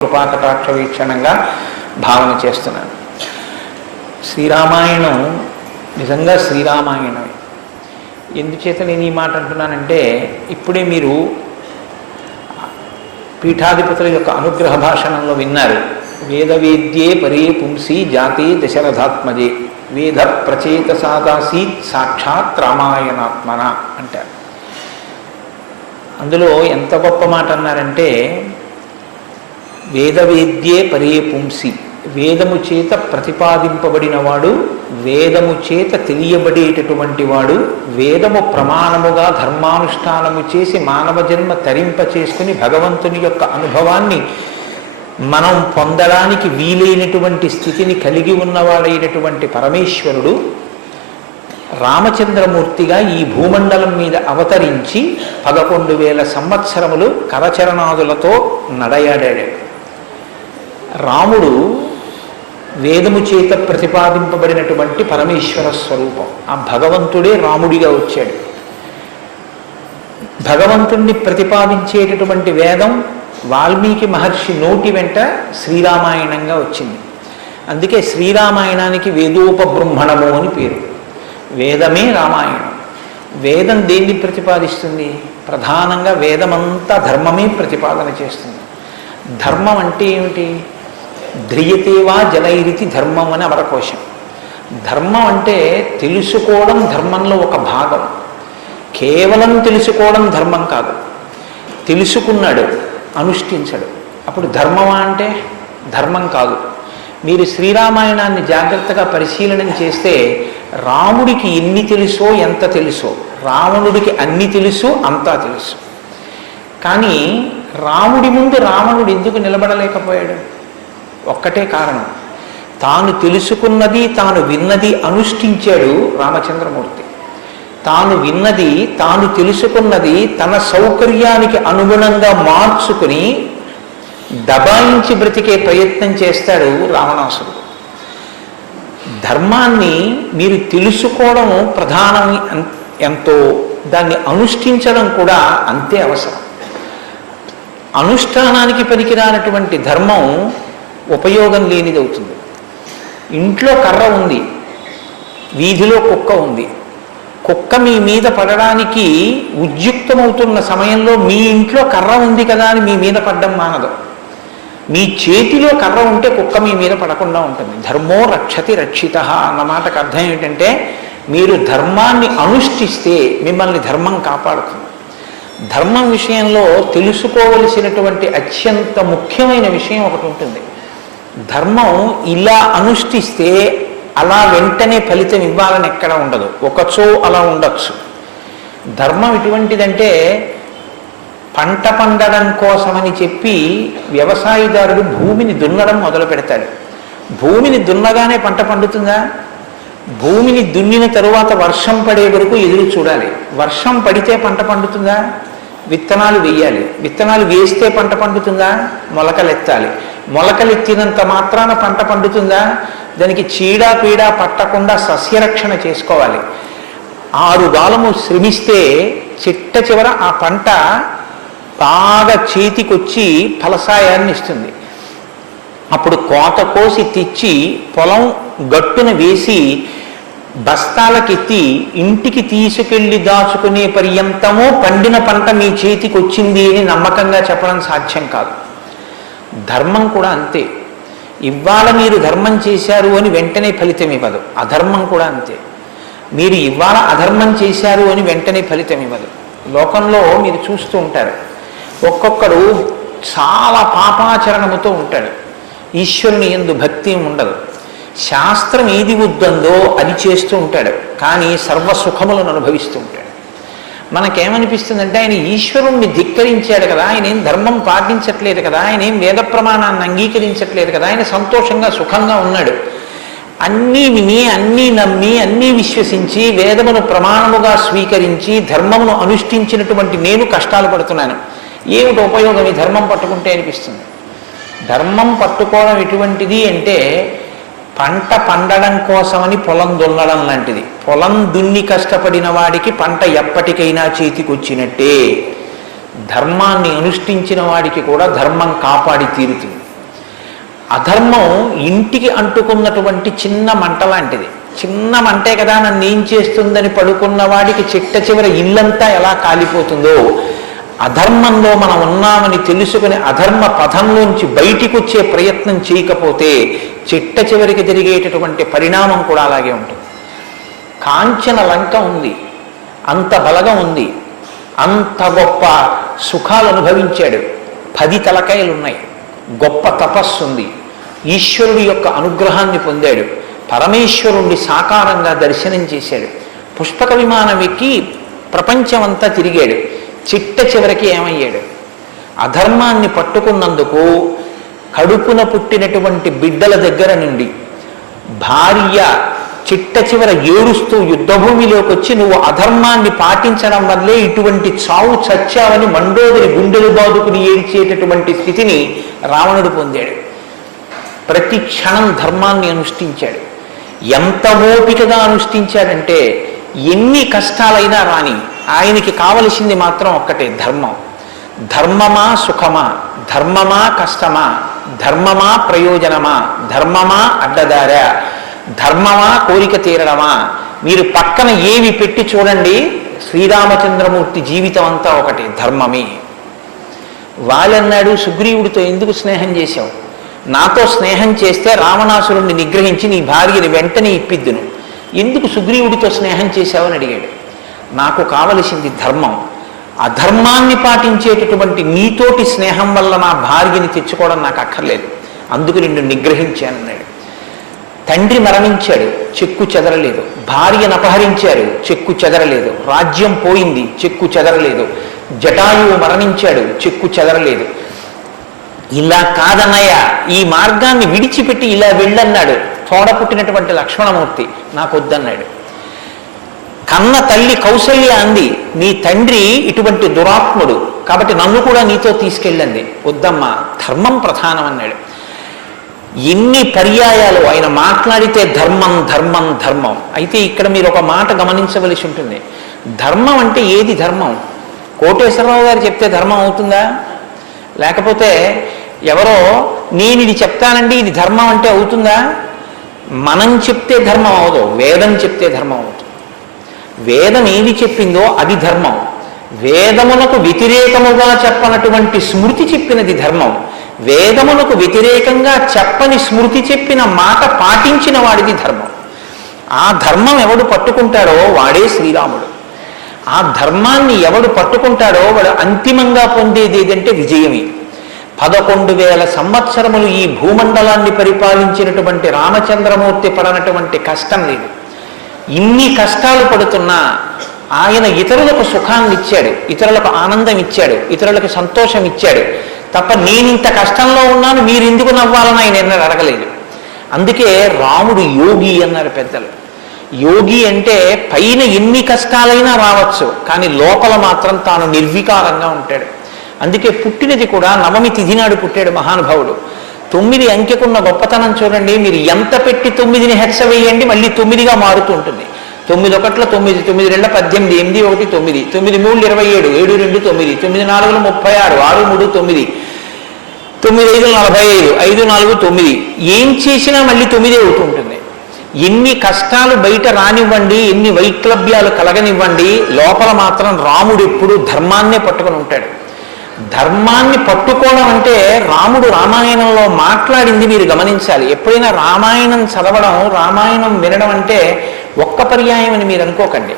కృపాకటాక్ష వీక్షణంగా భావన చేస్తున్నాను. శ్రీరామాయణం నిజంగా శ్రీరామాయణమే. ఎందుచేత నేను ఈ మాట అంటున్నానంటే, ఇప్పుడే మీరు పీఠాధిపతుల యొక్క అనుగ్రహ భాషణంలో విన్నారు. వేదవేద్యే పరే పుంసి జాతే దశరథాత్మజే వేద ప్రచేత సాదాసీత్ సాక్షాత్ రామాయణాత్మన అంటారు. అందులో ఎంత గొప్ప మాట అన్నారంటే, వేదవేద్యే పరే పుంసి, వేదము చేత ప్రతిపాదింపబడినవాడు, వేదము చేత తెలియబడేటటువంటి వాడు, వేదము ప్రమాణముగా ధర్మానుష్ఠానము చేసి మానవ జన్మ తరింప చేసుకుని భగవంతుని యొక్క అనుభవాన్ని మనం పొందడానికి వీలైనటువంటి స్థితిని కలిగి ఉన్నవాడైనటువంటి పరమేశ్వరుడు రామచంద్రమూర్తిగా ఈ భూమండలం మీద అవతరించి 11,000 సంవత్సరములు కరచరణాదులతో నడయాడాడు. రాముడు వేదము చేత ప్రతిపాదింపబడినటువంటి పరమేశ్వర స్వరూపం. ఆ భగవంతుడే రాముడిగా వచ్చాడు. భగవంతుణ్ణి ప్రతిపాదించేటటువంటి వేదం వాల్మీకి మహర్షి నోటి వెంట శ్రీరామాయణంగా వచ్చింది. అందుకే శ్రీరామాయణానికి వేదోపబృంహణము అని పేరు. వేదమే రామాయణం. వేదం దేన్ని ప్రతిపాదిస్తుంది? ప్రధానంగా వేదమంతా ధర్మమే ప్రతిపాదన చేస్తుంది. ధర్మం అంటే ఏమిటి? ధ్రియతేవా జనైరితి ధర్మం అని అమరకోశం. ధర్మం అంటే తెలుసుకోవడం ధర్మంలో ఒక భాగం. కేవలం తెలుసుకోవడం ధర్మం కాదు. తెలుసుకున్నాడు, అనుష్ఠించడు, అప్పుడు ధర్మమా అంటే ధర్మం కాదు. మీరు శ్రీరామాయణాన్ని జాగ్రత్తగా పరిశీలన చేస్తే రాముడికి ఎన్ని తెలుసో ఎంత తెలుసో, రావణుడికి అన్ని తెలుసు అంతా తెలుసు. కానీ రాముడి ముందు రావణుడు ఎందుకు నిలబడలేకపోయాడు? ఒక్కటే కారణం, తాను తెలుసుకున్నది తాను విన్నది అనుష్ఠించాడు రామచంద్రమూర్తి. తాను విన్నది తాను తెలుసుకున్నది తన సౌకర్యానికి అనుగుణంగా మార్చుకుని దబాయించి బ్రతికే ప్రయత్నం చేస్తాడు రావణాసురుడు. ధర్మాన్ని మీరు తెలుసుకోవడం ప్రధానం ఎంతో, దాన్ని అనుష్ఠించడం కూడా అంతే అవసరం. అనుష్ఠానానికి పనికిరానటువంటి ధర్మం ఉపయోగం లేనిది అవుతుంది. ఇంట్లో కర్ర ఉంది, వీధిలో కుక్క ఉంది. కుక్క మీ మీద పడడానికి ఉద్యుక్తమవుతున్న సమయంలో మీ ఇంట్లో కర్ర ఉంది కదా అని మీ మీద పడ్డం మానదు. మీ చేతిలో కర్ర ఉంటే కుక్క మీ మీద పడకుండా ఉంటుంది. ధర్మో రక్షతి రక్షిత అన్న మాటకు అర్థం ఏమిటంటే, మీరు ధర్మాన్ని అనుష్ఠిస్తే మిమ్మల్ని ధర్మం కాపాడుతుంది. ధర్మం విషయంలో తెలుసుకోవలసినటువంటి అత్యంత ముఖ్యమైన విషయం ఒకటి ఉంటుంది. ధర్మం ఇలా అనుష్ఠిస్తే అలా వెంటనే ఫలితం ఇవ్వాలని ఎక్కడ ఉండదు, ఒకచో అలా ఉండొచ్చు. ధర్మం ఎటువంటిదంటే, పంట పండడం కోసమని చెప్పి వ్యవసాయదారుడు భూమిని దున్నడం మొదలు పెడతాడు. భూమిని దున్నగానే పంట పండుతుందా? భూమిని దున్నిన తరువాత వర్షం పడే వరకు ఎదురు చూడాలి. వర్షం పడితే పంట పండుతుందా? విత్తనాలు వేయాలి. విత్తనాలు వేస్తే పంట పండుతుందా? మొలకలెత్తాలి. మొలకలెత్తినంత మాత్రాన పంట పండుతుందా? దానికి చీడ పీడ పట్టకుండా సస్యరక్షణ చేసుకోవాలి. 6 గాలము శ్రమిస్తే చిట్ట చివర ఆ పంట బాగా చేతికొచ్చి ఫలసాయాన్ని ఇస్తుంది. అప్పుడు కోత కోసి తెచ్చి పొలం గట్టున వేసి బస్తాలకెత్తి ఇంటికి తీసుకెళ్ళి దాచుకునే పర్యంతమో పండిన పంట మీ చేతికి వచ్చింది అని నమ్మకంగా చెప్పడం సాధ్యం కాదు. ధర్మం కూడా అంతే. ఇవాళ మీరు ధర్మం చేశారు అని వెంటనే ఫలితం ఇవ్వదు. అధర్మం కూడా అంతే. మీరు ఇవాళ అధర్మం చేశారు అని వెంటనే ఫలితం ఇవ్వదు. లోకంలో మీరు చూస్తూ ఉంటారు, ఒక్కొక్కడు చాలా పాపాచరణముతో ఉంటాడు, ఈశ్వరుని యందు భక్తి ఉండదు, శాస్త్రం ఏది వద్దందో అది చేస్తూ ఉంటాడు, కానీ సర్వసుఖములను అనుభవిస్తూ ఉంటాడు. మనకేమనిపిస్తుందంటే, ఆయన ఈశ్వరుణ్ణి ధిక్కరించాడు కదా, ఆయన ఏం ధర్మం పాటించట్లేదు కదా, ఆయన ఏం వేద ప్రమాణాన్ని అంగీకరించట్లేదు కదా, ఆయన సంతోషంగా సుఖంగా ఉన్నాడు. అన్నీ విని అన్నీ నమ్మి అన్నీ విశ్వసించి వేదమును ప్రమాణముగా స్వీకరించి ధర్మమును అనుష్ఠించినటువంటి నేను కష్టాలు పడుతున్నాను. ఏమిటి ఉపయోగం ఈ ధర్మం పట్టుకుంటే అనిపిస్తుంది. ధర్మం పట్టుకోవడం ఎటువంటిది అంటే, పంట పండడం కోసమని పొలం దున్నడం లాంటిది. పొలం దున్ని కష్టపడిన వాడికి పంట ఎప్పటికైనా చేతికొచ్చినట్టే. ధర్మాన్ని అనుష్ఠించిన వాడికి కూడా ధర్మం కాపాడి తీరుతుంది. అధర్మం ఇంటికి అంటుకున్నటువంటి చిన్న మంట లాంటిది. చిన్న మంటే కదా నన్ను ఏం చేస్తుందని పడుకున్న వాడికి చిట్ట చివర ఇల్లంతా ఎలా కాలిపోతుందో, అధర్మంలో మనం ఉన్నామని తెలుసుకుని అధర్మ పథంలోంచి బయటికి వచ్చే ప్రయత్నం చేయకపోతే చిట్ట చివరికి జరిగేటటువంటి పరిణామం కూడా అలాగే ఉంటుంది. కాంచన లంక ఉంది, అంత బలగం ఉంది, అంత గొప్ప సుఖాలు అనుభవించాడు, 10 తలకాయలు ఉన్నాయి, గొప్ప తపస్సు ఉంది, ఈశ్వరుడి యొక్క అనుగ్రహాన్ని పొందాడు, పరమేశ్వరుణ్ణి సాకారంగా దర్శనం చేశాడు, పుష్పక విమానం ఎక్కి ప్రపంచమంతా తిరిగాడు. చిట్ట చివరికి ఏమయ్యాడు? అధర్మాన్ని పట్టుకున్నందుకు కడుపున పుట్టినటువంటి బిడ్డల దగ్గర నుండి భార్య చిట్ట చివర ఏడుస్తూ యుద్ధభూమిలోకి వచ్చి నువ్వు అధర్మాన్ని పాటించడం వల్లే ఇటువంటి చావు చచ్చావని మండోదరి గుండెలు బాదుకుని ఏడ్చేటటువంటి స్థితిని రావణుడు పొందాడు. ప్రతి క్షణం ధర్మాన్ని అనుష్ఠించాడు. ఎంత ఓపికగా అనుష్ఠించాడంటే ఎన్ని కష్టాలైనా రాని ఆయనకి కావలసింది మాత్రం ఒక్కటే, ధర్మం. ధర్మమా సుఖమా, ధర్మమా కష్టమా, ధర్మమా ప్రయోజనమా, ధర్మమా అడ్డదారా, ధర్మమా కోరిక తీరడమా, మీరు పక్కన ఏవి పెట్టి చూడండి, శ్రీరామచంద్రమూర్తి జీవితం అంతా ఒకటి, ధర్మమే. వాళ్ళన్నాడు, సుగ్రీవుడితో ఎందుకు స్నేహం చేశావు? నాతో స్నేహం చేస్తే రావణాసురుణ్ణి నిగ్రహించి నీ భార్యని వెంటనే ఇప్పిద్దును, ఎందుకు సుగ్రీవుడితో స్నేహం చేశావని అడిగాడు. నాకు కావలసింది ధర్మం, అధర్మాన్ని పాటించేటటువంటి నీతోటి స్నేహం వల్ల నా భార్యని తెచ్చుకోవడం నాకు అక్కర్లేదు, అందుకు నిన్ను నిగ్రహించానన్నాడు. తండ్రి మరణించాడు, చెక్కు చెదరలేదు. భార్యను అపహరించారు, చెక్కు చెదరలేదు. రాజ్యం పోయింది, చెక్కు చెదరలేదు. జటాయువు మరణించాడు, చెక్కు చెదరలేదు. ఇలా కాదన్నయ్య, ఈ మార్గాన్ని విడిచిపెట్టి ఇలా వెళ్ళన్నాడు. తోడ పుట్టినటువంటి లక్ష్మణమూర్తి నాకు వద్దన్నాడు. కన్న తల్లి కౌసల్య అంది, నీ తండ్రి ఇటువంటి దురాత్ముడు కాబట్టి నన్ను కూడా నీతో తీసుకెళ్ళండి. వద్దమ్మా, ధర్మం ప్రధానం అన్నాడు. ఎన్ని పర్యాయాలు ఆయన మాట్లాడితే ధర్మం ధర్మం ధర్మం. అయితే ఇక్కడ మీరు ఒక మాట గమనించవలసి ఉంటుంది. ధర్మం అంటే ఏది ధర్మం? కోటేశ్వరరావు గారు చెప్తే ధర్మం అవుతుందా? లేకపోతే ఎవరో నేను ఇది చెప్తానండి ఇది ధర్మం అంటే అవుతుందా? మనం చెప్తే ధర్మం అవదు, వేదం చెప్తే ధర్మం అవుతుంది. వేదం ఏది చెప్పిందో అది ధర్మం. వేదమునకు వ్యతిరేకముగా చెప్పనటువంటి స్మృతి చెప్పినది ధర్మం. వేదమునకు వ్యతిరేకంగా చెప్పని స్మృతి చెప్పిన మాట పాటించిన వాడిది ధర్మం. ఆ ధర్మం ఎవడు పట్టుకుంటాడో వాడే శ్రీరాముడు. ఆ ధర్మాన్ని ఎవడు పట్టుకుంటాడో వాడు అంతిమంగా పొందేది ఏదంటే విజయమే. 11,000 సంవత్సరములు ఈ భూమండలాన్ని పరిపాలించినటువంటి రామచంద్రమూర్తి పడనటువంటి కష్టం లేదు. ఇన్ని కష్టాలు పడుతున్నా ఆయన ఇతరులకు సుఖాన్ని ఇచ్చాడు, ఇతరులకు ఆనందం ఇచ్చాడు, ఇతరులకు సంతోషం ఇచ్చాడు తప్ప నేను ఇంత కష్టంలో ఉన్నాను మీరు ఎందుకు నవ్వాలని ఆయన ఎన్నడూ అడగలేదు. అందుకే రాముడు యోగి అన్నారు పెద్దలు. యోగి అంటే పైన ఎన్ని కష్టాలైనా రావచ్చు, కానీ లోపల మాత్రం తాను నిర్వికారంగా ఉంటాడు. అందుకే పుట్టినది కూడా నవమి తిథి నాడు పుట్టాడు మహానుభావుడు. 9 అంకెకున్న గొప్పతనం చూడండి. మీరు ఎంత పెట్టి 9ని హెచ్చ వేయండి మళ్ళీ 9గా మారుతూ ఉంటుంది. 9 ఒకట్ల 9, 9 2 18, 8 1 9, 9 3 27, 7 2 9, 9 4 36, 6 3 9, 9 5 45, 5 4 9. ఏం చేసినా మళ్ళీ 9 అవుతూ ఉంటుంది. ఎన్ని కష్టాలు బయట రానివ్వండి, ఎన్ని వైక్లభ్యాలు కలగనివ్వండి, లోపల మాత్రం రాముడు ఎప్పుడు ధర్మాన్నే పట్టుకొని ఉంటాడు. ధర్మాన్ని పట్టుకోవడం అంటే రాముడు రామాయణంలో మాట్లాడింది మీరు గమనించాలి. ఎప్పుడైనా రామాయణం చదవడం, రామాయణం వినడం అంటే ఒక్క పర్యాయం అని మీరు అనుకోకండి.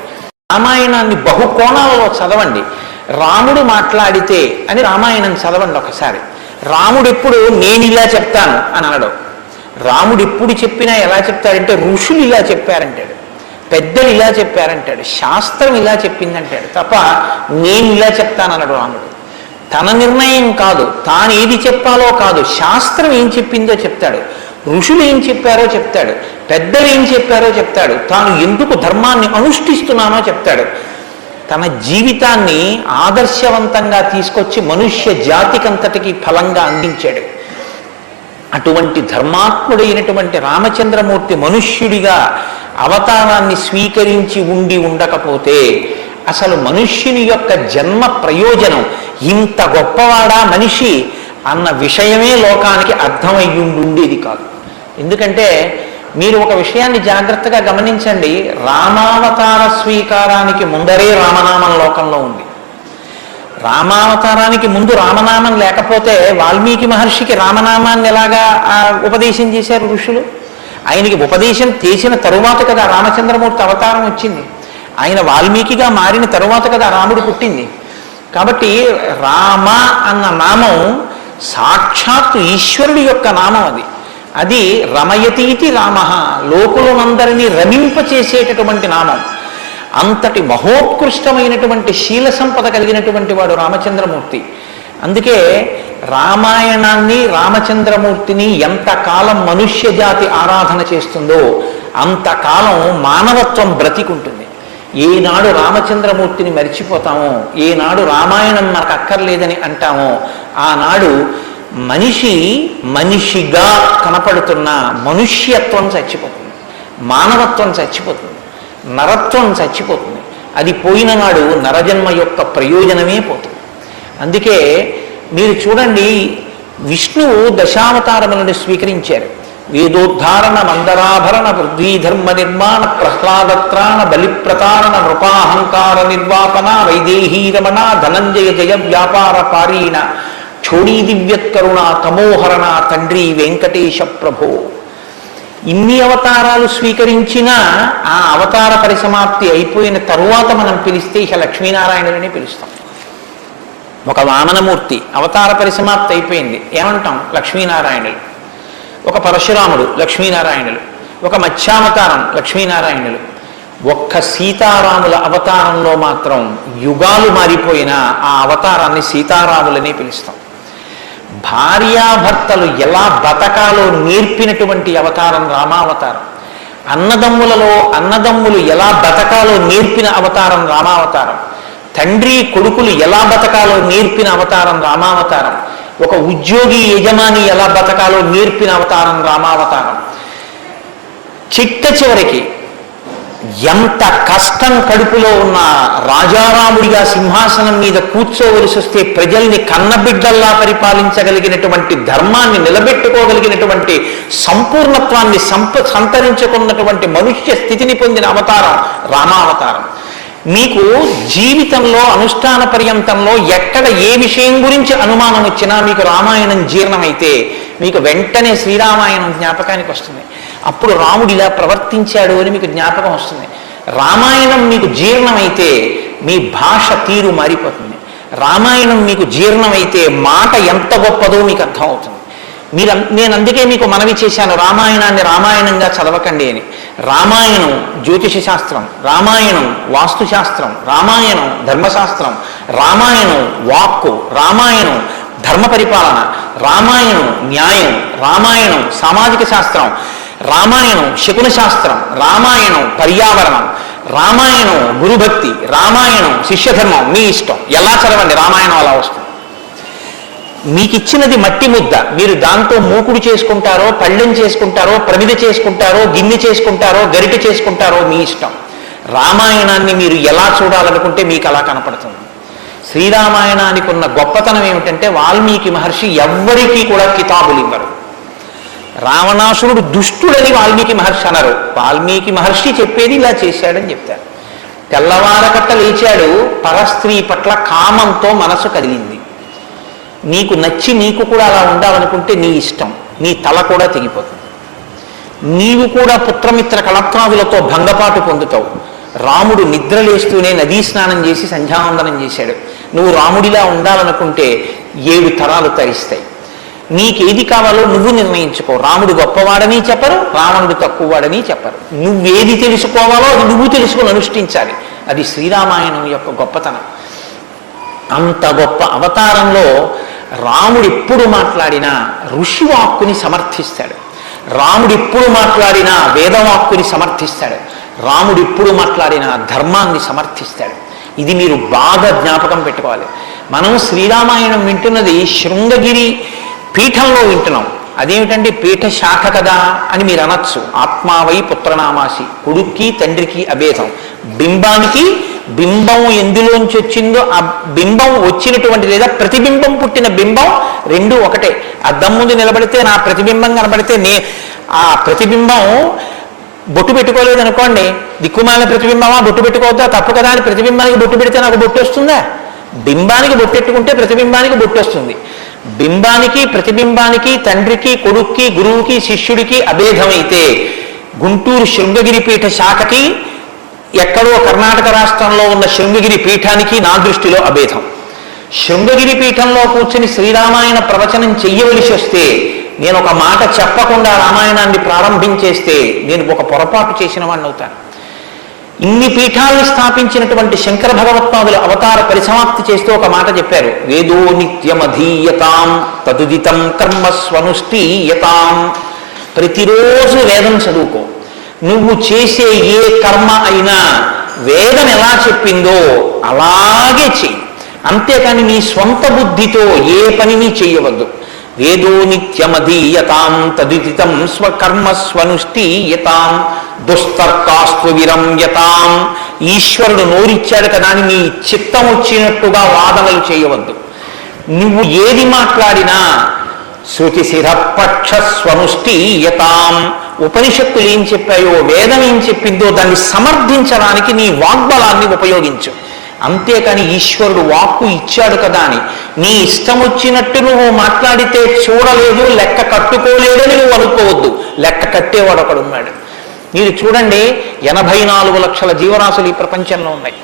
రామాయణాన్ని బహుకోణాలలో చదవండి. రాముడు మాట్లాడితే అని రామాయణం చదవండి ఒకసారి. రాముడు ఎప్పుడు నేను ఇలా చెప్తాను అని అనడు. రాముడు ఎప్పుడు చెప్పినా ఎలా చెప్తాడంటే ఋషులు ఇలా చెప్పారంటాడు, పెద్దలు ఇలా చెప్పారంటాడు, శాస్త్రం ఇలా చెప్పిందంటాడు తప్ప నేను ఇలా చెప్తానన్నాడు రాముడు. తన నిర్ణయం కాదు, తాను ఏది చెప్పాలో కాదు, శాస్త్రం ఏం చెప్పిందో చెప్తాడు, ఋషులు ఏం చెప్పారో చెప్తాడు, పెద్దలు ఏం చెప్పారో చెప్తాడు, తాను ఎందుకు ధర్మాన్ని అనుష్ఠిస్తున్నానో చెప్తాడు. తన జీవితాన్ని ఆదర్శవంతంగా తీసుకొచ్చి మనుష్య జాతికంతటికి ఫలంగా అందించాడు. అటువంటి ధర్మాత్ముడైనటువంటి రామచంద్రమూర్తి మనుష్యుడిగా అవతారాన్ని స్వీకరించి ఉండకపోతే అసలు మనుష్యుని యొక్క జన్మ ప్రయోజనం ఇంత గొప్పవాడా మనిషి అన్న విషయమే లోకానికి అర్థమయ్యుండేది కాదు. ఎందుకంటే మీరు ఒక విషయాన్ని జాగ్రత్తగా గమనించండి, రామావతార స్వీకారానికి ముందరే రామనామం లోకంలో ఉంది. రామావతారానికి ముందు రామనామం లేకపోతే వాల్మీకి మహర్షికి రామనామాన్ని ఎలాగా ఉపదేశం చేశారు ఋషులు? ఆయనకి ఉపదేశం చేసిన తరువాత కదా రామచంద్రమూర్తి అవతారం వచ్చింది. ఆయన వాల్మీకిగా మారిన తరువాత కదా రాముడు పుట్టింది. కాబట్టి రామ అన్న నామం సాక్షాత్తు ఈశ్వరుడి యొక్క నామం. అది రమయతీతి రామ, లోకులందరినీ రమింపచేసేటటువంటి నామం. అంతటి మహోత్కృష్టమైనటువంటి శీల సంపద కలిగినటువంటి వాడు రామచంద్రమూర్తి. అందుకే రామాయణాన్ని రామచంద్రమూర్తిని ఎంతకాలం మనుష్య జాతి ఆరాధన చేస్తుందో అంతకాలం మానవత్వం బ్రతికుంటుంది. ఏనాడు రామచంద్రమూర్తిని మరిచిపోతామో, ఏనాడు రామాయణం మనకు అక్కర్లేదని అంటామో, ఆనాడు మనిషిగా కనపడుతున్న మనుష్యత్వం చచ్చిపోతుంది, మానవత్వం చచ్చిపోతుంది, నరత్వం చచ్చిపోతుంది. అది పోయిన నాడు నరజన్మ యొక్క ప్రయోజనమే పోతుంది. అందుకే మీరు చూడండి, విష్ణువు దశావతారములను స్వీకరించారు. వేదోద్ధారణ, మందరాభరణ, పృథ్వీధర్మ నిర్మాణ, ప్రహ్లాదత్రాణ, బలిప్రతారణ, నృపాహంకార నిర్వాపన, వైదేహీరమణ, ధనంజయ జయ వ్యాపార పారీణ, క్షోణీ దివ్యత్కరుణ, తమోహరణ, తండ్రి వెంకటేశ ప్రభో. ఇన్ని అవతారాలు స్వీకరించిన ఆ అవతార పరిసమాప్తి అయిపోయిన తరువాత మనం పిలిస్తే ఇక లక్ష్మీనారాయణులని పిలుస్తాం. ఒక వామనమూర్తి అవతార పరిసమాప్తి అయిపోయింది, ఏమంటాం? లక్ష్మీనారాయణులు. ఒక పరశురాముడు, లక్ష్మీనారాయణులు. ఒక మత్స్యావతారం, లక్ష్మీనారాయణులు. ఒక్క సీతారాముల అవతారంలో మాత్రం యుగాలు మారిపోయిన ఆ అవతారాన్ని సీతారాములని పిలుస్తాం. భార్యాభర్తలు ఎలా బతకాలో నేర్పినటువంటి అవతారం రామావతారం. అన్నదమ్ములు ఎలా బతకాలో నేర్పిన అవతారం రామావతారం. తండ్రి కొడుకులు ఎలా బతకాలో నేర్పిన అవతారం రామావతారం. ఒక ఉద్యోగి యజమాని ఎలా బతకాలో నేర్పిన అవతారం రామావతారం. చిట్ట చివరికి ఎంత కష్టం కడుపులో ఉన్న రాజారాముడిగా సింహాసనం మీద కూర్చోవలసి వస్తే ప్రజల్ని కన్నబిడ్డల్లా పరిపాలించగలిగినటువంటి, ధర్మాన్ని నిలబెట్టుకోగలిగినటువంటి, సంపూర్ణత్వాన్ని సంతరించుకున్నటువంటి మనుష్య స్థితిని పొందిన అవతారం రామావతారం. మీకు జీవితంలో అనుష్ఠాన పర్యంతంలో ఎక్కడ ఏ విషయం గురించి అనుమానం వచ్చినా మీకు రామాయణం జీర్ణమైతే మీకు వెంటనే శ్రీరామాయణం జ్ఞాపకానికి వస్తుంది. అప్పుడు రాముడు ఇలా ప్రవర్తించాడు అని మీకు జ్ఞాపకం వస్తుంది. రామాయణం మీకు జీర్ణమైతే మీ భాష తీరు మారిపోతుంది. రామాయణం మీకు జీర్ణమైతే మాట ఎంత గొప్పదో మీకు అర్థమవుతుంది. నేను అందుకే మీకు మనవి చేశాను, రామాయణాన్ని రామాయణంగా చదవకండి అని. రామాయణం జ్యోతిష శాస్త్రం, రామాయణం వాస్తుశాస్త్రం, రామాయణం ధర్మశాస్త్రం, రామాయణం వాక్కు, రామాయణం ధర్మ పరిపాలన, రామాయణం న్యాయం, రామాయణం సామాజిక శాస్త్రం, రామాయణం శకున శాస్త్రం, రామాయణం పర్యావరణం, రామాయణం గురుభక్తి, రామాయణం శిష్యధర్మం. మీ ఇష్టం, ఎలా చదవండి, రామాయణం అలా వస్తుంది. మీకు ఇచ్చినది మట్టి ముద్ద, మీరు దాంతో మూకుడు చేసుకుంటారో, పళ్ళెం చేసుకుంటారో, ప్రమిద చేసుకుంటారో, గిన్నె చేసుకుంటారో, గరిటె చేసుకుంటారో మీ ఇష్టం. రామాయణాన్ని మీరు ఎలా చూడాలనుకుంటే మీకు అలా కనపడుతుంది. శ్రీరామాయణానికి ఉన్న గొప్పతనం ఏమిటంటే వాల్మీకి మహర్షి ఎవ్వరికీ కూడా కితాబులు ఇవ్వరు. రావణాసురుడు దుష్టుడని వాల్మీకి మహర్షి అనరు. వాల్మీకి మహర్షి చెప్పేది ఇలా చేశాడని చెప్తారు. తెల్లవారకట్ట లేచాడు, పరస్త్రీ పట్ల కామంతో మనసు కదిలింది. నీకు నచ్చి నీకు కూడా అలా ఉండాలనుకుంటే నీ ఇష్టం, నీ తల కూడా తెగిపోతుంది. నీవు కూడా పుత్రమిత్ర కళత్రాదులతో భంగపాటు పొందుతావు. రాముడు నిద్రలేస్తూనే నదీ స్నానం చేసి సంధ్యావందనం చేశాడు. నువ్వు రాముడిలా ఉండాలనుకుంటే 7 తరాలు తరిస్తాయి. నీకేది కావాలో నువ్వు నిర్ణయించుకో. రాముడు గొప్పవాడని చెప్పరు, రావణుడు తక్కువవాడని చెప్పరు. నువ్వేది తెలుసుకోవాలో అది నువ్వు తెలుసుకుని అనుష్ఠించాలి. అది శ్రీరామాయణం యొక్క గొప్పతనం. అంత గొప్ప అవతారంలో రాముడు ఎప్పుడు మాట్లాడినా ఋషివాక్కుని సమర్థిస్తాడు. రాముడు ఎప్పుడు మాట్లాడినా వేదవాక్కుని సమర్థిస్తాడు. రాముడు ఎప్పుడు మాట్లాడినా ధర్మాన్ని సమర్థిస్తాడు. ఇది మీరు బాగా జ్ఞాపకం పెట్టుకోవాలి. మనం శ్రీరామాయణం వింటున్నది శృంగగిరి పీఠంలో వింటున్నాం. అదేమిటంటే పీఠ శాఖ కదా అని మీరు అనొచ్చు. ఆత్మావై పుత్రనామాసి, కొడుక్కి తండ్రికి అభేదం, బింబానికి బింబం ఎందులోంచి వచ్చిందో ఆ బింబం వచ్చినటువంటి లేదా ప్రతిబింబం పుట్టిన బింబం రెండు ఒకటే. అద్దం ముందు నిలబడితే నా ప్రతిబింబం కనబడితే ఆ ప్రతిబింబం బొట్టు పెట్టుకోలేదనుకోండి, దిక్కుమాలిన ప్రతిబింబమా బొట్టు పెట్టుకోవద్దా, తప్పు కదా అని ప్రతిబింబానికి బొట్టు పెడితే నాకు బొట్టు వస్తుందా? బింబానికి బొట్టెట్టుకుంటే ప్రతిబింబానికి బొట్టు వస్తుంది. బింబానికి ప్రతిబింబానికి తండ్రికి కొడుక్కి గురువుకి శిష్యుడికి అభేదమైతే గుంటూరు శృంగగిరి పీఠ శాఖకి ఎక్కడో కర్ణాటక రాష్ట్రంలో ఉన్న శృంగగిరి పీఠానికి నా దృష్టిలో అభేదం. శృంగగిరి పీఠంలో కూర్చుని శ్రీరామాయణ ప్రవచనం చెయ్యవలసి వస్తే నేను ఒక మాట చెప్పకుండా రామాయణాన్ని ప్రారంభించేస్తే నేను ఒక పొరపాటు చేసిన వాడిని అవుతాను. ఇన్ని పీఠాలను స్థాపించినటువంటి శంకర భగవత్పాదులు అవతార పరిసమాప్తి చేస్తూ ఒక మాట చెప్పారు, వేదో నిత్యమధీయతాం తదుదితం కర్మస్వనుష్ఠీయతాం. ప్రతిరోజు వేదం చదువుకో. నువ్వు చేసే ఏ కర్మ అయినా వేదం ఎలా చెప్పిందో అలాగే చెయ్యి, అంతేకాని నీ స్వంత బుద్ధితో ఏ పనిని చెయ్యవద్దు. వేదో నిత్యమధీయతాం తదుదితం స్వకర్మస్వనుష్ఠీయతాం దుస్తర్కాస్తు విరమ్యతాం. ఈశ్వరుడు నోరిచ్చాడు కదా అని నీ చిత్తం వచ్చినట్టుగా వాదనలు చేయవద్దు. నువ్వు ఏది మాట్లాడినా శృతిశిరపక్షస్వనుష్ఠీయతాం. ఉపనిషత్తులు ఏం చెప్పాయో వేదం ఏం చెప్పిందో దాన్ని సమర్థించడానికి నీ వాగ్బలాన్ని ఉపయోగించు, అంతేకాని ఈశ్వరుడు వాక్కు ఇచ్చాడు కదా అని నీ ఇష్టం వచ్చినట్టు నువ్వు మాట్లాడితే చూడలేదు లెక్క కట్టుకోలేడని నువ్వు అనుకోవద్దు. లెక్క కట్టేవాడు ఒకడున్నాడు. మీరు చూడండి, 84 లక్షల జీవరాశులు ఈ ప్రపంచంలో ఉన్నాయి.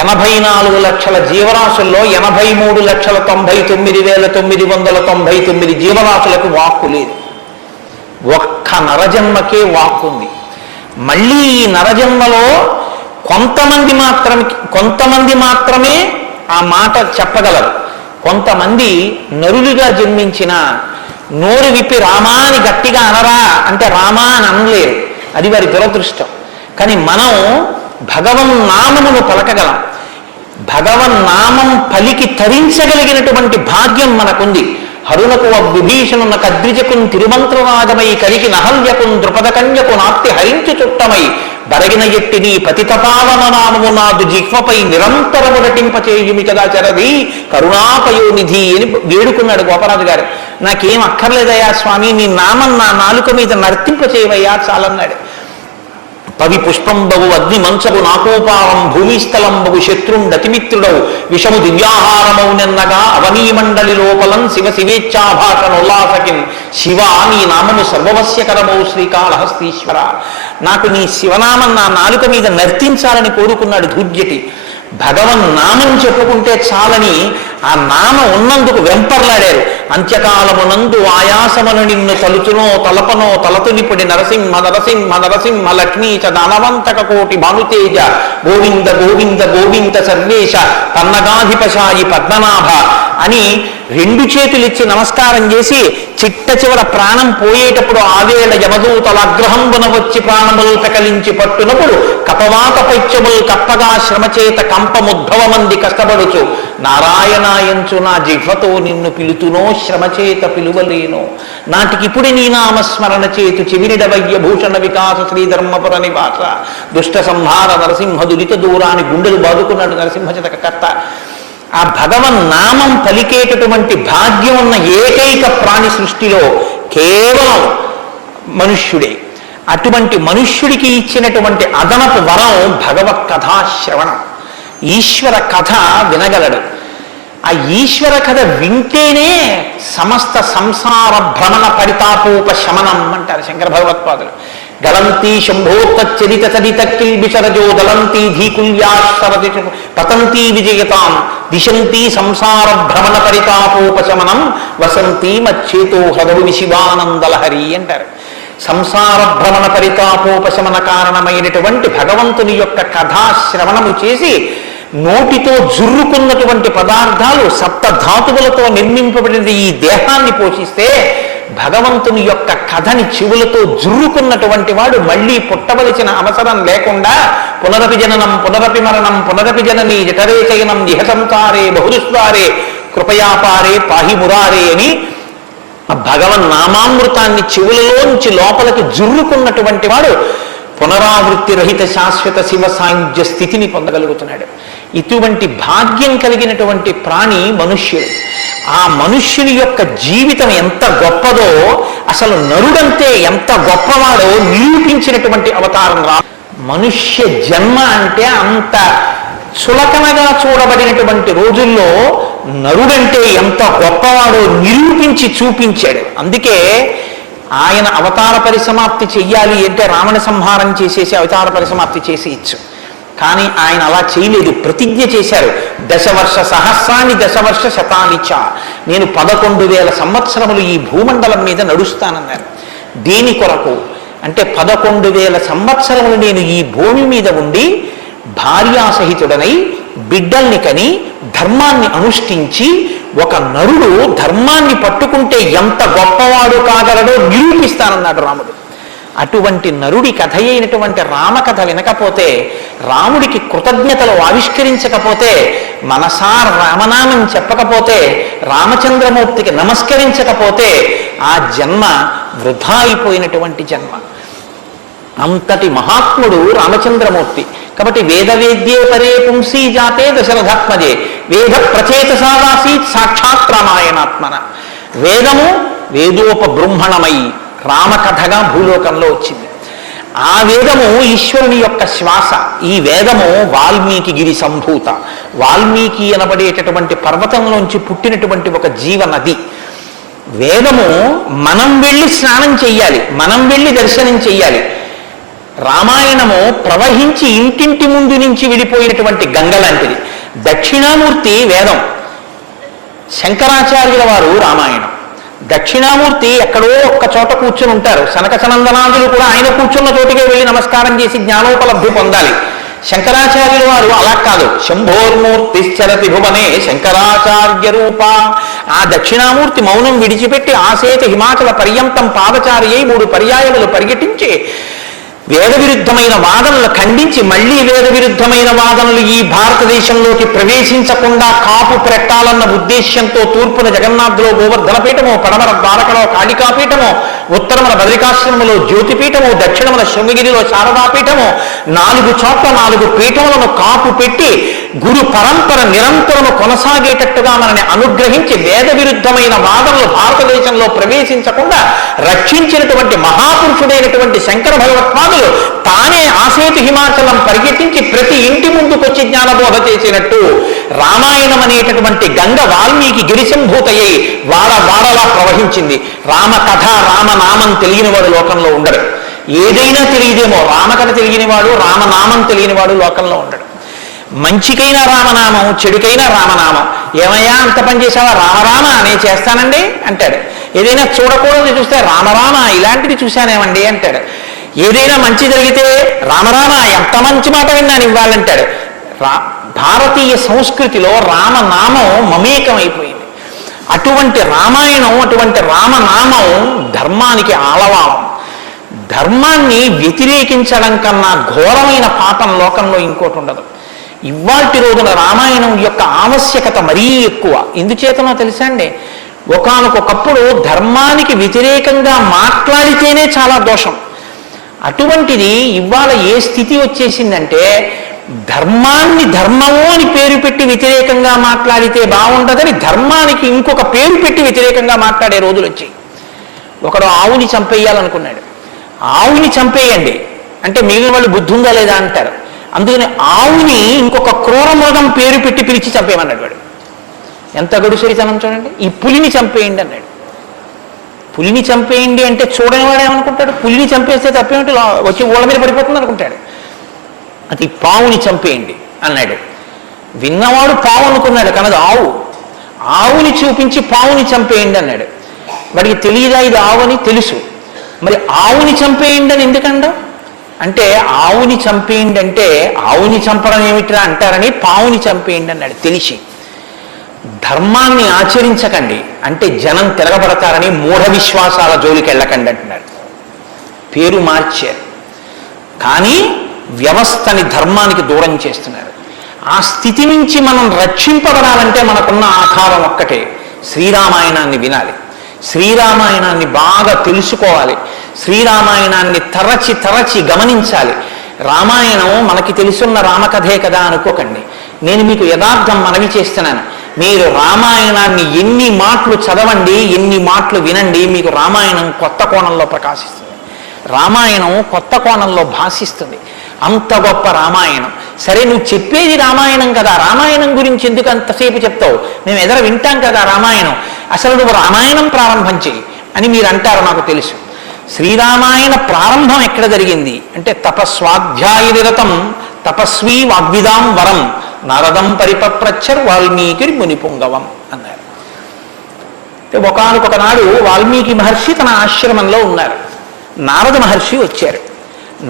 84 లక్షల జీవరాశుల్లో 83,99,999 జీవరాశులకు వాక్కు లేదు. ఒక్క నరజన్మకే వాక్కు ఉంది. మళ్ళీ ఈ నరజన్మలో కొంతమంది మాత్రమే ఆ మాట చెప్పగలరు. కొంతమంది నరులుగా జన్మించిన నోరు విప్పి రామా అని గట్టిగా అనరా అంటే రామా అని అనలేరు, అది వారి దురదృష్టం. కానీ మనం భగవన్నామమును పలకగలం. భగవన్నామం పలికి తరించగలిగినటువంటి భాగ్యం మనకుంది. హరునకు విభీషణున కద్విజకున్ తిరుమంత్రరాగమై కరికి నహల్యకున్ ద్రుపద కన్యకు నాప్తి హరించి చుట్టమై బరగిన ఎట్టి నీ పతితపావన నామము నాదు జిహ్వపై నిరంతరము నటింపచేయుమి కదా చరది కరుణాపయోనిధి అని వేడుకున్నాడు గోపరాజు గారు. నాకేం అక్కర్లేదయ్యా స్వామి, నీ నామం నా నాలుక మీద నర్తింపచేయవయ్యా చాలన్నాడు. పవి పుష్పంబవు అగ్ని మంచపు నాకోపావం భూమిస్థలంబవు శత్రుండతిమిత్రుడవు విషము దివ్యాహారమౌనెన్నగా అవనీమండలి లోపలం శివ శివేచ్ఛాభాషణోల్లాసకిన్ శివ నీ నామము సర్వవస్యకరమౌ శ్రీకాళహస్తీశ్వర. నాకు నీ శివనామం నా నాలుక మీద నర్తించాలని కోరుకున్నాడు ధూర్జటి. భగవన్నామం చెప్పుకుంటే చాలని ఆ నామం ఉన్నందుకు వెంపర్లాడారు. అంత్యకాలమునందు ఆయాసమును నిన్ను తలుచునో తలపనో తలతునిపుడి నరసింహ నరసింహ నరసింహ లక్ష్మీ చ దానవంతక కోటి భానుతేజ గోవింద గోవింద గోవింద సర్వేశ పన్నగాధిపశాయి పద్మనాభ అని 2 చేతులిచ్చి నమస్కారం చేసి చిట్ట చివర ప్రాణం పోయేటప్పుడు ఆవేళ యమదూతల అగ్రహంబున వచ్చి ప్రాణములు పెకలించి పట్టునప్పుడు కపవాత పైత్యములు కప్పగా శ్రమచేత కంపముద్భవమంది కష్టపడుచు నారాయణాయంచు నా జిహ్వతో నిన్ను పిలుతునో శ్రమచేత పిలువలేనో నాటికిపుడి నీ నామస్మరణ చేతు చెవినిడవయ్య భూషణ వికాస శ్రీధర్మపుర నివాస దుష్ట సంహార నరసింహ దురిత దూరాన్ని గుండెలు బాదుకున్నాడు నరసింహచతక కర్త. ఆ భగవన్నామం పలికేటటువంటి భాగ్యం ఉన్న ఏకైక ప్రాణి సృష్టిలో కేవలం మనుష్యుడే. అటువంటి మనుష్యుడికి ఇచ్చినటువంటి అదనపు వరం భగవత్ కథాశ్రవణం. ఈశ్వర కథ వినగలడు. ఆ ఈశ్వర కథ వింటేనే సమస్త సంసార భ్రమణ పరితాపోపశమనం అంటారు శంకర భగవత్పాదులు. గలంతి శంభోత్తరిత చరిత కిల్బిషరజో దళంతి ధీకుల్యాశరది పతంతి విజయతాం దిశంతి సంసార భ్రమణ పరితాపోపశమనం వసంతి మచ్చేతో హృదవి శివానందలహరి అంటారు. సంసార భ్రమణ పరితాపోపశమన కారణమైనటువంటి భగవంతుని యొక్క కథాశ్రవణము చేసి నోటితో జుర్రుకున్నటువంటి పదార్థాలు సప్తధాతువులతో నిర్మింపబడిన ఈ దేహాన్ని పోషిస్తే భగవంతుని యొక్క కథని చెవులతో జుర్రుకున్నటువంటి వాడు మళ్ళీ పుట్టవలసిన అవసరం లేకుండా పునరపి జననం పునరపి మరణం పునరపి జనని జఠరే చయనం ఇహ సంసారే బహుదుష్వారే కృపయాపారే పాహి మురారే అని భగవన్ నామామృతాన్ని చెవులలోంచి లోపలికి జుర్రుకున్నటువంటి వాడు పునరావృత్తి రహిత శాశ్వత శివ సాయుధ్య స్థితిని పొందగలుగుతున్నాడు. ఇటువంటి భాగ్యం కలిగినటువంటి ప్రాణి మనుష్యుడు. ఆ మనుష్యుని యొక్క జీవితం ఎంత గొప్పదో, అసలు నరుడంతే ఎంత గొప్పవాడో నిరూపించినటువంటి అవతారం మనుష్య జన్మ అంటే అంత చులకనగా చూడబడినటువంటి రోజుల్లో నరుడంటే ఎంత గొప్పవాడో నిరూపించి చూపించాడు. అందుకే ఆయన అవతార పరిసమాప్తి చెయ్యాలి అంటే రావణ సంహారం చేసేసి అవతార పరిసమాప్తి చేసి ఇచ్చు. కానీ ఆయన అలా చేయలేదు, ప్రతిజ్ఞ చేశారు. దశవర్ష సహస్రాన్ని దశవర్ష శతానిచ, నేను 11,000 సంవత్సరములు ఈ భూమండలం మీద నడుస్తానన్నారు. దేని కొరకు అంటే 11,000 సంవత్సరములు నేను ఈ భూమి మీద ఉండి భార్యాసహితుడనై బిడ్డల్ని కని ధర్మాన్ని అనుష్ఠించి ఒక నరుడు ధర్మాన్ని పట్టుకుంటే ఎంత గొప్పవాడు కాగలడో నిరూపిస్తానన్నాడు రాముడు. అటువంటి నరుడి కథ అయినటువంటి రామకథ వినకపోతే, రాముడికి కృతజ్ఞతలు ఆవిష్కరించకపోతే, మనసార రామనామం చెప్పకపోతే, రామచంద్రమూర్తికి నమస్కరించకపోతే ఆ జన్మ వృధా అయిపోయినటువంటి జన్మ. అంతటి మహాత్ముడు రామచంద్రమూర్తి. కాబట్టి వేదవేద్యే పరే పుంసీ జాతే దశరథాత్మజే వేద ప్రచేతసాదాసీత్ సాక్షాత్ రామాయణాత్మన. వేదము వేదోపబృంహణమై రామకథగా భూలోకంలో వచ్చింది. ఆ వేదము ఈశ్వరుని యొక్క శ్వాస. ఈ వేదము వాల్మీకి గిరి సంభూత. వాల్మీకి అనబడేటటువంటి పర్వతంలోంచి పుట్టినటువంటి ఒక జీవనది. వేదము మనం వెళ్ళి స్నానం చెయ్యాలి, మనం వెళ్ళి దర్శనం చెయ్యాలి. రామాయణము ప్రవహించి ఇంటింటి ముందు నుంచి వెళ్ళిపోయినటువంటి గంగ లాంటిది. దక్షిణామూర్తి వేదం, శంకరాచార్యుల వారు రామాయణం. దక్షిణామూర్తి ఎక్కడో ఒక్క చోట కూర్చుని ఉంటారు. సనక సనందనాదులు కూడా ఆయన కూర్చున్న చోటుకే వెళ్ళి నమస్కారం చేసి జ్ఞానోపలబ్ధి పొందాలి. శంకరాచార్యుల వారు అలా కాదు. శంభోర్మూర్తిశ్చరతి భువనే శంకరాచార్య రూప. ఆ దక్షిణామూర్తి మౌనం విడిచిపెట్టి ఆసేత హిమాచల పర్యంతం పాదచారి అయి 3 పర్యాయములు పరిగెట్టించి వేద విరుద్ధమైన వాదనలు ఖండించి మళ్లీ వేద విరుద్ధమైన వాదనలు ఈ భారతదేశంలోకి ప్రవేశించకుండా కాపు పెట్టాలన్న ఉద్దేశ్యంతో తూర్పున జగన్నాథులో గోవర్ధన పీఠము, పడమర ద్వారకలో కాళికాపీఠము, ఉత్తరమున బద్రికాశ్రమములో జ్యోతిపీఠము, దక్షిణమున శృంగగిరిలో శారదాపీఠము, 4 చోట్ల 4 పీఠములను కాపు పెట్టి గురు పరంపర నిరంతరము కొనసాగేటట్టుగా మనని అనుగ్రహించి వేద విరుద్ధమైన వాదనలు భారతదేశంలో ప్రవేశించకుండా రక్షించినటువంటి మహాపురుషుడైనటువంటి శంకర భగవత్పాదులు తానే ఆసేతు హిమాచలం పరిగెట్టించి ప్రతి ఇంటి ముందుకొచ్చి జ్ఞానబోధ చేసినట్టు రామాయణం అనేటటువంటి గంగ వాల్మీకి గిరిశంభూతయ్యి వాడలా ప్రవహించింది. రామకథ రామనామం తెలియనివాడు లోకంలో ఉండడు. ఏదైనా తెలియదేమో, రామకథ తెలియనివాడు రామనామం తెలియనివాడు లోకంలో ఉండడు. మంచికైనా రామనామం, చెడుకైనా రామనామం. ఏమయ్యా అంత పని చేసావా? రామరామ నేను చేస్తానండి అంటాడు. ఏదైనా చూడకూడదు చూస్తే రామరామ ఇలాంటిది చూశానేమండి అంటాడు. ఏదైనా మంచి జరిగితే రామరామ ఎంత మంచి మాట విన్నాను ఇవ్వాలంటాడు. భారతీయ సంస్కృతిలో రామనామం మమేకమైపోయింది. అటువంటి రామాయణం, అటువంటి రామనామం ధర్మానికి ఆలవాలం. ధర్మాన్ని వ్యతిరేకించడం కన్నా ఘోరమైన పాపం లోకంలో ఇంకోటి ఉండదు. ఇవాల్టి రోజున రామాయణం యొక్క ఆవశ్యకత మరీ ఎక్కువ. ఎందుచేతనో తెలుసా అండి? ఒకానొకప్పుడు ధర్మానికి వ్యతిరేకంగా మాట్లాడితేనే చాలా దోషం. అటువంటిది ఇవాళ ఏ స్థితి వచ్చేసిందంటే ధర్మాన్ని ధర్మము అని పేరు పెట్టి వ్యతిరేకంగా మాట్లాడితే బాగుండదని ధర్మానికి ఇంకొక పేరు పెట్టి వ్యతిరేకంగా మాట్లాడే రోజులు వచ్చాయి. ఒకడు ఆవుని చంపేయాలనుకున్నాడు. ఆవుని చంపేయండి అంటే మిగిలిన వాళ్ళు బుద్ధి ఉందా లేదా అంటారు. అందుకని ఆవుని ఇంకొక క్రూర మృగం పేరు పెట్టి పిలిచి చంపేయమన్నాడు వాడు. ఎంత గడుసరితనం చూడండి. ఈ పులిని చంపేయండి అన్నాడు. పులిని చంపేయండి అంటే చూడని వాడు ఏమనుకుంటాడు? పులిని చంపేస్తే తప్పేమిటి, వచ్చి ఊళ్ళ మీద పడిపోతుంది అనుకుంటాడు. అది పావుని చంపేయండి అన్నాడు. విన్నవాడు పావు అనుకున్నాడు, కనది ఆవు. ఆవుని చూపించి పావుని చంపేయండి అన్నాడు. వాడికి తెలియదా ఇది ఆవు అని? తెలుసు. మరి ఆవుని చంపేయండి అని ఎందుకండో అంటే ఆవుని చంపేయండి అంటే ఆవుని చంపడం ఏమిట్రా అంటారని పావుని చంపేయండి అన్నాడు. తెలిసి ధర్మాన్ని ఆచరించకండి అంటే జనం తిరగబడతారని మూఢ విశ్వాసాల జోలికి వెళ్ళకండి అంటున్నాడు. పేరు మార్చారు కానీ వ్యవస్థని ధర్మానికి దూరం చేస్తున్నారు. ఆ స్థితి నుంచి మనం రక్షింపబడాలంటే మనకున్న ఆధారం ఒక్కటే, శ్రీరామాయణాన్ని వినాలి. శ్రీరామాయణాన్ని బాగా తెలుసుకోవాలి, శ్రీరామాయణాన్ని తరచి తరచి గమనించాలి. రామాయణం మనకి తెలుసున్న రామకథే కదా అనుకోకండి. నేను మీకు యథార్థం మనవి చేస్తున్నాను. మీరు రామాయణాన్ని ఎన్ని మాటలు చదవండి, ఎన్ని మాటలు వినండి, మీకు రామాయణం కొత్త కోణంలో ప్రకాశిస్తుంది, రామాయణం కొత్త కోణంలో భాషిస్తుంది. అంత గొప్ప రామాయణం. సరే, నువ్వు చెప్పేది రామాయణం కదా, రామాయణం గురించి ఎందుకు అంతసేపు చెప్తావు, మేము ఎదర వింటాం కదా రామాయణం, అసలు నువ్వు రామాయణం ప్రారంభం చెయ్యి అని మీరు అంటారు. నాకు తెలుసు. శ్రీరామాయణ ప్రారంభం ఎక్కడ జరిగింది అంటే తపస్వాధ్యాయ నిరతం తపస్వీ వాగ్విదాం వరం నారదం పరిపప్రచ్చర్ వాల్మీకి మునిపుంగవం అన్నారు. ఒకానొక నాడు వాల్మీకి మహర్షి తన ఆశ్రమంలో ఉన్నారు. నారద మహర్షి వచ్చారు.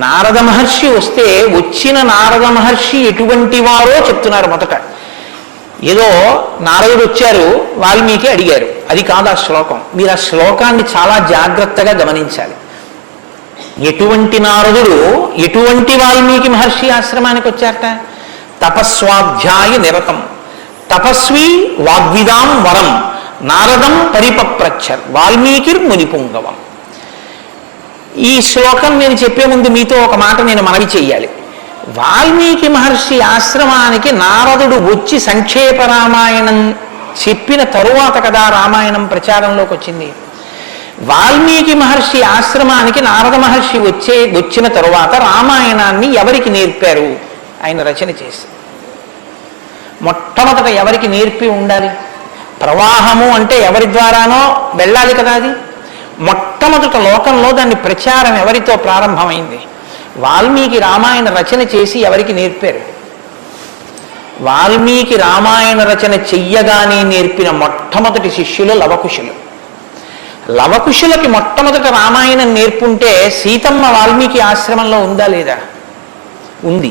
నారద మహర్షి వస్తే వచ్చిన నారద మహర్షి ఎటువంటి వారో చెప్తున్నారు. మొదట ఏదో నారదుడు వచ్చారు, వాల్మీకి అడిగారు, అది కాదు ఆ శ్లోకం. మీరు ఆ శ్లోకాన్ని చాలా జాగ్రత్తగా గమనించాలి. ఎటువంటి నారదుడు ఎటువంటి వాల్మీకి మహర్షి ఆశ్రమానికి వచ్చారట? తపస్వాధ్యాయ నిరతం తపస్వి వాగ్విదాం వరం నారదం పరిపప్రచ్చర్ వాల్మీకిర్ మునిపుంగవం. ఈ శ్లోకం నేను చెప్పే ముందు మీతో ఒక మాట నేను మనవి చెయ్యాలి. వాల్మీకి మహర్షి ఆశ్రమానికి నారదుడు వచ్చి సంక్షేప రామాయణం చెప్పిన తరువాత కదా రామాయణం ప్రచారంలోకి వచ్చింది. వాల్మీకి మహర్షి ఆశ్రమానికి నారద మహర్షి వచ్చిన తరువాత రామాయణాన్ని ఎవరికి నేర్పారు? ఆయన రచన చేసి మొట్టమొదట ఎవరికి నేర్పి ఉండాలి? ప్రవాహము అంటే ఎవరి ద్వారానో వెళ్ళాలి కదా. అది మొట్టమొదట లోకంలో దాన్ని ప్రచారం ఎవరితో ప్రారంభమైంది? వాల్మీకి రామాయణ రచన చేసి ఎవరికి నేర్పారు? వాల్మీకి రామాయణ రచన చెయ్యగానే నేర్పిన మొట్టమొదటి శిష్యులు లవకుశులు. లవకుశులకి మొట్టమొదట రామాయణం నేర్పుంటే సీతమ్మ వాల్మీకి ఆశ్రమంలో ఉందా లేదా? ఉంది.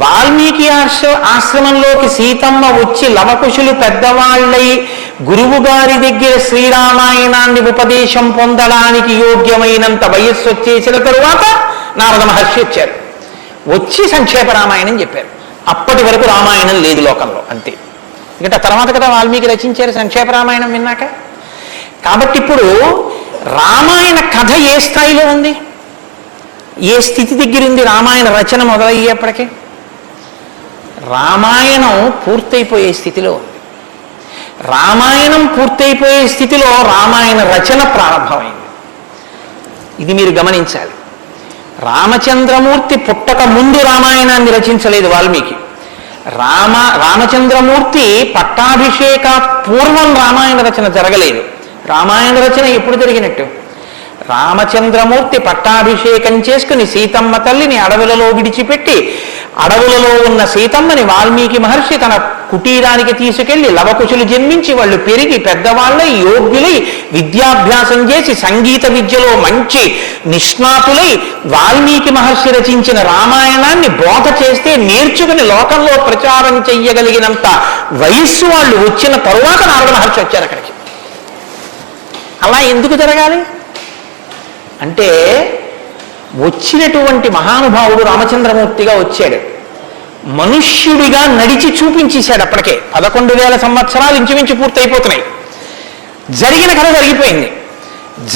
వాల్మీకి ఆశ్రమంలోకి సీతమ్మ వచ్చి లవకుశులు పెద్దవాళ్ళై గురువు గారి దగ్గర శ్రీరామాయణాన్ని ఉపదేశం పొందడానికి యోగ్యమైనంత వయస్సు వచ్చేసిన తరువాత నారద మహర్షి వచ్చారు. వచ్చి సంక్షేప రామాయణం చెప్పారు. అప్పటి వరకు రామాయణం లేదు లోకంలో, అంతే. ఇంకా తర్వాత కదా వాల్మీకి రచించారు సంక్షేప రామాయణం విన్నాక. కాబట్టి ఇప్పుడు రామాయణ కథ ఏ స్థాయిలో ఉంది, ఏ స్థితి దగ్గర ఉంది? రామాయణ రచన మొదలయ్యేప్పటికీ రామాయణం పూర్తయిపోయే స్థితిలో ఉంది. రామాయణం పూర్తయిపోయే స్థితిలో రామాయణ రచన ప్రారంభమైంది. ఇది మీరు గమనించాలి. రామచంద్రమూర్తి పుట్టక ముందు రామాయణాన్ని రచించలేదు వాల్మీకి. రామచంద్రమూర్తి పట్టాభిషేక పూర్వం రామాయణ రచన జరగలేదు. రామాయణ రచన ఎప్పుడు జరిగినట్టు? రామచంద్రమూర్తి పట్టాభిషేకం చేసుకుని సీతమ్మ తల్లిని అడవులలో విడిచిపెట్టి అడవులలో ఉన్న సీతమ్మని వాల్మీకి మహర్షి తన కుటీరానికి తీసుకెళ్లి లవకుశులు జన్మించి వాళ్ళు పెరిగి పెద్దవాళ్ళై యోగ్యులై విద్యాభ్యాసం చేసి సంగీత విద్యలో మంచి నిష్ణాతులై వాల్మీకి మహర్షి రచించిన రామాయణాన్ని బోధ చేస్తే నేర్చుకుని లోకంలో ప్రచారం చెయ్యగలిగినంత వయస్సు వాళ్ళు వచ్చిన తరువాత నారద మహర్షి వచ్చారు అక్కడికి. అలా ఎందుకు జరగాలి అంటే వచ్చినటువంటి మహానుభావుడు రామచంద్రమూర్తిగా వచ్చాడు. మనుష్యుడిగా నడిచి చూపించేశాడు. అప్పటికే 11,000 సంవత్సరాలు ఇంచుమించు పూర్తయిపోతున్నాయి. జరిగిన కథ జరిగిపోయింది.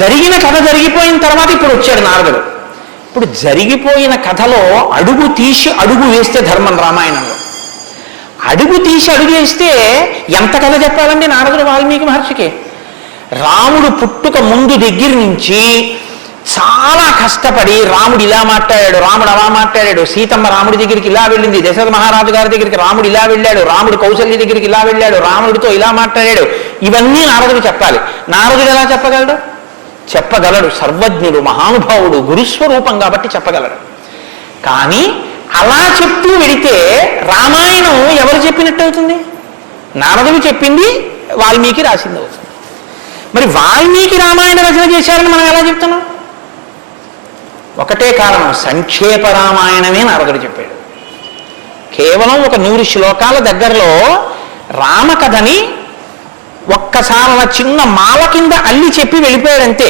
జరిగిన కథ జరిగిపోయిన తర్వాత ఇప్పుడు వచ్చాడు నారదుడు. ఇప్పుడు జరిగిపోయిన కథలో అడుగు తీసి అడుగు వేస్తే ధర్మం. రామాయణంలో అడుగు తీసి అడుగు వేస్తే ఎంత కథ చెప్పాలండి నారదుడు వాల్మీకి మహర్షికి? రాముడు పుట్టుక ముందు దగ్గర నుంచి చాలా కష్టపడి రాముడు ఇలా మాట్లాడాడు, రాముడు అలా మాట్లాడాడు, సీతమ్మ రాముడి దగ్గరికి ఇలా వెళ్ళింది, దశరథ మహారాజు గారి దగ్గరికి రాముడు ఇలా వెళ్ళాడు, రాముడు కౌశల్య దగ్గరికి ఇలా వెళ్ళాడు, రాముడితో ఇలా మాట్లాడాడు, ఇవన్నీ నారదుడు చెప్పాలి. నారదుడు ఎలా చెప్పగలడు? చెప్పగలడు. సర్వజ్ఞుడు, మహానుభావుడు, గురుస్వరూపం కాబట్టి చెప్పగలడు. కానీ అలా చెప్తూ వెడితే రామాయణం ఎవరు చెప్పినట్టు అవుతుంది? నారదుడు చెప్పింది వాల్మీకి రాసింది అవుతుంది. మరి వాల్మీకి రామాయణ రచన చేశారని మనం ఎలా చెప్తున్నాం? ఒకటే కారణం, సంక్షేప రామాయణమే నారదుడు చెప్పాడు. కేవలం ఒక 100 శ్లోకాల దగ్గరలో రామకథని ఒక్కసారి చిన్న మాల కింద అల్లి చెప్పి వెళ్ళిపోయాడంతే.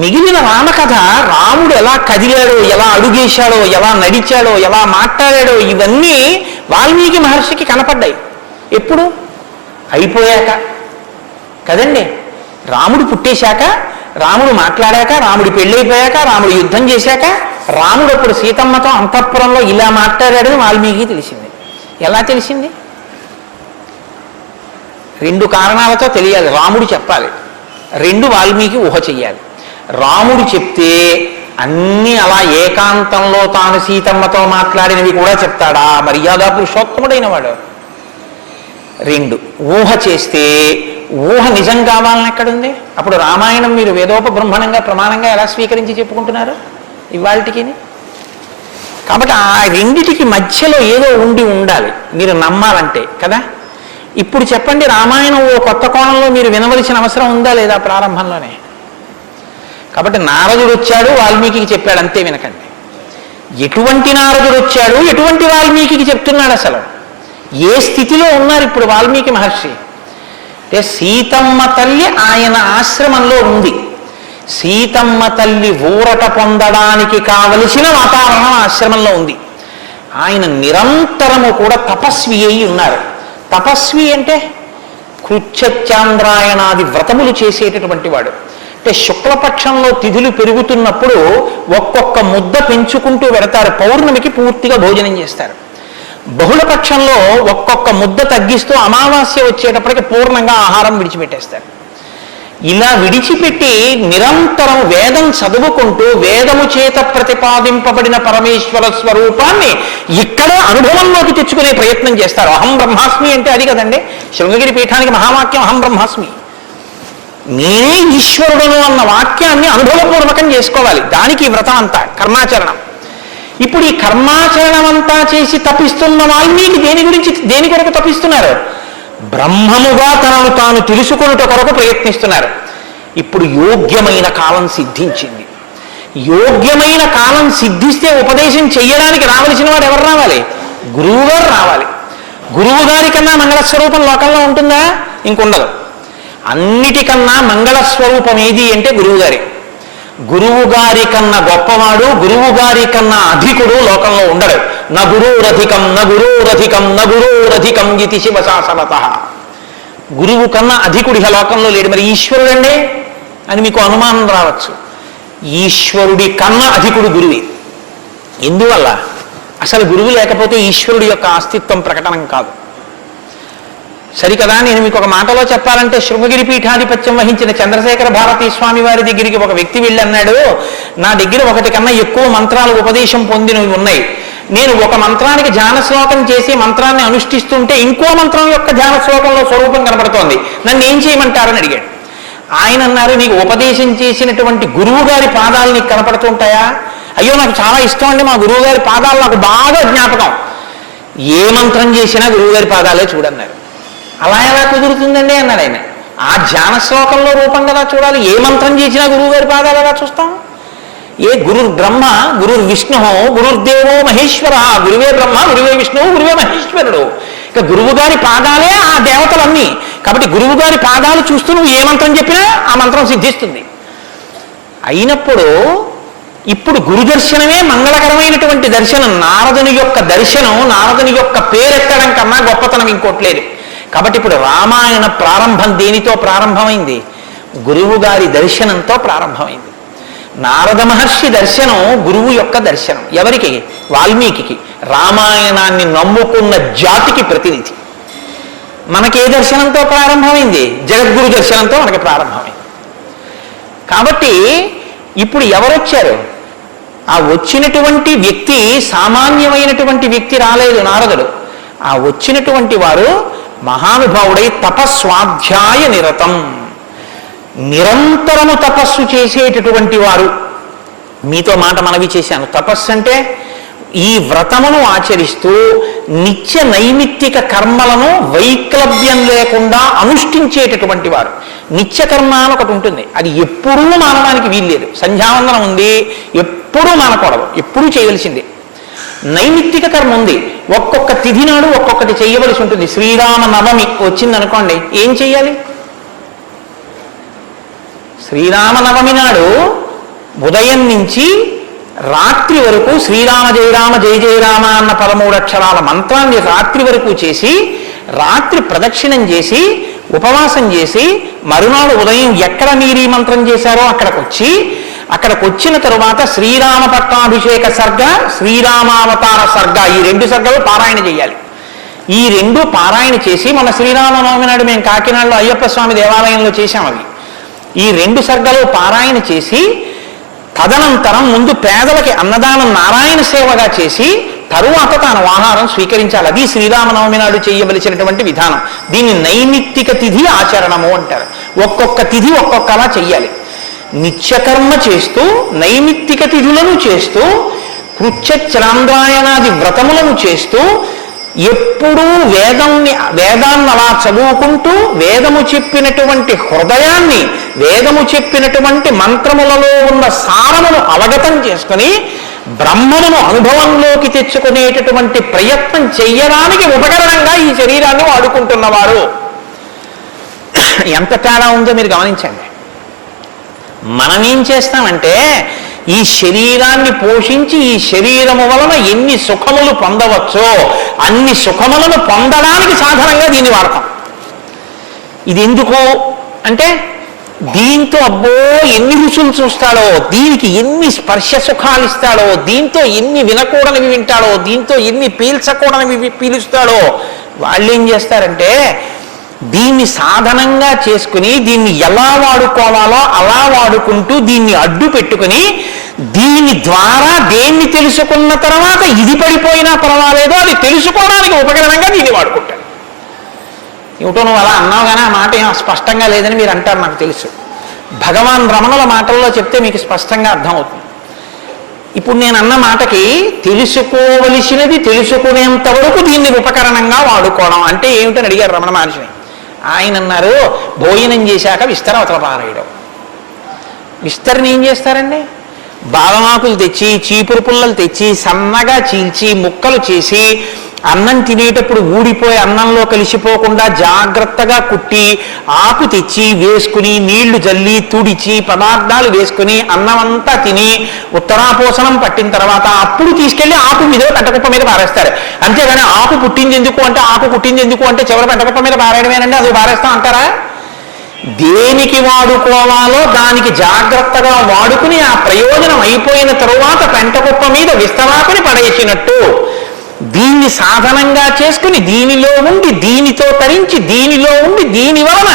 మిగిలిన రామకథ రాముడు ఎలా కదిలాడో, ఎలా అడుగేశాడో, ఎలా నడిచాడో, ఎలా మాట్లాడాడో ఇవన్నీ వాల్మీకి మహర్షికి కనపడ్డాయి. ఎప్పుడు? అయిపోయాక కదండి. రాముడు పుట్టేశాక, రాముడు మాట్లాడాక, రాముడి పెళ్ళైపోయాక, రాముడు యుద్ధం చేశాక, రాముడు అప్పుడు సీతమ్మతో అంతఃపురంలో ఇలా మాట్లాడాడని వాల్మీకి తెలిసింది. ఎలా తెలిసింది? 2 కారణాలతో తెలియాలి. రాముడు చెప్పాలి, 2 వాల్మీకి ఊహ చెయ్యాలి. రాముడు చెప్తే అన్నీ అలా ఏకాంతంలో తాను సీతమ్మతో మాట్లాడినవి కూడా చెప్తాడా? మర్యాద పురుషోత్తముడైన వాడు. 2 ఊహ చేస్తే ఊహ నిజం కావాలని ఎక్కడుంది? అప్పుడు రామాయణం మీరు వేదోపబ్రహ్మణంగా ప్రమాణంగా ఎలా స్వీకరించి చెప్పుకుంటున్నారు ఇవాళకి? కాబట్టి ఆ రెండిటికి మధ్యలో ఏదో ఉండాలి మీరు నమ్మాలంటే కదా. ఇప్పుడు చెప్పండి, రామాయణం ఓ కొత్త కోణంలో మీరు వినవలసిన అవసరం ఉందా లేదా ప్రారంభంలోనే? కాబట్టి నారదుడు వచ్చాడు, వాల్మీకి చెప్పాడు, అంతే. వినకండి. ఎటువంటి నారదుడు వచ్చాడు, ఎటువంటి వాల్మీకి చెప్తున్నాడు, అసలు ఏ స్థితిలో ఉన్నారు ఇప్పుడు వాల్మీకి మహర్షి అంటే సీతమ్మ తల్లి ఆయన ఆశ్రమంలో ఉంది. సీతమ్మ తల్లి ఊరట పొందడానికి కావలసిన వాతావరణం ఆశ్రమంలో ఉంది. ఆయన నిరంతరము కూడా తపస్వి అయి ఉన్నారు. తపస్వి అంటే కృచ్ఛచాంద్రాయణాది వ్రతములు చేసేటటువంటి వాడు. అంటే శుక్లపక్షంలో తిథులు పెరుగుతున్నప్పుడు ఒక్కొక్క ముద్ద పెంచుకుంటూ వెడతారు. పౌర్ణమికి పూర్తిగా భోజనం చేస్తారు. బహుళపక్షంలో ఒక్కొక్క ముద్ద తగ్గిస్తూ అమావాస్య వచ్చేటప్పటికి పూర్ణంగా ఆహారం విడిచిపెట్టేస్తారు. ఇలా విడిచిపెట్టి నిరంతరం వేదం చదువుకుంటూ వేదము చేత ప్రతిపాదింపబడిన పరమేశ్వర స్వరూపాన్ని ఇక్కడ అనుభవంలోకి తెచ్చుకునే ప్రయత్నం చేస్తారు. అహం బ్రహ్మాస్మి అంటే అది కదండి శృంగగిరి పీఠానికి మహావాక్యం, అహం బ్రహ్మాస్మి, నేనే ఈశ్వరుడును అన్న వాక్యాన్ని అనుభవపూర్వకం చేసుకోవాలి. దానికి వ్రతం అంతా కర్మాచరణం. ఇప్పుడు ఈ కర్మాచరణం అంతా చేసి తపిస్తున్న వాల్మీకి దేని కొరకు తపిస్తున్నారు? బ్రహ్మముగా తనను తాను తెలుసుకొనుట కొరకు ప్రయత్నిస్తున్నారు. ఇప్పుడు యోగ్యమైన కాలం సిద్ధించింది. యోగ్యమైన కాలం సిద్ధిస్తే ఉపదేశం చెయ్యడానికి రావలసిన వాడు ఎవరు రావాలి? గురువుగారు రావాలి. గురువు గారి కన్నా మంగళస్వరూపం లోకంలో ఉంటుందా? ఇంకుండదు. అన్నిటికన్నా మంగళస్వరూపం ఏది అంటే గురువుగారి. గురువుగారి కన్నా గొప్పవాడు, గురువుగారి కన్నా అధికుడు లోకంలో ఉండడు. నగురురధికం నగురురధికం నగురురధికం ఇది శివశాసనత. గురువు కన్నా అధికుడి లోకంలో లేడు. మరి ఈశ్వరుడండి అని మీకు అనుమానం రావచ్చు. ఈశ్వరుడి కన్నా అధికుడు గురువే. ఎందువల్ల? అసలు గురువు లేకపోతే ఈశ్వరుడి యొక్క అస్తిత్వం ప్రకటనం కాదు. సరికదా? నేను మీకు ఒక మాటలో చెప్పాలంటే శృంగగిరి పీఠాధిపత్యం వహించిన చంద్రశేఖర భారతీ స్వామి వారి దగ్గరికి ఒక వ్యక్తి వెళ్ళి అన్నాడు, నా దగ్గర 1 కన్నా ఎక్కువ మంత్రాలు ఉపదేశం పొందినవి ఉన్నాయి. నేను ఒక మంత్రానికి ధ్యాన శ్లోకం చేసి మంత్రాన్ని అనుష్ఠిస్తుంటే ఇంకో మంత్రం యొక్క ధ్యాన శ్లోకంలో స్వరూపం కనబడుతోంది, నన్ను ఏం చేయమంటారని అడిగాడు. ఆయన అన్నారు, నీకు ఉపదేశం చేసినటువంటి గురువు గారి పాదాలు నీకు కనపడుతుంటాయా? అయ్యో నాకు చాలా ఇష్టం అండి, మా గురువు గారి పాదాలు నాకు బాగా జ్ఞాపకం. ఏ మంత్రం చేసినా గురువుగారి పాదాలే చూడన్నారు. అలా ఎలా కుదురుతుందండి అన్నాడు ఆయన. ఆ ధ్యాన శ్లోకంలో రూపం కదా చూడాలి. ఏ మంత్రం చేసినా గురువుగారి పాదాలు ఎలా చూస్తాం? ఏ గురుర్ బ్రహ్మ గురుర్ విష్ణు గురుర్దేవో మహేశ్వర, గురువే బ్రహ్మ గురువే విష్ణువు గురువే మహేశ్వరుడు. ఇక గురువు గారి పాదాలే ఆ దేవతలన్నీ. కాబట్టి గురువు గారి పాదాలు చూస్తూ నువ్వు ఏ మంత్రం చెప్పినా ఆ మంత్రం సిద్ధిస్తుంది. అయినప్పుడు ఇప్పుడు గురు దర్శనమే మంగళకరమైనటువంటి దర్శనం. నారదుని యొక్క దర్శనం, నారదుని యొక్క పేరెత్తడం కన్నా గొప్పతనం ఇంకోట్లేదు. కాబట్టి ఇప్పుడు రామాయణ ప్రారంభం దేనితో ప్రారంభమైంది? గురువు గారి దర్శనంతో ప్రారంభమైంది. నారద మహర్షి దర్శనం గురువు యొక్క దర్శనం. ఎవరికి? వాల్మీకి. రామాయణాన్ని నమ్ముకున్న జాతికి ప్రతినిధి. మనకే దర్శనంతో ప్రారంభమైంది? జగద్గురు దర్శనంతో మనకి ప్రారంభమైంది. కాబట్టి ఇప్పుడు ఎవరొచ్చారు? ఆ వచ్చినటువంటి వ్యక్తి సామాన్యమైనటువంటి వ్యక్తి రాలేదు. నారదుడు ఆ వచ్చినటువంటి వారు మహానుభావుడై తపస్వాధ్యాయ నిరతం, నిరంతరము తపస్సు చేసేటటువంటి వారు. మీతో మాట మనవి చేశాను. తపస్సు అంటే ఈ వ్రతమును ఆచరిస్తూ నిత్య నైమిత్తిక కర్మలను వైక్లభ్యం లేకుండా అనుష్ఠించేటటువంటి వారు. నిత్యకర్మ అని ఒకటి ఉంటుంది, అది ఎప్పుడూ మానడానికి వీల్లేదు. సంధ్యావందనం ఉంది, ఎప్పుడూ మానకూడదు, ఎప్పుడూ చేయవలసిందే. నైమిత్తిక కర్మ ఉంది, ఒక్కొక్క తిథి నాడు ఒక్కొక్కటి చేయవలసి ఉంటుంది. శ్రీరామ నవమి వచ్చిందనుకోండి, ఏం చెయ్యాలి? శ్రీరామనవమి నాడు ఉదయం నుంచి రాత్రి వరకు శ్రీరామ జయ రామ జయ జయ రామ అన్న 13 అక్షరాల మంత్రాన్ని రాత్రి వరకు చేసి, రాత్రి ప్రదక్షిణం చేసి ఉపవాసం చేసి మరునాడు ఉదయం ఎక్కడ మీరు ఈ మంత్రం చేశారో అక్కడికి వచ్చిన తరువాత శ్రీరామ పట్టాభిషేక సర్గ, శ్రీరామావతార సర్గ, ఈ 2 సర్గలు పారాయణ చేయాలి. ఈ 2 పారాయణ చేసి మన శ్రీరామనవమి నాడు మేము కాకినాడలో అయ్యప్ప స్వామి దేవాలయంలో చేశాం. అవి ఈ 2 సర్గలు పారాయణ చేసి తదనంతరం ముందు పేదలకి అన్నదానం నారాయణ సేవగా చేసి తరువాత తాను ఆహారం స్వీకరించాలి. అది శ్రీరామనవమి నాడు చేయవలసినటువంటి విధానం. దీన్ని నైమిత్తిక తిథి ఆచరణము అంటారు. ఒక్కొక్క తిథి ఒక్కొక్కలా చెయ్యాలి. నిత్యకర్మ చేస్తూ, నైమిత్తిక తిథులను చేస్తూ, కృత్యశ్రాంద్రాయణాది వ్రతములను చేస్తూ, ఎప్పుడూ వేదాన్ని అలా చదువుకుంటూ, వేదము చెప్పినటువంటి హృదయాన్ని, వేదము చెప్పినటువంటి మంత్రములలో ఉన్న సారమును అవగతం చేసుకుని బ్రహ్మమును అనుభవంలోకి తెచ్చుకునేటటువంటి ప్రయత్నం చెయ్యడానికి ఉపకరణంగా ఈ శరీరాన్ని వాడుకుంటున్నవారు. ఎంత తేడా ఉందో మీరు గమనించండి. మనం ఏం చేస్తామంటే ఈ శరీరాన్ని పోషించి ఈ శరీరము వలన ఎన్ని సుఖములు పొందవచ్చో అన్ని సుఖములను పొందడానికి సాధనంగా దీన్ని వాడతాం. ఇది ఎందుకు అంటే దీంతో అబ్బో ఎన్ని రుచులు చూస్తాడో, దీనికి ఎన్ని స్పర్శ సుఖాలు ఇస్తాడో, దీంతో ఎన్ని వినకూడనివి వింటాడో, దీంతో ఎన్ని పీల్చకూడనివి పీలుస్తాడో. వాళ్ళు ఏం చేస్తారంటే దీన్ని సాధనంగా చేసుకుని దీన్ని ఎలా వాడుకోవాలో అలా వాడుకుంటూ దీన్ని అడ్డు పెట్టుకుని దీని ద్వారా దేన్ని తెలుసుకున్న తర్వాత ఇది పడిపోయినా పర్వాలేదో అది తెలుసుకోవడానికి ఉపకరణంగా దీన్ని వాడుకుంటాడు. ఏమిటో నువ్వు అలా అన్నావు కానీ ఆ మాట ఏం స్పష్టంగా లేదని మీరు అంటారు, నాకు తెలుసు. భగవాన్ రమణుల మాటల్లో చెప్తే మీకు స్పష్టంగా అర్థమవుతుంది. ఇప్పుడు నేను అన్న మాటకి తెలుసుకోవలసినది తెలుసుకునేంత వరకు దీన్ని ఉపకరణంగా వాడుకోవడం అంటే ఏమిటని అడిగారు రమణ మహర్షిని. ఆయన అన్నారు, భోజనం చేశాక విస్తర అవతల పారేయడం. విస్తరని ఏం చేస్తారండి? బాదమాకులు తెచ్చి, చీపురు పుల్లలు తెచ్చి, సన్నగా చీల్చి ముక్కలు చేసి, అన్నం తినేటప్పుడు ఊడిపోయి అన్నంలో కలిసిపోకుండా జాగ్రత్తగా కుట్టి, ఆకు తెచ్చి వేసుకుని, నీళ్లు జల్లి తుడిచి, పదార్థాలు వేసుకుని అన్నం అంతా తిని ఉత్తరాపోసనం పట్టిన తర్వాత అప్పుడు తీసుకెళ్లి ఆకు మీద పెంటకుప్ప మీద పారేస్తారు. అంతేగాని ఆకు పుట్టింది ఎందుకు అంటే చివరి పెంటకుప్ప మీద పారేయడమేనండి, అది పారేస్తాం అంటారా? దేనికి వాడుకోవాలో దానికి జాగ్రత్తగా వాడుకుని ఆ ప్రయోజనం అయిపోయిన తరువాత పెంటకుప్ప మీద విస్తరాకుని పడేసినట్టు దీన్ని సాధనంగా చేసుకుని దీనిలో ఉండి దీనితో తరించి దీనిలో ఉండి దీని వలన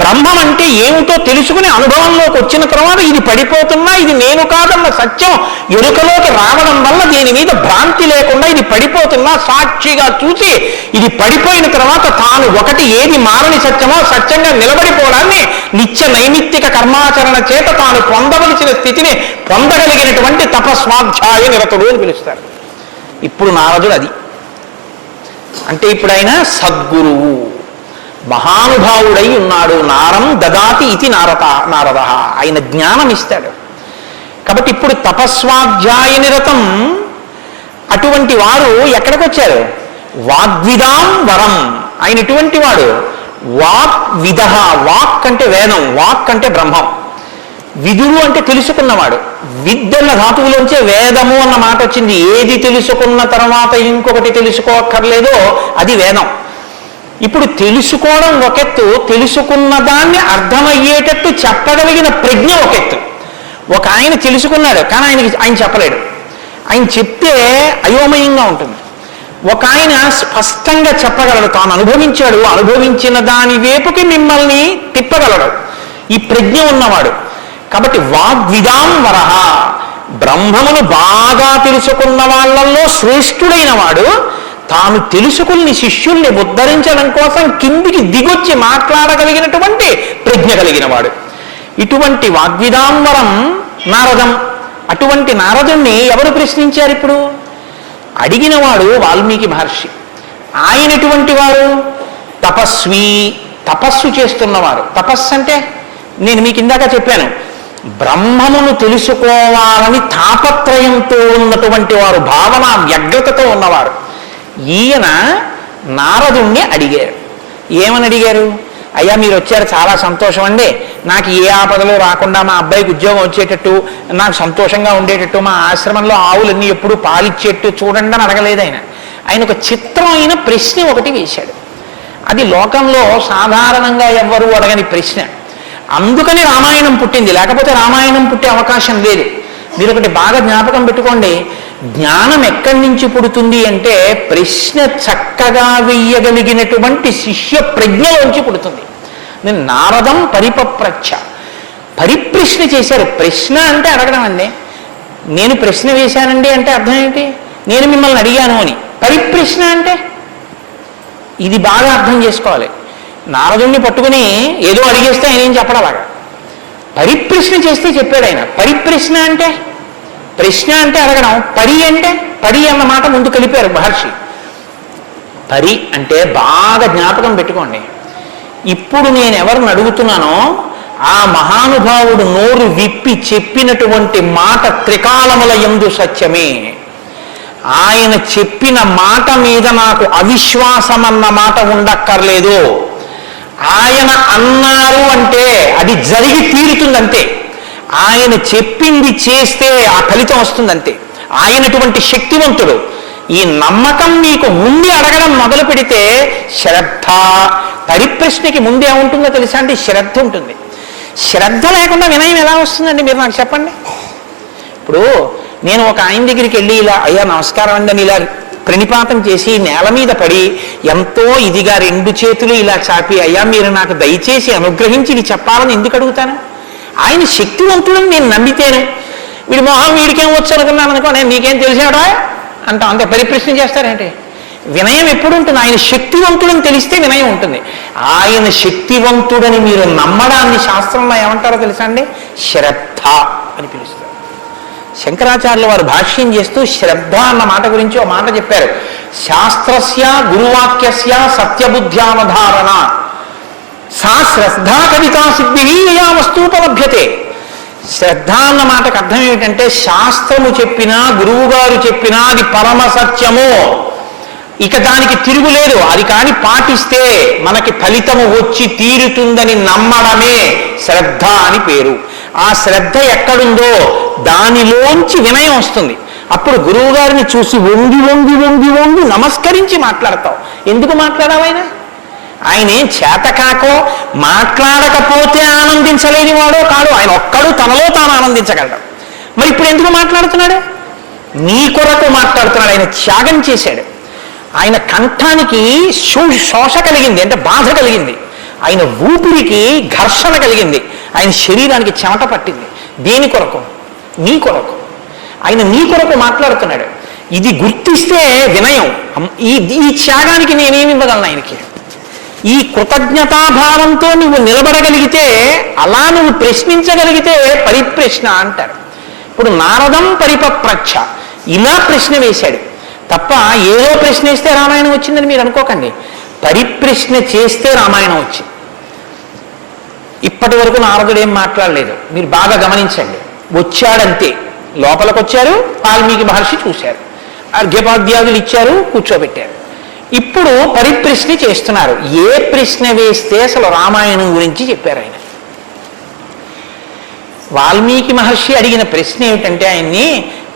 బ్రహ్మం అంటే ఏమిటో తెలుసుకుని అనుభవంలోకి వచ్చిన తర్వాత ఇది పడిపోతున్నా ఇది నేను కాదన్న సత్యం ఎరుకలోకి రావడం వల్ల దీని మీద భ్రాంతి లేకుండా ఇది పడిపోతున్నా సాక్షిగా చూసి ఇది పడిపోయిన తర్వాత తాను ఒకటి ఏది మారని సత్యమో సత్యంగా నిలబడిపోవడాన్ని నిత్య నైమిత్తిక కర్మాచరణ చేత తాను పొందవలసిన స్థితిని పొందగలిగినటువంటి తపస్వాధ్యాయ నిరతుడు అని పిలుస్తారు. ఇప్పుడు నారదుడు అది అంటే ఇప్పుడు ఆయన సద్గురువు మహానుభావుడై ఉన్నాడు. నారం దదాతి ఇది నారద, ఆయన జ్ఞానం ఇస్తాడు. కాబట్టి ఇప్పుడు తపస్వాధ్యాయ నిరతం అటువంటి వారు ఎక్కడికి వచ్చారు? వాగ్విదాం వరం. ఆయన ఎటువంటి వాడు? వాగ్విద. వాక్ అంటే వేదం, వాక్ అంటే బ్రహ్మం, విదురు అంటే తెలుసుకున్నవాడు. విద్యన్న ధాతువులోంచే వేదము అన్న మాట వచ్చింది. ఏది తెలుసుకున్న తర్వాత ఇంకొకటి తెలుసుకోక్కర్లేదో అది వేదం. ఇప్పుడు తెలుసుకోవడం ఒకెత్తు, తెలుసుకున్న దాన్ని అర్థమయ్యేటట్టు చెప్పగలిగిన ప్రజ్ఞ ఒకెత్తు. ఒక ఆయన తెలుసుకున్నాడు కానీ ఆయన చెప్పలేడు, ఆయన చెప్తే అయోమయంగా ఉంటుంది. ఒక ఆయన స్పష్టంగా చెప్పగలడు, తాను అనుభవించాడు, అనుభవించిన దాని వైపుకి మిమ్మల్ని తిప్పగలడు, ఈ ప్రజ్ఞ ఉన్నవాడు. కాబట్టి వాగ్విదాం వరహ, బ్రహ్మమును బాగా తెలుసుకున్న వాళ్ళల్లో శ్రేష్ఠుడైన వాడు తాను తెలుసుకుని శిష్యుల్ని ఉద్ధరించడం కోసం కిందికి దిగొచ్చి మాట్లాడగలిగినటువంటి ప్రజ్ఞ కలిగిన వాడు. ఇటువంటి వాగ్విదాంబరం నారదం. అటువంటి నారదుణ్ణి ఎవరు ప్రశ్నించారు? ఇప్పుడు అడిగినవాడు వాల్మీకి మహర్షి. ఆయన ఎటువంటి వారు? తపస్వి, తపస్సు చేస్తున్నవారు. తపస్సు అంటే నేను మీకు ఇందాక చెప్పాను, బ్రహ్మమును తెలుసుకోవాలని తాపత్రయంతో ఉన్నటువంటి వారు, భావన వ్యగ్రతతో ఉన్నవారు. ఈయన నారదుణ్ణి అడిగారు. ఏమని అడిగారు? అయ్యా మీరు వచ్చారు, చాలా సంతోషం అండి, నాకు ఏ ఆపదలు రాకుండా మా అబ్బాయికి ఉద్యోగం వచ్చేటట్టు, నాకు సంతోషంగా ఉండేటట్టు, మా ఆశ్రమంలో ఆవులన్నీ ఎప్పుడు పాలిచ్చేట్టు చూడండి అని అడగలేదు ఆయన. ఆయన ఒక చిత్రమైన ప్రశ్న ఒకటి వేశాడు. ఆ అది లోకంలో సాధారణంగా ఎవ్వరూ అడగని ప్రశ్న. అందుకని రామాయణం పుట్టింది, లేకపోతే రామాయణం పుట్టే అవకాశం లేదు. మీరు ఒకటి బాగా జ్ఞాపకం పెట్టుకోండి, జ్ఞానం ఎక్కడి నుంచి పుడుతుంది అంటే ప్రశ్న చక్కగా వెయ్యగలిగినటువంటి శిష్య ప్రజ్ఞలోంచి పుడుతుంది. నేను నారదం పరిపప్రచ్ఛ, పరిప్రశ్న చేశారు. ప్రశ్న అంటే అడగడం అండి. నేను ప్రశ్న వేశానండి అంటే అర్థం ఏంటి? నేను మిమ్మల్ని అడిగాను అని. పరిప్రశ్న అంటే ఇది బాగా అర్థం చేసుకోవాలి. నారదుణ్ణి పట్టుకుని ఏదో అడిగేస్తే ఆయన ఏం చెప్పడం అలాగా. పరిప్రశ్న చేస్తే చెప్పాడు ఆయన. పరిప్రశ్న అంటే, ప్రశ్న అంటే అడగడం, పరి అంటే, పరి అన్న మాట ముందు కలిపారు మహర్షి. పరి అంటే బాగా జ్ఞాపకం పెట్టుకోండి, ఇప్పుడు నేను ఎవరిని అడుగుతున్నానో ఆ మహానుభావుడు నోరు విప్పి చెప్పినటువంటి మాట త్రికాలముల యందు సత్యమే. ఆయన చెప్పిన మాట మీద నాకు అవిశ్వాసం అన్న మాట ఉండక్కర్లేదు. ఆయన అన్నారు అంటే అది జరిగి తీరుతుందంతే. ఆయన చెప్పింది చేస్తే ఆ ఫలితం వస్తుందంతే. ఆయనటువంటి శక్తివంతుడు. ఈ నమ్మకం మీకు ముందే అడగడం మొదలు పెడితే శ్రద్ధ, పరిప్రశ్నకి ముందే ఉంటుందో తెలుసా అంటే శ్రద్ధ ఉంటుంది. శ్రద్ధ లేకుండా వినయం ఎలా వస్తుందండి మీరు నాకు చెప్పండి. ఇప్పుడు నేను ఒక ఆయన దగ్గరికి వెళ్ళి ఇలా అయ్యా నమస్కారం అండి అని ఇలా ప్రణిపాతం చేసి నేల మీద పడి ఎంతో ఇదిగా రెండు చేతులు ఇలా చాపి అయ్యా మీరు నాకు దయచేసి అనుగ్రహించి ఇది చెప్పాలని ఎందుకు అడుగుతాను? ఆయన శక్తివంతుడని నేను నమ్మితేనే. వీడి మొహం వీడికేం వచ్చు అనుకున్నాను అనుకో, నేను నీకేం తెలిసాడా అంటాం, అంతే. పరిప్రశ్న చేస్తారేంటి? వినయం ఎప్పుడు ఉంటుంది? ఆయన శక్తివంతుడని తెలిస్తే వినయం ఉంటుంది. ఆయన శక్తివంతుడని మీరు నమ్మడాన్ని శాస్త్రంలో ఏమంటారో తెలుసా అండి? శ్రద్ధ అని పిలుస్తారు. శంకరాచార్యుల వారు భాష్యం చేస్తూ శ్రద్ధ అన్న మాట గురించి ఒక మాట చెప్పారు. శాస్త్రస్య గురువాక్యస్య సత్యబుద్ధ్యావధారణ సా శ్రద్ధా కవితా సిద్ధి యా వస్తూపలభ్యతే. శ్రద్ధ అన్న మాటకు అర్థం ఏమిటంటే శాస్త్రము చెప్పినా గురువు గారు చెప్పినా అది పరమ సత్యము, ఇక దానికి తిరుగులేదు, అది కాని పాటిస్తే మనకి ఫలితము వచ్చి తీరుతుందని నమ్మడమే శ్రద్ధ అని పేరు. ఆ శ్రద్ధ ఎక్కడుందో దానిలోంచి వినయం వస్తుంది. అప్పుడు గురువు గారిని చూసి వంగి వంగి వంగి వంగి నమస్కరించి మాట్లాడతావు. ఎందుకు మాట్లాడావైనా? ఆయన ఏం చేతకాకో మాట్లాడకపోతే ఆనందించలేని వాడో కాదు, ఆయన ఒక్కడు తనలో తాను ఆనందించగలడు. మరి ఇప్పుడు ఎందుకు మాట్లాడుతున్నాడు? నీ కొరకు మాట్లాడుతున్నాడు. ఆయన త్యాగం చేశాడు. ఆయన కంఠానికి శోష కలిగింది, అంటే బాధ కలిగింది. ఆయన ఊపిరికి ఘర్షణ కలిగింది. ఆయన శరీరానికి చెమట పట్టింది. దేని కొరకు? నీ కొరకు. ఆయన నీ కొరకు మాట్లాడుతున్నాడు. ఇది గుర్తిస్తే వినయం. ఈ త్యాగానికి నేనేమి ఇవ్వగలను ఆయనకి? ఈ కృతజ్ఞతాభావంతో నువ్వు నిలబడగలిగితే, అలా నువ్వు ప్రశ్నించగలిగితే పరిప్రశ్న అంటారు. ఇప్పుడు నారదం పరిపప్రచ్ఛ ఇలా ప్రశ్న వేశాడు తప్ప ఏదో ప్రశ్న వేస్తే రామాయణం వచ్చిందని మీరు అనుకోకండి. పరిప్రశ్న చేస్తే రామాయణం వచ్చింది. ఇప్పటి వరకు నారదుడు ఏం మాట్లాడలేదు, మీరు బాగా గమనించండి. వచ్చాడంతే, లోపలికి వచ్చారు, వాల్మీకి మహర్షి చూశారు, అర్ఘ్యపాద్యాదులు ఇచ్చారు, కూర్చోబెట్టారు. ఇప్పుడు పరిప్రశ్న చేస్తున్నారు. ఏ ప్రశ్న వేస్తే అసలు రామాయణం గురించి చెప్పారు ఆయన. వాల్మీకి మహర్షి అడిగిన ప్రశ్న ఏమిటంటే ఆయన్ని,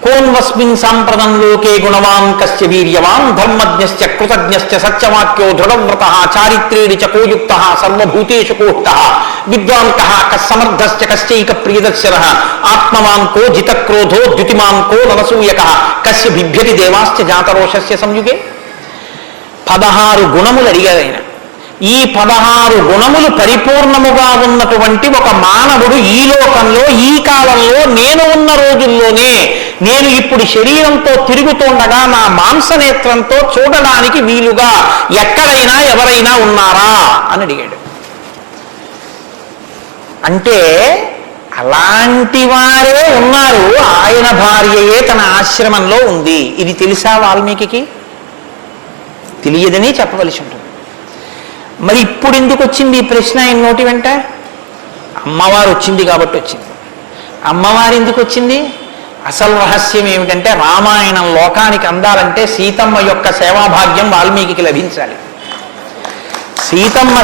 కోన్వస్మిన్ సాంప్రదం లోకే గుణవాన్ కస్య వీర్యవాన్ ధర్మజ్ఞశ్చ కృతజ్ఞశ్చ సత్యవాక్యో దృఢవ్రతః చారిత్రేణి చ కోయుక్తః సర్వభూతేషు కోష్టః విద్వాన్ కః కస్సమర్థశ్చ కశ్చైక ప్రియదర్శనః ఆత్మవాన్ కో జితక్రోధో ద్యుతిమాన్ కో నరసూయకః కస్య బిభ్యతి దేవాశ్చ జాతరోషస్య సంయుగే. 16 గుణములు అడిగారు ఆయన. ఈ 16 గుణములు పరిపూర్ణముగా ఉన్నటువంటి ఒక మానవుడు ఈ లోకంలో ఈ కాలంలో నేను ఉన్న రోజుల్లోనే, నేను ఇప్పుడు శరీరంతో తిరుగుతుండగా నా మాంసనేత్రంతో చూడడానికి వీలుగా ఎక్కడైనా ఎవరైనా ఉన్నారా అని అడిగాడు. అంటే అలాంటి వారే ఉన్నారు. ఆయన భార్యయే తన ఆశ్రమంలో ఉంది. ఇది తెలుసా వాల్మీకి? తెలియదని చెప్పవలసి ఉంటుంది. మరి ఇప్పుడు ఎందుకు వచ్చింది ఈ ప్రశ్న ఆయన నోటి వెంట? అమ్మవారు వచ్చింది కాబట్టి వచ్చింది. అమ్మవారు ఎందుకు వచ్చింది? అసలు రహస్యం ఏమిటంటే, రామాయణం లోకానికి అందాలంటే సీతమ్మ యొక్క సేవాభాగ్యం వాల్మీకి లభించాలి. సీతమ్మ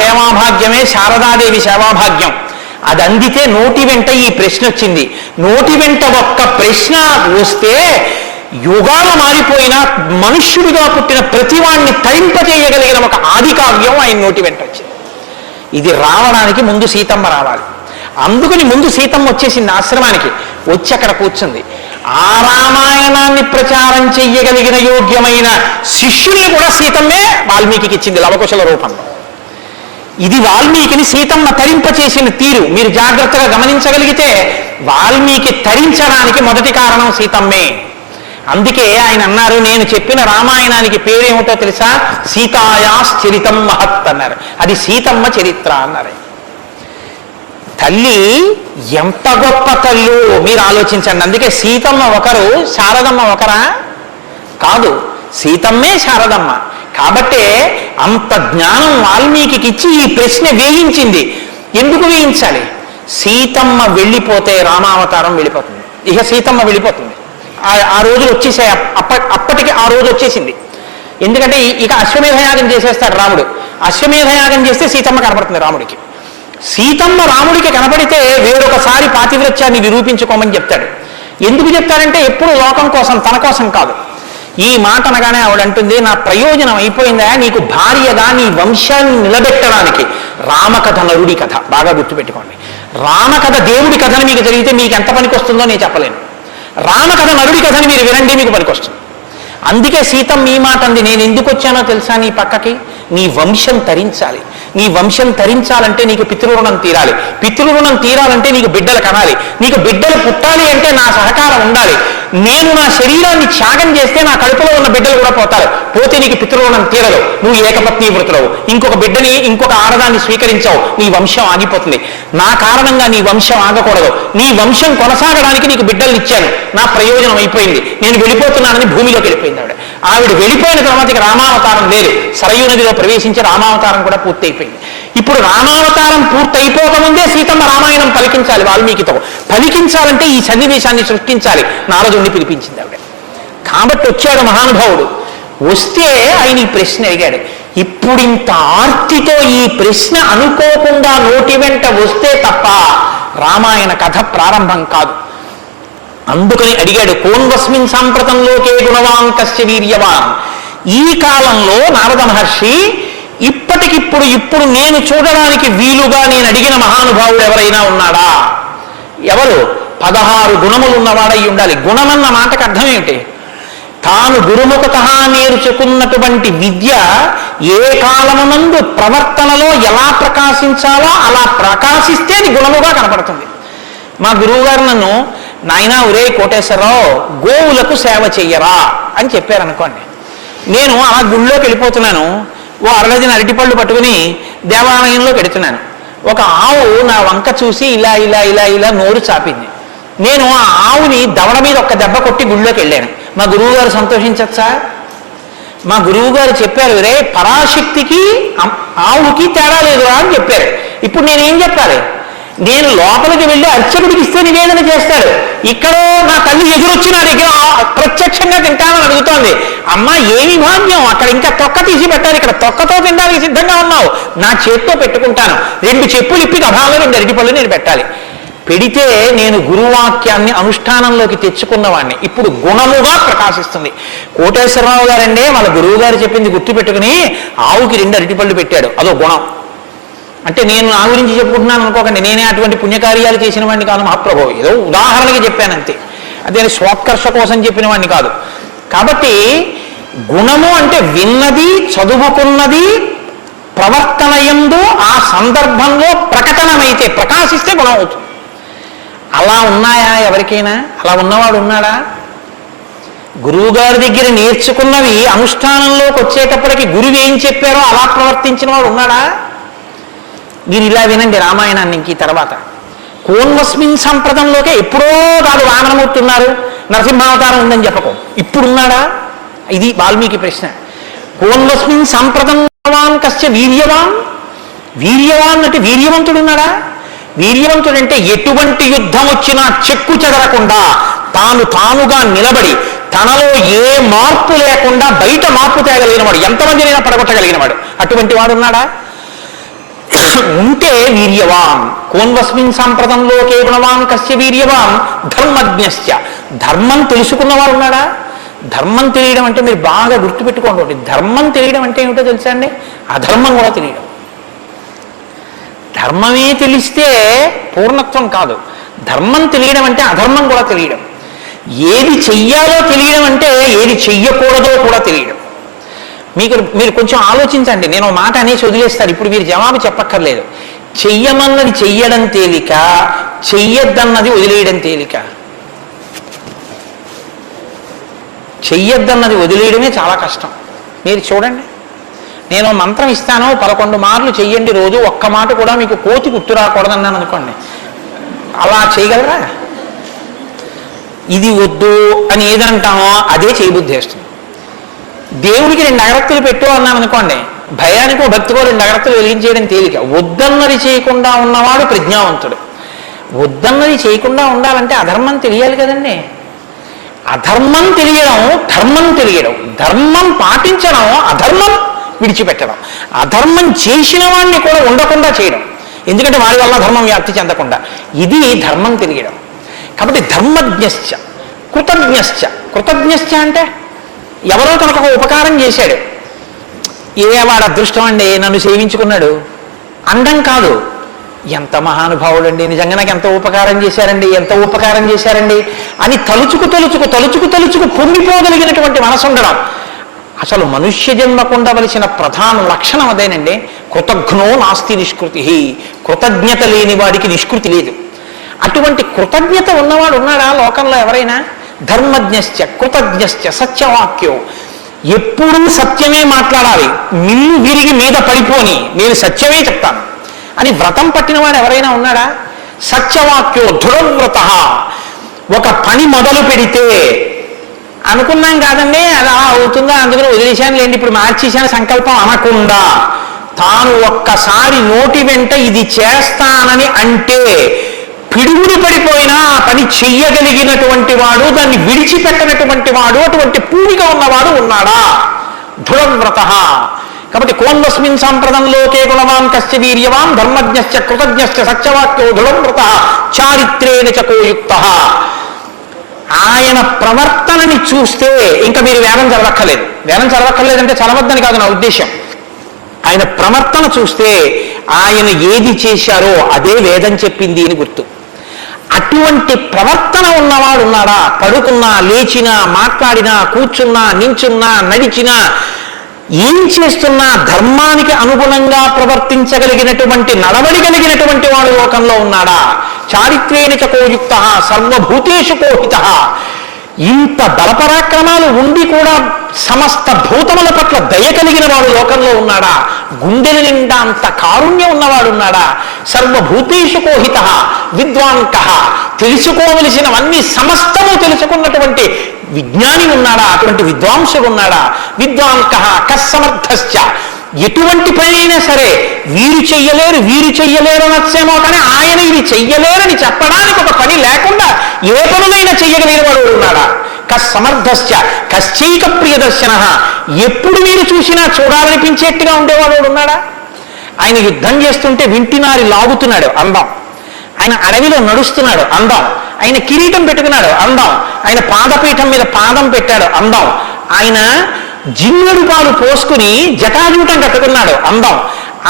సేవాభాగ్యమే శారదాదేవి సేవాభాగ్యం. అది అందితే నోటి వెంట ఈ ప్రశ్న వచ్చింది. నోటి వెంట ఒక్క ప్రశ్న వస్తే యుగాలు మారిపోయినా మనుష్యుడిగా పుట్టిన ప్రతివాణ్ణి తరింపచేయగలిగిన ఒక ఆది కావ్యం ఆయన నోటి వెంట వచ్చింది. ఇది రావడానికి ముందు సీతమ్మ రావాలి. అందుకని ముందు సీతమ్మ వచ్చేసింది ఆశ్రమానికి, వచ్చి అక్కడ కూర్చుంది. ఆ రామాయణాన్ని ప్రచారం చెయ్యగలిగిన యోగ్యమైన శిష్యుల్ని కూడా సీతమ్మే వాల్మీకి ఇచ్చింది లవకుశల రూపంలో. ఇది వాల్మీకిని సీతమ్మ తరింపచేసిన తీరు మీరు జాగ్రత్తగా గమనించగలిగితే వాల్మీకి తరించడానికి మొదటి కారణం సీతమ్మే. అందుకే ఆయన అన్నారు, నేను చెప్పిన రామాయణానికి పేరేమిటో తెలుసా, సీతాయాశ్చరితం మహత్ అన్నారు. అది సీతమ్మ చరిత్ర అన్నారు. తల్లి ఎంత గొప్ప తల్లు మీరు ఆలోచించండి. అందుకే సీతమ్మ ఒకరు శారదమ్మ ఒకరా కాదు, సీతమ్మే శారదమ్మ. కాబట్టే అంత జ్ఞానం వాల్మీకి ఇచ్చి ఈ ప్రశ్న వేయించింది. ఎందుకు వేయించాలి? సీతమ్మ వెళ్ళిపోతే రామావతారం వెళ్ళిపోతుంది. ఇక సీతమ్మ వెళ్ళిపోతుంది. ఆ రోజులు వచ్చేసాయి. అప్పటికి ఆ రోజు వచ్చేసింది. ఎందుకంటే ఇక అశ్వమేధయాగం చేసేస్తాడు రాముడు. అశ్వమేధయాగం చేస్తే సీతమ్మ కనపడుతుంది రాముడికి. సీతమ్మ రాముడికి కనపడితే వేరొకసారి పాతివ్రత్యాన్ని నిరూపించుకోమని చెప్తాడు. ఎందుకు చెప్తాడంటే ఎప్పుడు లోకం కోసం, తన కోసం కాదు. ఈ మాట అనగానే ఆవిడంటుంది, నా ప్రయోజనం అయిపోయిందా, నీకు భార్యగా నీ వంశాన్ని నిలబెట్టడానికి. రామకథ నరుడి కథ బాగా గుర్తుపెట్టుకోండి. రామకథ దేవుడి కథను మీకు జరిగితే మీకు ఎంత పనికి వస్తుందో నేను చెప్పలేను. రామకథ నరుడి కథని మీరు వినండి, మీకు పనికొస్తుంది. అందుకే సీతమ్మ ఈ మాట అంది, నేను ఎందుకు వచ్చానో తెలుసా నీ పక్కకి, నీ వంశం తరించాలి. నీ వంశం తరించాలంటే నీకు పితృరుణం తీరాలి. పితృరుణం తీరాలంటే నీకు బిడ్డలు కనాలి. నీకు బిడ్డలు పుట్టాలి అంటే నా సహకారం ఉండాలి. నేను నా శరీరాన్ని త్యాగం చేస్తే నా కడుపులో ఉన్న బిడ్డలు కూడా పోతారు. పోతే నీకు పితృరుణం తీరదు. నువ్వు ఏకపత్ని వృతులవు, ఇంకొక బిడ్డని ఇంకొక ఆడదాన్ని స్వీకరించావు, నీ వంశం ఆగిపోతుంది. నా కారణంగా నీ వంశం ఆగకూడదు. నీ వంశం కొనసాగడానికి నీకు బిడ్డలు ఇచ్చాను. నా ప్రయోజనం అయిపోయింది, నేను వెళ్ళిపోతున్నానని భూమిలోకి వెళ్ళిపోయింది ఆవిడ. ఆవిడ వెళ్ళిపోయిన తర్వాత ఇక రామావతారం లేదు. సరయూ నదిలో ప్రవేశించి రామావతారం కూడా పూర్తయిపోయింది. ఇప్పుడు రామావతారం పూర్తయిపోకముందే సీతమ్మ రామాయణం పలికించాలి వాల్మీకితో. పలికించాలంటే ఈ సన్నివేశాన్ని సృష్టించాలి. నారదుణ్ణి పిలిపించింది ఆవిడ. కాబట్టి వచ్చాడు మహానుభావుడు. వస్తే ఆయన ఈ ప్రశ్న అడిగాడు. ఇప్పుడు ఇంత ఆర్తితో ఈ ప్రశ్న అనుకోకుండా నోటి వెంట వస్తే తప్ప రామాయణ కథ ప్రారంభం కాదు. అందుకని అడిగాడు, కోన్వస్మిన్ సాంప్రతంలోకే గుణవాన్ కస్య వీర్యవాన్. ఈ కాలంలో నారద మహర్షి ఇప్పుడు నేను చూడడానికి వీలుగా నేను అడిగిన మహానుభావుడు ఎవరైనా ఉన్నాడా? ఎవరు? 16 గుణములు ఉన్నవాడై ఉండాలి. గుణమన్న మాటకు అర్థం ఏమిటి? తాను గురుముఖత నేర్చుకున్నటువంటి విద్య ఏ కాలమునందు ప్రవర్తనలో ఎలా ప్రకాశించాలో అలా ప్రకాశిస్తే అది గుణముగా కనపడుతుంది. మా గురువుగారు నన్ను, నాయనా ఒరే కోటేశ్వరరావు, గోవులకు సేవ చెయ్యరా అని చెప్పారనుకోండి. నేను అలా గుళ్ళోకి వెళ్ళిపోతున్నాను. ఓ అరడజన అరటిపళ్ళు పట్టుకుని దేవాలయంలోకి వెడుతున్నాను. ఒక ఆవు నా వంక చూసి ఇలా ఇలా ఇలా ఇలా నోరు చాపింది. నేను ఆ ఆవుని దవడ మీద ఒక్క దెబ్బ కొట్టి గుళ్ళోకి వెళ్ళాను. మా గురువుగారు సంతోషించచ్చా? మా గురువుగారు చెప్పారు, రే పరాశక్తికి ఆవుకి తేడా లేదురా అని చెప్పారు. ఇప్పుడు నేనేం చెప్పాలి? నేను లోపలికి వెళ్ళి అర్చకుడికి ఇస్తే నివేదన చేస్తాడు. ఇక్కడ నా తల్లి ఎదురొచ్చి నా దగ్గర ప్రత్యక్షంగా తింటానని అడుగుతోంది. అమ్మ ఏమి భాగ్యం, అక్కడ ఇంకా తొక్క తీసి పెట్టాలి, ఇక్కడ తొక్కతో తినడానికి సిద్ధంగా ఉన్నావు, నా చేత్తో పెట్టుకుంటాను. 2 చెప్పులు ఇప్పి గభాలో 2 అరటిపళ్ళు నేను పెట్టాలి. పెడితే నేను గురువాక్యాన్ని అనుష్ఠానంలోకి తెచ్చుకున్నవాడిని. ఇప్పుడు గుణముగా ప్రకాశిస్తుంది. కోటేశ్వరరావు గారండే వాళ్ళ గురువు గారు చెప్పింది గుర్తుపెట్టుకుని ఆవుకి 2 అరటిపళ్ళు పెట్టాడు. అదో గుణం. అంటే నేను నా గురించి చెప్పుకుంటున్నాను అనుకోకండి, నేనే అటువంటి పుణ్యకార్యాలు చేసిన వాడిని కాదు మహాప్రభు. ఏదో ఉదాహరణకి చెప్పానంతే, అదే స్వోత్కర్ష కోసం చెప్పిన వాడిని కాదు. కాబట్టి గుణము అంటే విన్నది, చదువుకున్నది, ప్రవర్తన యందు ఆ సందర్భంలో ప్రకటనమైతే, ప్రకాశిస్తే గుణం అవుతుంది. అలా ఉన్నాయా ఎవరికైనా? అలా ఉన్నవాడు ఉన్నాడా? గురువుగారి దగ్గర నేర్చుకున్నవి అనుష్ఠానంలోకి వచ్చేటప్పటికి గురువు ఏం చెప్పారో అలా ప్రవర్తించిన వాడు ఉన్నాడా? మీరు ఇలా వినండి రామాయణాన్ని. ఇంక ఈ తర్వాత కోన్వస్మిన్ సంప్రదంలోకే ఎప్పుడో కాదు వామనమూర్తి ఉన్నారు, నరసింహావతారం ఉందని చెప్పకు. ఇప్పుడున్నాడా? ఇది వాల్మీకి ప్రశ్న. కోన్వస్మిన్ సంప్రదం కస్య వీర్యవాన్. వీర్యవాన్ అంటే వీర్యవంతుడున్నాడా? వీర్యవంతుడంటే ఎటువంటి యుద్ధం వచ్చినా చెక్కు చెదరకుండా తానుగా నిలబడి తనలో ఏ మార్పు లేకుండా బయట మార్పు తేగలిగిన వాడు, ఎంతమందినైనా పడగొట్టగలిగిన వాడు. అటువంటి వాడు ఉన్నాడా? ఉంటే వీర్యవాన్. కోన్వస్మిన్ సంప్రదంలోకే గుణవాన్ కస్య వీర్యవాన్ ధర్మజ్ఞశ్చ. ధర్మం తెలుసుకున్నవాడు ఉన్నాడా? ధర్మం తెలియడం అంటే మీరు బాగా గుర్తుపెట్టుకోండి ఒకటి, ధర్మం తెలియడం అంటే ఏమిటో తెలుసా అండి? అధర్మం కూడా తెలియడం. ధర్మమే తెలిస్తే పూర్ణత్వం కాదు, ధర్మం తెలియడం అంటే అధర్మం కూడా తెలియడం. ఏది చెయ్యాలో తెలియడం అంటే ఏది చెయ్యకూడదో కూడా తెలియడం. మీరు కొంచెం ఆలోచించండి, నేను మాట అనేసి వదిలేస్తాను, ఇప్పుడు మీరు జవాబు చెప్పక్కర్లేదు. చెయ్యమన్నది చెయ్యడం తేలిక, చెయ్యొద్దన్నది వదిలేయడం తేలిక. చెయ్యొద్దన్నది వదిలేయడమే చాలా కష్టం. మీరు చూడండి, నేను మంత్రం ఇస్తాను 11 మార్లు చెయ్యండి రోజు, ఒక్క మాట కూడా మీకు కోతి గుర్తు రాకూడదన్నాను అనుకోండి, అలా చేయగలరా? ఇది వద్దు అని ఏదంటామో అదే చేయబుద్ధి వేస్తుంది. దేవుడికి 2 అగరత్తులు పెట్టు అన్నాను అనుకోండి, భయానికో భక్తికో 2 అగరత్తులు వెలిగించేయడం తేలిక. వద్దన్నది చేయకుండా ఉన్నవాడు ప్రజ్ఞావంతుడు. వద్దన్నది చేయకుండా ఉండాలంటే అధర్మం తెలియాలి కదండి. అధర్మం తెలియడం, ధర్మం తెలియడం, ధర్మం పాటించడం, అధర్మం విడిచిపెట్టడం, అధర్మం చేసిన వాడిని కూడా ఉండకుండా చేయడం, ఎందుకంటే వారి వల్ల ధర్మం వ్యాప్తి చెందకుండా. ఇది ధర్మం తెలియడం. కాబట్టి ధర్మజ్ఞశ్చ కృతజ్ఞశ్చ. కృతజ్ఞశ్చ అంటే ఎవరో తనకు ఒక ఉపకారం చేశాడు, వాడు అదృష్టం అండి నన్ను సేవించుకున్నాడు అండం కాదు, ఎంత మహానుభావుడు అండి, నిజంగా నాకు ఎంత ఉపకారం చేశారండి, ఎంత ఉపకారం చేశారండి అని తలుచుకు తలుచుకు తలుచుకు తలుచుకు పొంగిపోగలిగినటువంటి మనసు ఉండడం. అసలు మనుష్య జన్మకు ఉండవలసిన ప్రధాన లక్షణం అదేనండి. కృతజ్ఞో నాస్తి నిష్కృతి. కృతజ్ఞత లేని వాడికి నిష్కృతి లేదు. అటువంటి కృతజ్ఞత ఉన్నవాడు ఉన్నాడా లోకంలో ఎవరైనా? ధర్మజ్ఞశ్చ కృతజ్ఞశ్చ సత్యవాక్యో. ఎప్పుడూ సత్యమే మాట్లాడాలి, మిల్లు విరిగి మీద పడిపోని నేను సత్యమే చెప్తాను అని వ్రతం పట్టినవాడు ఎవరైనా ఉన్నాడా? సత్యవాక్యో దృఢవ్రత. ఒక పని మొదలు పెడితే అనుకున్నాం కాదండి అది అలా అవుతుందా అందుకని వదిలేశాను లేండి ఇప్పుడు మార్చేశాను సంకల్పం అనకుండా, తాను ఒక్కసారి నోటి వెంట ఇది చేస్తానని అంటే పిడుగులు పడిపోయినా ఆ పని చెయ్యగలిగినటువంటి వాడు, దాన్ని విడిచిపెట్టనటువంటి వాడు, అటువంటి పూనిక ఉన్నవాడు ఉన్నాడా? దృఢవ్రత. కాబట్టి కోన్వస్మిన్ సాంప్రదంలోకే గుణవాన్ కస్య వీర్యవాన్ ధర్మజ్ఞశ్చ కృతజ్ఞశ్చ సత్యవాక్యో దృఢవ్రత చారిత్రేణ చకోయుక్తః. ఆయన ప్రవర్తనని చూస్తే ఇంకా మీరు వేదం చదవక్కర్లేదు. వేదం చదవక్కర్లేదంటే చదవద్దని కాదు నా ఉద్దేశం. ఆయన ప్రవర్తన చూస్తే ఆయన ఏది చేశారో అదే వేదం చెప్పింది అని గుర్తు. అటువంటి ప్రవర్తన ఉన్నవాడు ఉన్నాడా? పడుకున్నా, లేచినా, మాట్లాడినా, కూర్చున్నా, నించున్నా, నడిచినా, ఏం చేస్తున్నా ధర్మానికి అనుగుణంగా ప్రవర్తించగలిగినటువంటి, నడవడిగలిగినటువంటి వాడు లోకంలో ఉన్నాడా? చారిత్రేణ చకోయుక్త సర్వభూతేషు కోహిత. ఇంత బలపరాక్రమాలు ఉండి కూడా సమస్త భూతముల పట్ల దయ కలిగిన వాడు లోకంలో ఉన్నాడా? గుండెల నిండా అంత కారుణ్యం ఉన్నవాడు ఉన్నాడా? సర్వభూతేషు కోహిత విద్వాంకః. తెలుసుకోవలసినవన్నీ సమస్తము తెలుసుకున్నటువంటి విజ్ఞాని ఉన్నాడా? అటువంటి విద్వాంసుడు ఉన్నాడా? విద్వాంకః కస్సమర్థశ్చ. ఎటువంటి పనైనా సరే వీరు చెయ్యలేరు వీరు చెయ్యలేరు అనొచ్చేమో కానీ ఆయన ఇది చెయ్యలేరని చెప్పడానికి ఒక పని లేకుండా ఏ పనులైనా చెయ్యగలిగిన వాడు ఉన్నాడా? కస్సమర్థశ్చ కశ్చైక ప్రియదర్శన. ఎప్పుడు మీరు చూసినా చూడాలనిపించేట్టుగా ఉండేవాడు ఉన్నాడా? ఆయన యుద్ధం చేస్తుంటే వింటినారి లాగుతున్నాడు అందం, ఆయన అడవిలో నడుస్తున్నాడు అందం, ఆయన కిరీటం పెట్టుకున్నాడు అందం, ఆయన పాదపీఠం మీద పాదం పెట్టాడు అందం, ఆయన జిన్నెడు పాలు పోసుకుని జటాజూటం కట్టుకున్నాడు అందం,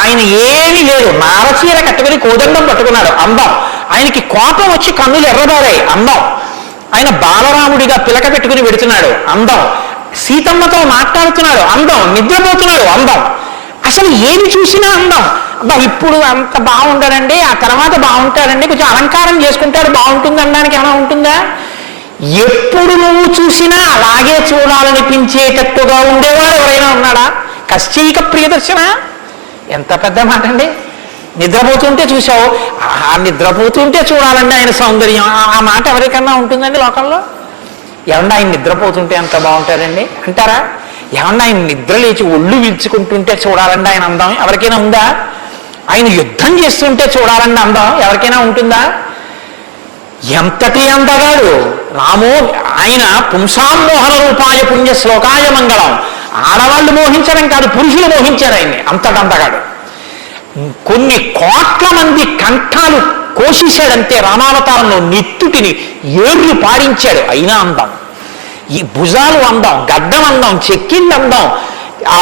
ఆయన ఏమీ లేదు నారచీర కట్టుకుని కోదండం పట్టుకున్నాడు అందం, ఆయనకి కోపం వచ్చి కన్నులు ఎర్రబారాయి అందం, ఆయన బాలరాముడిగా పిలక పెట్టుకుని పెడుతున్నాడు అందం, సీతమ్మతో మాట్లాడుతున్నాడు అందం, నిద్రపోతున్నాడు అందం. అసలు ఏమి చూసినా అందం. అబ్బా ఇప్పుడు అంత బాగుంటాడండి, ఆ తర్వాత బాగుంటాడండి, కొంచెం అలంకారం చేసుకుంటాడు బాగుంటుంది అనడానికి ఏమైనా ఉంటుందా? ఎప్పుడు నువ్వు చూసినా అలాగే చూడాలనిపించేటట్టుగా ఉండేవాడు ఎవరైనా ఉన్నాడా? కశ్చైక ప్రియదర్శన. ఎంత పెద్ద మాట అండి. నిద్రపోతుంటే చూసావు, ఆ నిద్రపోతుంటే చూడాలండి ఆయన సౌందర్యం. ఆ మాట ఎవరికన్నా ఉంటుందండి లోకంలో? ఏమన్నా ఆయన నిద్రపోతుంటే ఎంత బాగుంటారండి అంటారా? ఏమన్నా ఆయన నిద్ర లేచి ఒళ్ళు విల్చుకుంటుంటే చూడాలండి ఆయన అందం ఎవరికైనా ఉందా? ఆయన యుద్ధం చేస్తుంటే చూడాలండి అందం ఎవరికైనా ఉంటుందా? ఎంతటి అందగాడు రామో. ఆయన పుంసామోహన రూపాయ పుణ్య శ్లోకాయ మంగళం. ఆడవాళ్ళు మోహించడం కాదు, పురుషులు మోహించారు ఆయన్ని. అంతటి అందగాడు. కొన్ని కోట్ల మంది కంఠాలు కోసేశాడంతే రామావతారంలో, నెత్తుటిని ఏర్లు పారించాడు. అయినా అందం. ఈ భుజాలు అందం, గడ్డం అందం, చెక్కిళ్ళు అందం, ఆ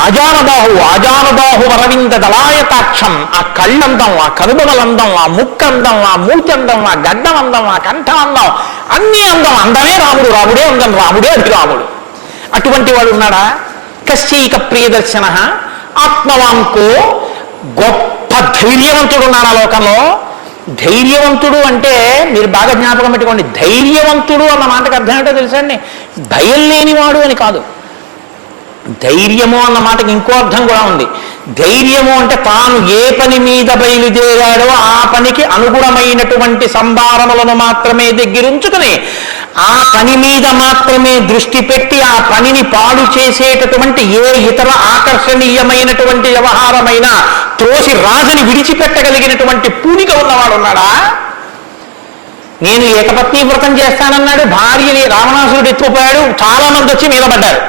ఆజానబాహు అరవింద దళాయతాక్షం, ఆ కళ్ళందం, ఆ కనుబొమలందం, ఆ ముక్కు అందం, ఆ మూతి అందం, ఆ గడ్డం అందం, ఆ కంఠం అందం, అన్నీ అందం. అందమే రాముడు, రాముడే అందం, రాముడే అభిరాముడు. అటువంటి వాడు ఉన్నాడా? కశ్చైక ప్రియదర్శన ఆత్మవాంకో, గొప్ప ధైర్యవంతుడు ఉన్నాడు ఆ లోకంలో. ధైర్యవంతుడు అంటే మీరు బాగా జ్ఞాపకం పెట్టుకోండి, ధైర్యవంతుడు అన్న మాటకు అర్థం ఏంటో తెలుసా అండి? భయం లేనివాడు అని కాదు. ధైర్యము అన్న మాటకి ఇంకో అర్థం కూడా ఉంది. ధైర్యము అంటే తాను ఏ పని మీద బయలుదేరాడో ఆ పనికి అనుగుణమైనటువంటి సంభారములను మాత్రమే దగ్గరుంచుకుని ఆ పని మీద మాత్రమే దృష్టి పెట్టి ఆ పనిని పాడు చేసేటటువంటి ఏ ఇతర ఆకర్షణీయమైనటువంటి వ్యవహారమైన త్రోసి రాజని విడిచిపెట్టగలిగినటువంటి పూనిక ఉన్నవాడు ఉన్నాడా? నేను ఏకపత్ని వ్రతం చేస్తానన్నాడు, భార్యని రావణాసురుడు ఎత్తుకుపోయాడు, చాలా మంది వచ్చి మీద పడ్డారు.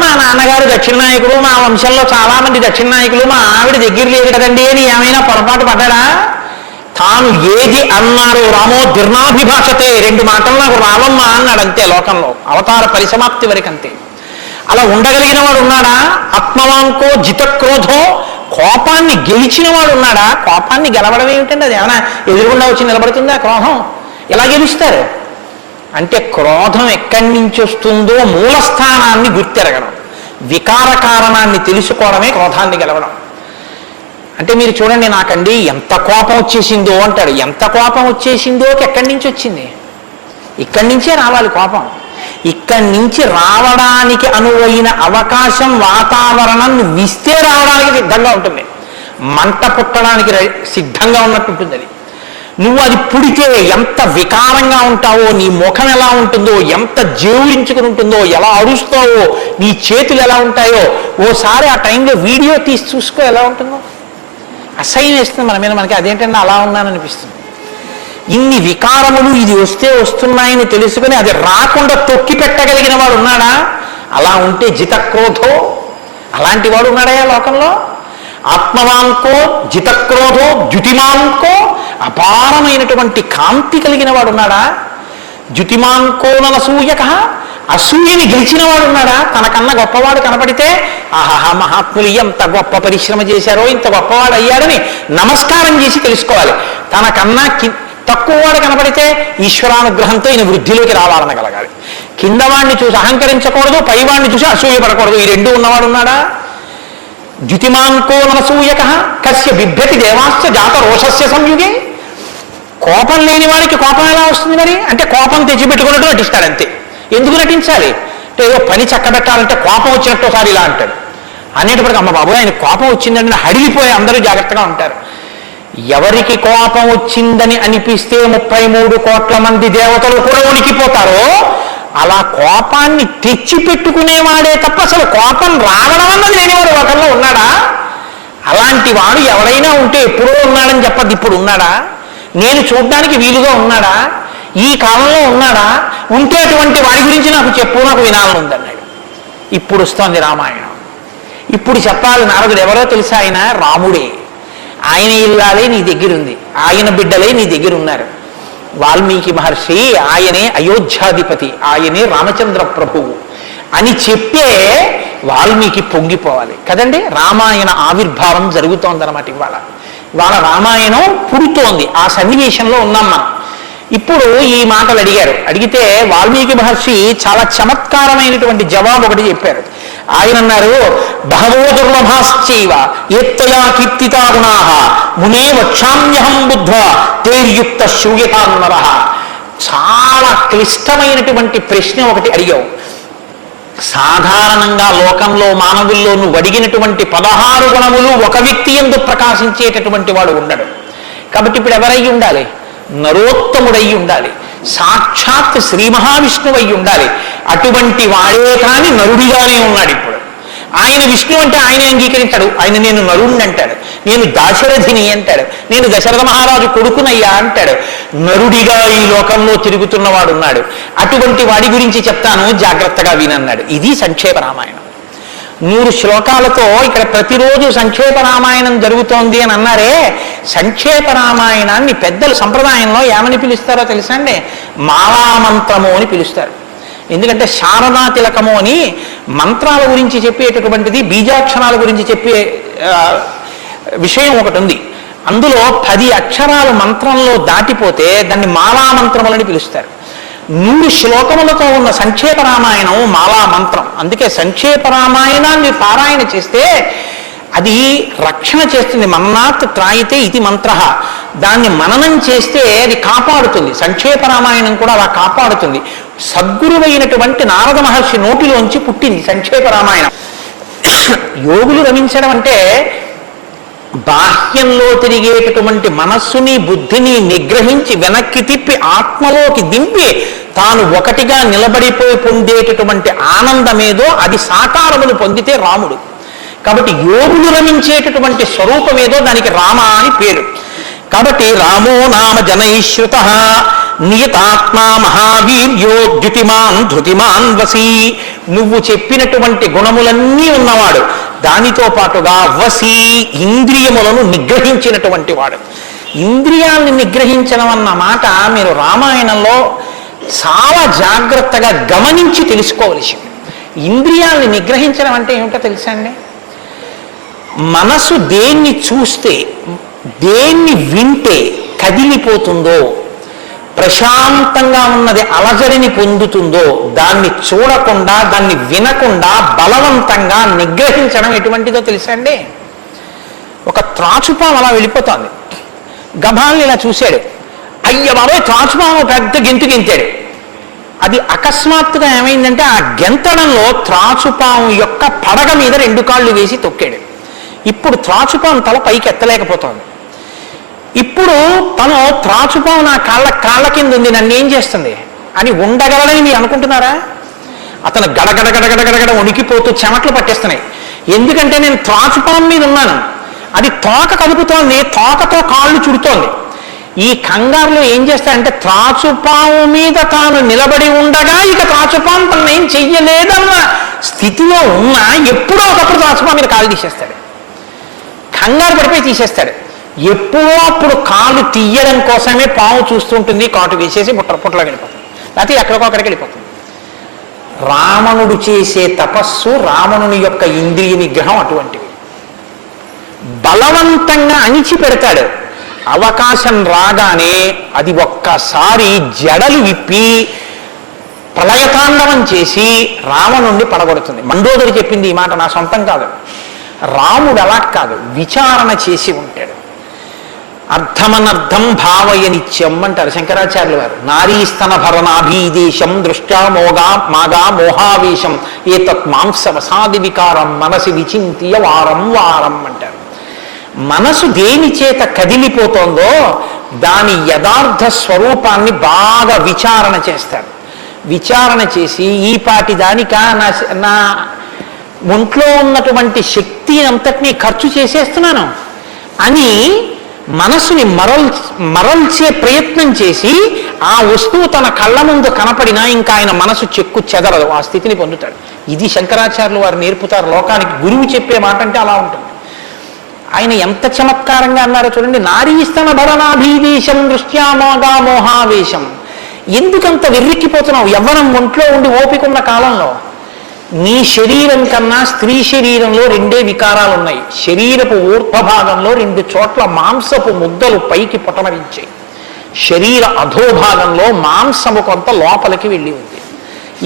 మా నాన్నగారు దక్షిణ నాయకులు, మా వంశంలో చాలా మంది దక్షిణ నాయకులు, మా ఆవిడ దగ్గర లేదు కదండి అని ఏమైనా పొరపాటు పడ్డాడా? తాను ఏది అన్నారో రామో దిర్నాభిభాషతే, 2 మాటలు నాకు రావమ్మా అన్నాడు అంతే. లోకంలో అవతార పరిసమాప్తి వరకు అంతే. అలా ఉండగలిగిన వాడు ఉన్నాడా? ఆత్మవాంకో జితక్రోధో, కోపాన్ని గెలిచిన వాడు ఉన్నాడా? కోపాన్ని గెలవడం ఏమిటండి? అది ఏమైనా ఎదురుగుండా వచ్చి నిలబడుతుందా క్రోధం? ఎలా గెలుస్తారు అంటే క్రోధం ఎక్కడి నుంచి వస్తుందో మూలస్థానాన్ని గుర్తెరగడం, వికార కారణాన్ని తెలుసుకోవడమే క్రోధాన్ని గెలవడం. అంటే మీరు చూడండి, నాకండి ఎంత కోపం వచ్చేసిందో అంటాడు. ఎంత కోపం వచ్చేసిందో ఎక్కడి నుంచి వచ్చింది? ఇక్కడి నుంచే రావాలి కోపం. ఇక్కడి నుంచి రావడానికి అనువైన అవకాశం, వాతావరణం ఇస్తే రావడానికి సిద్ధంగా ఉంటుంది. మంట పుట్టడానికి సిద్ధంగా ఉన్నట్టు ఉంటుంది అది. నువ్వు అది పుడితే ఎంత వికారంగా ఉంటావో, నీ ముఖం ఎలా ఉంటుందో, ఎంత జేవురించుకుని ఉంటుందో, ఎలా అరుస్తావో, నీ చేతులు ఎలా ఉంటాయో, ఓసారి ఆ టైంలో వీడియో తీసి చూసుకో ఎలా ఉంటుందో. అసహ్యం వేస్తుంది మన మీద. మనకి అదేంటంటే అలా ఉన్నాననిపిస్తుంది. ఇన్ని వికారములు ఇది వస్తే వస్తున్నాయని తెలుసుకుని అది రాకుండా తొక్కి పెట్టగలిగిన వాడు ఉన్నాడా? అలా ఉంటే జితక్రోధో, అలాంటి వాడు ఉన్నాడా లోకంలో? ఆత్మవాంకో జితక్రోధో ద్యుతిమాంకో, అపారమైనటువంటి కాంతి కలిగిన వాడు ఉన్నాడా? ద్యుతిమాంకో ననసూయక, అసూయని గెలిచిన వాడు ఉన్నాడా? తనకన్నా గొప్పవాడు కనపడితే ఆహాహా మహాత్ములు ఎంత గొప్ప పరిశ్రమ చేశారో, ఇంత గొప్పవాడు అయ్యాడని నమస్కారం చేసి తెలుసుకోవాలి. తనకన్నా తక్కువవాడు కనపడితే ఈశ్వరానుగ్రహంతో ఈయన వృద్ధిలోకి రావాలనగలగాలి. కిందవాడిని చూసి అహంకరించకూడదు, పైవాడిని చూసి అసూయపడకూడదు. ఈ 2 ఉన్నవాడు ఉన్నాడా? ద్యుతిమాంకో ననసూయక కస్య బిభ్యతి దేవాశ్చ జాత రోషస్య సంయుగే. కోపం లేని వాడికి కోపం ఎలా వస్తుంది మరి? అంటే కోపం తెచ్చిపెట్టుకున్నట్టు నటిస్తాడు అంతే. ఎందుకు నటించాలి అంటే ఏదో పని చక్కబెట్టాలంటే కోపం వచ్చినట్టు ఒకసారి ఇలా అంటాడు. అనేటప్పటికి అమ్మ బాబు ఆయన కోపం వచ్చిందంటే హడిలిపోయి అందరూ జాగ్రత్తగా ఉంటారు. ఎవరికి కోపం వచ్చిందని అనిపిస్తే 33 కోట్ల మంది దేవతలు కూడా ఉనికిపోతారో అలా కోపాన్ని తెచ్చిపెట్టుకునేవాడే తప్ప అసలు కోపం రావడం అన్నది లేనివాడు ఒకరిలో ఉన్నాడా? అలాంటి వాడు ఎవరైనా ఉంటే ఎప్పుడో ఉన్నాడని చెప్పద్దు, ఇప్పుడు ఉన్నాడా? నేను చూడడానికి వీలుగా ఉన్నాడా? ఈ కాలంలో ఉన్నాడా? ఉంటే అటువంటి వాడి గురించి నాకు చెప్పు, నాకు వినాలని ఉందన్నాడు. ఇప్పుడు వస్తోంది రామాయణం. ఇప్పుడు చెప్పాలి. నారదుడు ఎవరో తెలుసా? ఆయన రాముడే. ఆయన ఇల్లాలే నీ దగ్గర ఉంది, ఆయన బిడ్డలే నీ దగ్గర ఉన్నారు. వాల్మీకి మహర్షి ఆయనే అయోధ్యాధిపతి, ఆయనే రామచంద్ర ప్రభువు అని చెప్పే వాల్మీకి పొంగిపోవాలి కదండి. రామాయణ ఆవిర్భావం జరుగుతోందన్నమాట. ఇవాళ రామాయణం పుడుతోంది. ఆ సన్నివేశంలో ఉన్నాం మనం. ఇప్పుడు ఈ మాటలు అడిగితే వాల్మీకి మహర్షి చాలా చమత్కారమైనటువంటి జవాబు ఒకటి చెప్పారు. ఆయన అన్నారు, బహవో దుర్లభాశ్చైవ ఏత్తయా కీర్తితా గుణాః మునే వక్షామ్యహం బుద్ధ్వా తేర్యుక్త శ్రూయతాన్నరః. చాలా క్లిష్టమైనటువంటి ప్రశ్న ఒకటి అడిగావు. సాధారణంగా లోకంలో మానవుల్లో నువ్వు అడిగినటువంటి 16 గుణములు ఒక వ్యక్తి యందు ప్రకాశించేటటువంటి వాడు ఉండడు. కాబట్టి ఇప్పుడు ఎవరై ఉండాలి? నరోత్తముడై ఉండాలి, సాక్షాత్ శ్రీ మహావిష్ణువు అయి ఉండాలి. అటువంటి వాడే కానీ నరుడిగానే ఉన్నాడు. ఇప్పుడు ఆయన విష్ణు అంటే ఆయనే అంగీకరించాడు. ఆయన నేను నరుణ్ణి అంటాడు, నేను దాశరథిని అంటాడు, నేను దశరథ మహారాజు కొడుకునయ్యా అంటాడు. నరుడిగా ఈ లోకంలో తిరుగుతున్నవాడు ఉన్నాడు. అటువంటి వాడి గురించి చెప్తాను, జాగ్రత్తగా వినన్నాడు. ఇది సంక్షేప రామాయణం. 100 శ్లోకాలతో ఇక్కడ ప్రతిరోజు సంక్షేప రామాయణం జరుగుతోంది అని అన్నారే, సంక్షేప రామాయణాన్ని పెద్దలు సంప్రదాయంలో ఏమని పిలుస్తారో తెలుసా అండి? మాలామంత్రము అని పిలుస్తారు. ఎందుకంటే శారదా తిలకము అని మంత్రాల గురించి చెప్పేటటువంటిది, బీజాక్షరాల గురించి చెప్పే విషయం ఒకటి ఉంది. అందులో 10 అక్షరాలు మంత్రంలో దాటిపోతే దాన్ని మాలామంత్రములని పిలుస్తారు. 100 శ్లోకములతో ఉన్న సంక్షేప రామాయణం మాలామంత్రం. అందుకే సంక్షేప రామాయణాన్ని పారాయణ చేస్తే అది రక్షణ చేస్తుంది. మన్నాత్ త్రాయితే ఇది మంత్ర. దాన్ని మననం చేస్తే అది కాపాడుతుంది. సంక్షేప రామాయణం కూడా అలా కాపాడుతుంది. సద్గురువైనటువంటి నారద మహర్షి నోటిలోంచి పుట్టింది సంక్షేప రామాయణం. యోగులు రమించడం అంటే బాహ్యంలో తిరిగేటటువంటి మనస్సుని బుద్ధిని నిగ్రహించి వెనక్కి తిప్పి ఆత్మలోకి దింపి తాను ఒకటిగా నిలబడిపోయి పొందేటటువంటి ఆనందమేదో అది సాకారమును పొందితే రాముడు. కాబట్టి యోగులు రమించేటటువంటి స్వరూపమేదో దానికి రామ అని పేరు. కాబట్టి రామో నామ జనైశ్రుత నియతాత్మా మహావీర్యో ద్యుతిమాన్ ధృతిమాన్ వసీ. నువ్వు చెప్పినటువంటి గుణములన్నీ ఉన్నవాడు, దానితో పాటుగా వసీ ఇంద్రియములను నిగ్రహించినటువంటి వాడు. ఇంద్రియాల్ని నిగ్రహించడం అన్న మాట మీరు రామాయణంలో చాలా జాగ్రత్తగా గమనించి తెలుసుకోవలసింది. ఇంద్రియాల్ని నిగ్రహించడం అంటే ఏమిటో తెలుసా అండి? మనసు దేన్ని చూస్తే, దేన్ని వింటే కదిలిపోతుందో, ప్రశాంతంగా ఉన్నది అలజడిని పొందుతుందో దాన్ని చూడకుండా, దాన్ని వినకుండా బలవంతంగా నిగ్రహించడం ఎటువంటిదో తెలుసా అండి? ఒక త్రాచుపాము అలా వెళ్ళిపోతుంది. గభాల్ని ఇలా చూశాడు, అయ్య బాబోయ్ త్రాచుపాము పెద్ద గెంతు గెంతాడు. అది అకస్మాత్తుగా ఏమైందంటే ఆ గెంతడంలో త్రాచుపాము యొక్క పడగ మీద 2 కాళ్ళు వేసి తొక్కాడు. ఇప్పుడు త్రాచుపాము తల పైకి ఎత్తలేకపోతుంది. ఇప్పుడు తను త్రాచుపాము నా కాళ్ళ కింద ఉంది, నన్ను ఏం చేస్తుంది అని ఉండగలడని మీరు అనుకుంటున్నారా? అతను గడగడగడగడగడ వణికిపోతూ చెమట్లు పట్టేస్తున్నాయి. ఎందుకంటే నేను త్రాచుపాము మీద ఉన్నాను, అది తోక కదుపుతోంది, తోకతో కాళ్ళు చుడుతోంది. ఈ కంగారులో ఏం చేస్తాడంటే త్రాచుపాము మీద తాను నిలబడి ఉండగా ఇక త్రాచుపాము తను ఏం చెయ్యలేదన్న స్థితిలో ఉన్నా ఎప్పుడో ఒకప్పుడు త్రాచుపాము మీద కాళ్ళు తీసేస్తాడు. కంగారు పడిపోయి తీసేస్తాడు. ఎప్పుడో అప్పుడు కాళ్ళు తీయడం కోసమే పాము చూస్తుంటుంది, కాటు వేసేసి పుట్టలో వెళ్ళిపోతుంది, లేకపోతే ఎక్కడికో అక్కడికి వెళ్ళిపోతుంది. రావణుడు చేసే తపస్సు, రావణుని యొక్క ఇంద్రియ నిగ్రహం అటువంటివి. బలవంతంగా అణిచి పెడతాడు. అవకాశం రాగానే అది ఒక్కసారి జడలు విప్పి ప్రళయతాండవం చేసి రావణుణ్ణి పడగొడుతుంది. మండోదరి చెప్పింది ఈ మాట, నా సొంతం కాదు. రాముడు అలా కాదు, విచారణ చేసి ఉంటాడు. అర్థమనర్థం భావయ నిత్యం అంటారు శంకరాచార్యులు వారు. నారీస్తన భరణాభీదేశం దృష్ట్యా మాగా మోహావేశం ఏతత్ మాంసవసాది వికారం మనసి విచింత్య వారం వారం అంటారు. మనసు దేని చేత కదిలిపోతోందో దాని యథార్థ స్వరూపాన్ని బాగా విచారణ చేస్తారు. విచారణ చేసి ఈ పాటి దానికా నా ఒంట్లో ఉన్నటువంటి శక్తి అంతటినీ ఖర్చు చేసేస్తున్నాను అని మనసుని మరల్చే ప్రయత్నం చేసి ఆ వస్తువు తన కళ్ళ ముందు కనపడినా ఇంకా ఆయన మనసు చెక్కు చెదరదు, ఆ స్థితిని పొందుతాడు. ఇది శంకరాచార్యులు వారు నేర్పుతారు లోకానికి. గురువు చెప్పే మాట అంటే అలా ఉంటుంది. ఆయన ఎంత చమత్కారంగా అన్నారో చూడండి. నారీస్తన భరణాభీదేశం దృష్ట్యా మోగా మోహావేశం. ఎందుకంత వెర్రిక్కిపోతున్నావు? యవ్వనం ఒంట్లో ఉండి ఓపిక ఉన్న కాలంలో నీ శరీరం కన్నా స్త్రీ శరీరంలో 2 వికారాలు ఉన్నాయి. శరీరపు ఊర్ధ్వభాగంలో 2 చోట్ల మాంసపు ముద్దలు పైకి పొటమరించాయి. శరీర అధోభాగంలో మాంసము కొంత లోపలికి వెళ్ళి ఉంది.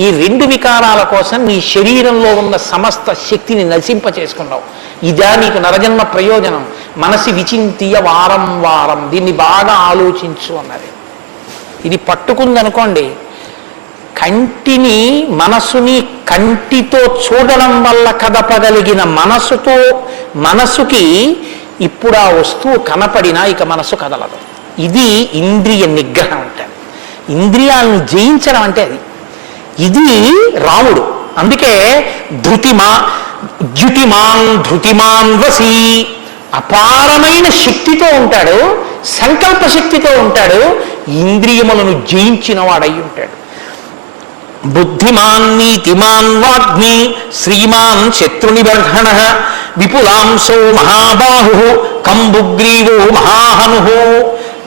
ఈ 2 వికారాల కోసం నీ శరీరంలో ఉన్న సమస్త శక్తిని నశింప చేసుకున్నావు. ఇదా నీకు నరజన్మ ప్రయోజనం? మనసి విచింతీయ వారం వారం, దీన్ని బాగా ఆలోచించు అన్నది. ఇది పట్టుకుందనుకోండి, కంటిని మనసుని కంటితో చూడడం వల్ల కదపగలిగిన మనసుకి ఇప్పుడు ఆ వస్తువు కనపడినా ఇక మనసు కదలదు. ఇది ఇంద్రియ నిగ్రహం అంటారు. ఇంద్రియాలను జయించడం అంటే అది. ఇది రాముడు. అందుకే ధృతిమాన్ వసీ, అపారమైన శక్తితో ఉంటాడు, సంకల్ప శక్తితో ఉంటాడు, ఇంద్రియములను జయించిన వాడై ఉంటాడు. బుద్ధిమాన్ నీతిమాన్ వాగ్మి శ్రీమాన్ శత్రునిబర్హణ విపులాంశో మహాబాహు కంబుగ్రీవో మహాహను.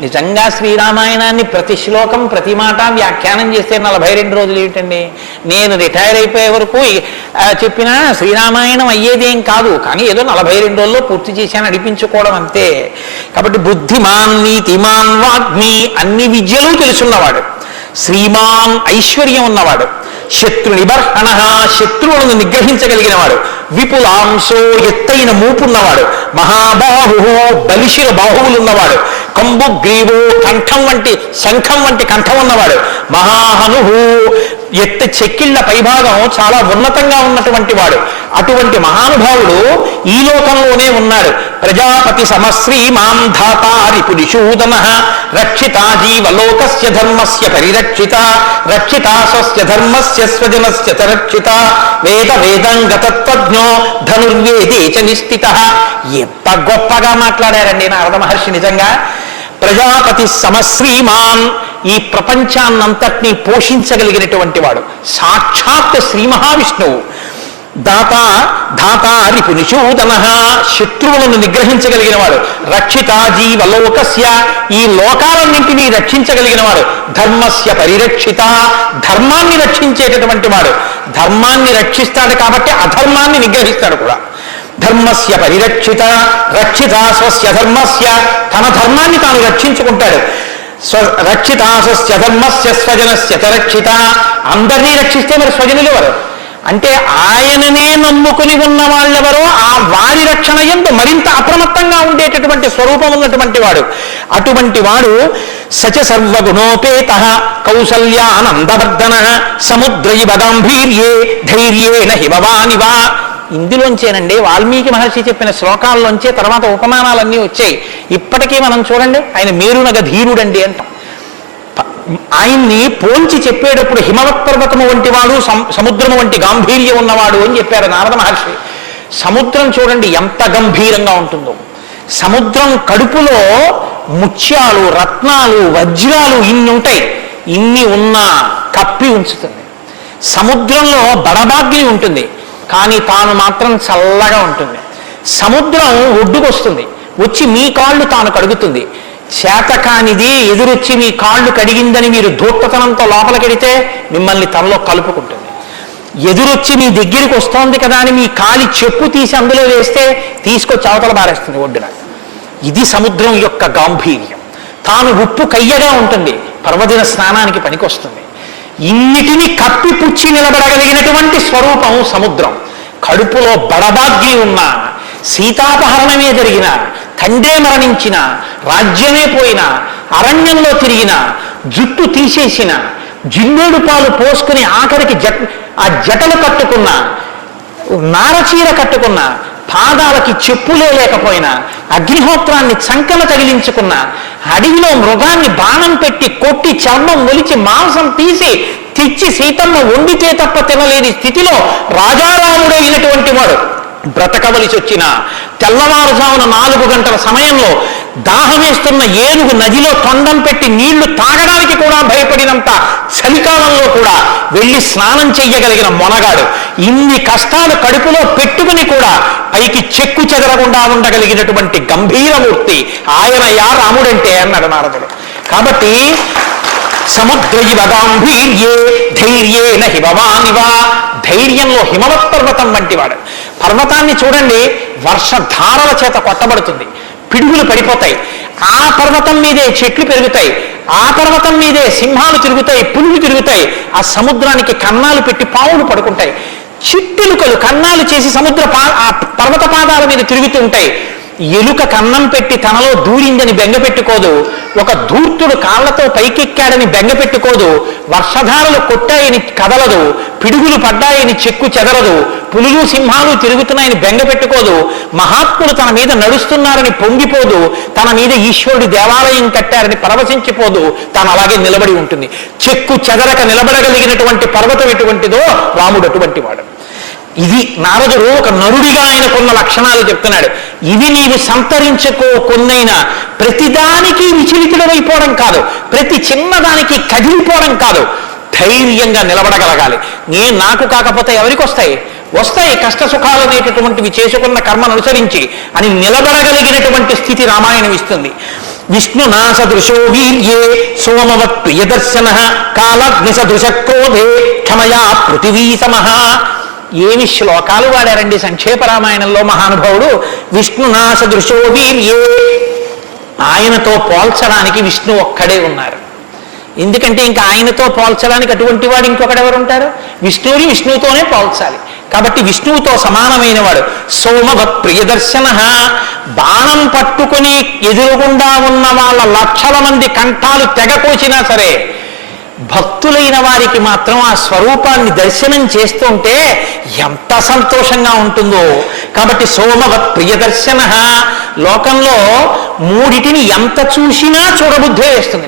నిజంగా శ్రీరామాయణాన్ని ప్రతి శ్లోకం ప్రతి మాట వ్యాఖ్యానం చేస్తే 42 రోజులు ఏమిటండి? నేను రిటైర్ అయిపోయే వరకు చెప్పినా శ్రీరామాయణం అయ్యేదేం కాదు, కానీ ఏదో 42 రోజుల్లో పూర్తి చేశాను అనిపించుకోవడం అంతే. కాబట్టి బుద్ధిమాన్ నీతిమాన్ వాగ్మి అన్ని విద్యలు తెలుసున్నవాడు, శ్రీమాన్ ఐశ్వర్యం ఉన్నవాడు, శత్రు నిబర్హణ శత్రువులను నిగ్రహించగలిగినవాడు, విపులాంశో ఎత్తైన మూపున్నవాడు, మహాబాహు బలిశిర బాహువులున్నవాడు, కంబుగ్రీవు కంఠం వంటి శంఖం వంటి కంఠం ఉన్నవాడు, మహాహను ఎత్త చెక్కిళ్ల పైభాగం చాలా ఉన్నతంగా ఉన్నటువంటి వాడు. అటువంటి మహానుభావుడు ఈ లోకంలోనే ఉన్నాడు. ప్రజాపతి సమశ్రీమాం ధాతారి పురిషూదన రక్షితా జీవలోకస్య ధర్మస్య పరిరక్షిత రక్షితా స్వస్య ధర్మస్య స్వజనస్య రక్షిత వేద వేదంగతత్వజ్ఞో ధనుర్వేదే చ నిష్ఠిత. ఎంత గొప్పగా మాట్లాడారండి నారద మహర్షి. నిజంగా ప్రజాపతి సమశ్రీమాన్ ఈ ప్రపంచాన్నంతటినీ పోషించగలిగినటువంటి వాడు సాక్షాత్ శ్రీ మహావిష్ణువు. ధాతారి పునిషూదన శత్రువులను నిగ్రహించగలిగిన వాడు, రక్షిత జీవలోకస్య ఈ లోకాలన్నింటినీ రక్షించగలిగిన వాడు, ధర్మస్య పరిరక్షిత ధర్మాన్ని రక్షించేటటువంటి వాడు. ధర్మాన్ని రక్షిస్తాడు కాబట్టి అధర్మాన్ని నిగ్రహిస్తాడు కూడా. ధర్మస్య పరిరక్షిత రక్షిత స్వస్య ధర్మస్య తన ధర్మాన్ని తాను రక్షించుకుంటాడు. రక్షిత స్వస్య ధర్మస్య స్వజనస్య రక్షిత అందరినీ రక్షిస్తే మరి స్వజనులు ఎవరు అంటే ఆయననే నమ్ముకుని ఉన్న వాళ్ళెవరో ఆ వారి రక్షణ యందు మరింత అప్రమత్తంగా ఉండేటటువంటి స్వరూపం ఉన్నటువంటి వాడు. అటువంటి వాడు సచ సర్వగుణోపేత కౌసల్యానందవర్ధన సముద్రైవ గాంభీర్యే ధైర్యేణ హిమవానివా. ఇందులోంచేనండి వాల్మీకి మహర్షి చెప్పిన శ్లోకాల్లోంచే తర్వాత ఉపమానాలన్నీ వచ్చాయి. ఇప్పటికీ మనం చూడండి ఆయన మేరునగ ధీరుడండి అంటాం. ఆయన్ని పోల్చి చెప్పేటప్పుడు హిమవత్ పర్వతము వంటి వాడు సముద్రము వంటి గాంభీర్యం ఉన్నవాడు అని చెప్పారు నారద మహర్షి. సముద్రం చూడండి ఎంత గంభీరంగా ఉంటుందో. సముద్రం కడుపులో ముత్యాలు రత్నాలు వజ్రాలు ఇన్ని ఉంటాయి. ఇన్ని ఉన్నా కప్పి ఉంచుతుంది. సముద్రంలో బడబాగ్ని ఉంటుంది కానీ తాను మాత్రం చల్లగా ఉంటుంది. సముద్రం ఒడ్డుకొస్తుంది, వచ్చి మీ కాళ్ళు తాను కడుగుతుంది. చేతకానిది ఎదురొచ్చి మీ కాళ్ళు కడిగిందని మీరు ధూర్తతనంతో లోపలికెడితే మిమ్మల్ని తనలో కలుపుకుంటుంది. ఎదురొచ్చి మీ దగ్గరికి వస్తోంది కదా అని మీ కాలి చెప్పు తీసి అందులో వేస్తే తీసుకొచ్చి అవతల బారేస్తుంది ఒడ్డున. ఇది సముద్రం యొక్క గాంభీర్యం. తాను ఉప్పు కయ్యగా ఉంటుంది, పర్వదిన స్నానానికి పనికొస్తుంది. ఇన్నిటిని కప్పిపుచ్చి నిలబడగలిగినటువంటి స్వరూపం సముద్రం. కడుపులో బడబాగ్ని ఉన్న, సీతాపహరణమే జరిగిన, తండ్రే మరణించిన, రాజ్యమే పోయిన, అరణ్యంలో తిరిగిన, జుట్టు తీసేసిన, జిల్లేడు పాలు పోసుకుని ఆఖరికి ఆ జటలు కట్టుకున్న, నారచీర కట్టుకున్న, పాదాలకి చెప్పులే లేకపోయినా, అగ్నిహోత్రాన్ని చంకన తగిలించుకున్న, అడవిలో మృగాన్ని బాణం పెట్టి కొట్టి చర్మం ఒలిచి మాంసం తీసి తెచ్చి సీతమ్మ వండితే తప్ప తినలేని స్థితిలో రాజారాముడైనటువంటి వాడు బ్రతకవలసి వచ్చిన తెల్లవారుజామున 4 గంటల సమయంలో దాహమేస్తున్న ఏనుగు నదిలో తొండం పెట్టి నీళ్లు తాగడానికి కూడా భయపడినంత చలికాలంలో కూడా వెళ్ళి స్నానం చెయ్యగలిగిన మొనగాడు. ఇన్ని కష్టాలు కడుపులో పెట్టుకుని కూడా పైకి చెక్కు చెదరకుండా ఉండగలిగినటువంటి గంభీరమూర్తి ఆయన యా రాముడంటే అన్నాడు నారదుడు. కాబట్టి సముద్రైవ గాంభీర్యే ధైర్యేణ హిమవానివా ధైర్యంలో హిమవత్ పర్వతం వంటివాడు. పర్వతాన్ని చూడండి, వర్షధారల చేత కొట్టబడుతుంది, పిడుగులు పడిపోతాయి. ఆ పర్వతం మీదే చెట్లు పెరుగుతాయి, ఆ పర్వతం మీదే సింహాలు తిరుగుతాయి, పులులు తిరుగుతాయి. ఆ సముద్రానికి కన్నాలు పెట్టి పావులు పడుకుంటాయి. చిట్టెలుకలు కన్నాలు చేసి ఆ పర్వత పాదాల మీద తిరుగుతూ ఉంటాయి. ఎలుక కన్నం పెట్టి తనలో దూరిందని బెంగపెట్టుకోదు, ఒక ధూర్తుడు కాళ్లతో పైకెక్కాడని బెంగపెట్టుకోదు, వర్షధారలు కొట్టాయని కదలదు, పిడుగులు పడ్డాయని చెక్కు చెదరదు, పులులు సింహాలు తిరుగుతున్నాయని బెంగపెట్టుకోదు, మహాత్ములు తన మీద నడుస్తున్నారని పొంగిపోదు, తన మీద ఈశ్వరుడి దేవాలయం కట్టారని పరవశించిపోదు, తాను అలాగే నిలబడి ఉంటుంది. చెక్కు చెదరక నిలబడగలిగినటువంటి పర్వతం ఎటువంటిదో రాముడు అటువంటి వాడు. ఇది నారదుడు ఒక నరుడిగా ఆయనకున్న లక్షణాలు చెప్తున్నాడు. ఇవి నీవు సంతరించుకో కొన్నైనా ప్రతిదానికి విచలితుడైపోవడం కాదు, ప్రతి చిన్నదానికి కదిలిపోవడం కాదు, ధైర్యంగా నిలబడగలగాలి. నాకు కాకపోతే ఎవరికి వస్తాయి? వస్తాయి కష్ట సుఖాలు అనేటటువంటివి చేసుకున్న కర్మను అనుసరించి అని నిలబడగలిగినటువంటి స్థితి రామాయణం ఇస్తుంది. విష్ణునా సదృశో వీర్యే సోమవత్ ప్రియదర్శన కాలగ్ని సదృశ క్రోధే క్షమయా పృథివీ సమః. ఏమి శ్లోకాలు వాడారండి సంక్షేప రామాయణంలో మహానుభావుడు. విష్ణునా సదృశో వీర్యే, ఆయనతో పోల్చడానికి విష్ణు ఒక్కడే ఉన్నారు. ఎందుకంటే ఇంకా ఆయనతో పోల్చడానికి అటువంటి వాడు ఇంకొకడెవరు ఉంటారు? విష్ణువుని విష్ణువుతోనే పోల్చాలి. కాబట్టి విష్ణువుతో సమానమైన వాడు. సోమవత్ ప్రియదర్శన, బాణం పట్టుకుని ఎదురుగుండా ఉన్న వాళ్ళ లక్షల మంది కంఠాలు తెగకోసినా సరే భక్తులైన వారికి మాత్రం ఆ స్వరూపాన్ని దర్శనం చేస్తుంటే ఎంత సంతోషంగా ఉంటుందో. కాబట్టి సోమవత్ ప్రియదర్శన. లోకంలో మూడిటిని ఎంత చూసినా చూడబుద్ధే వేస్తుంది.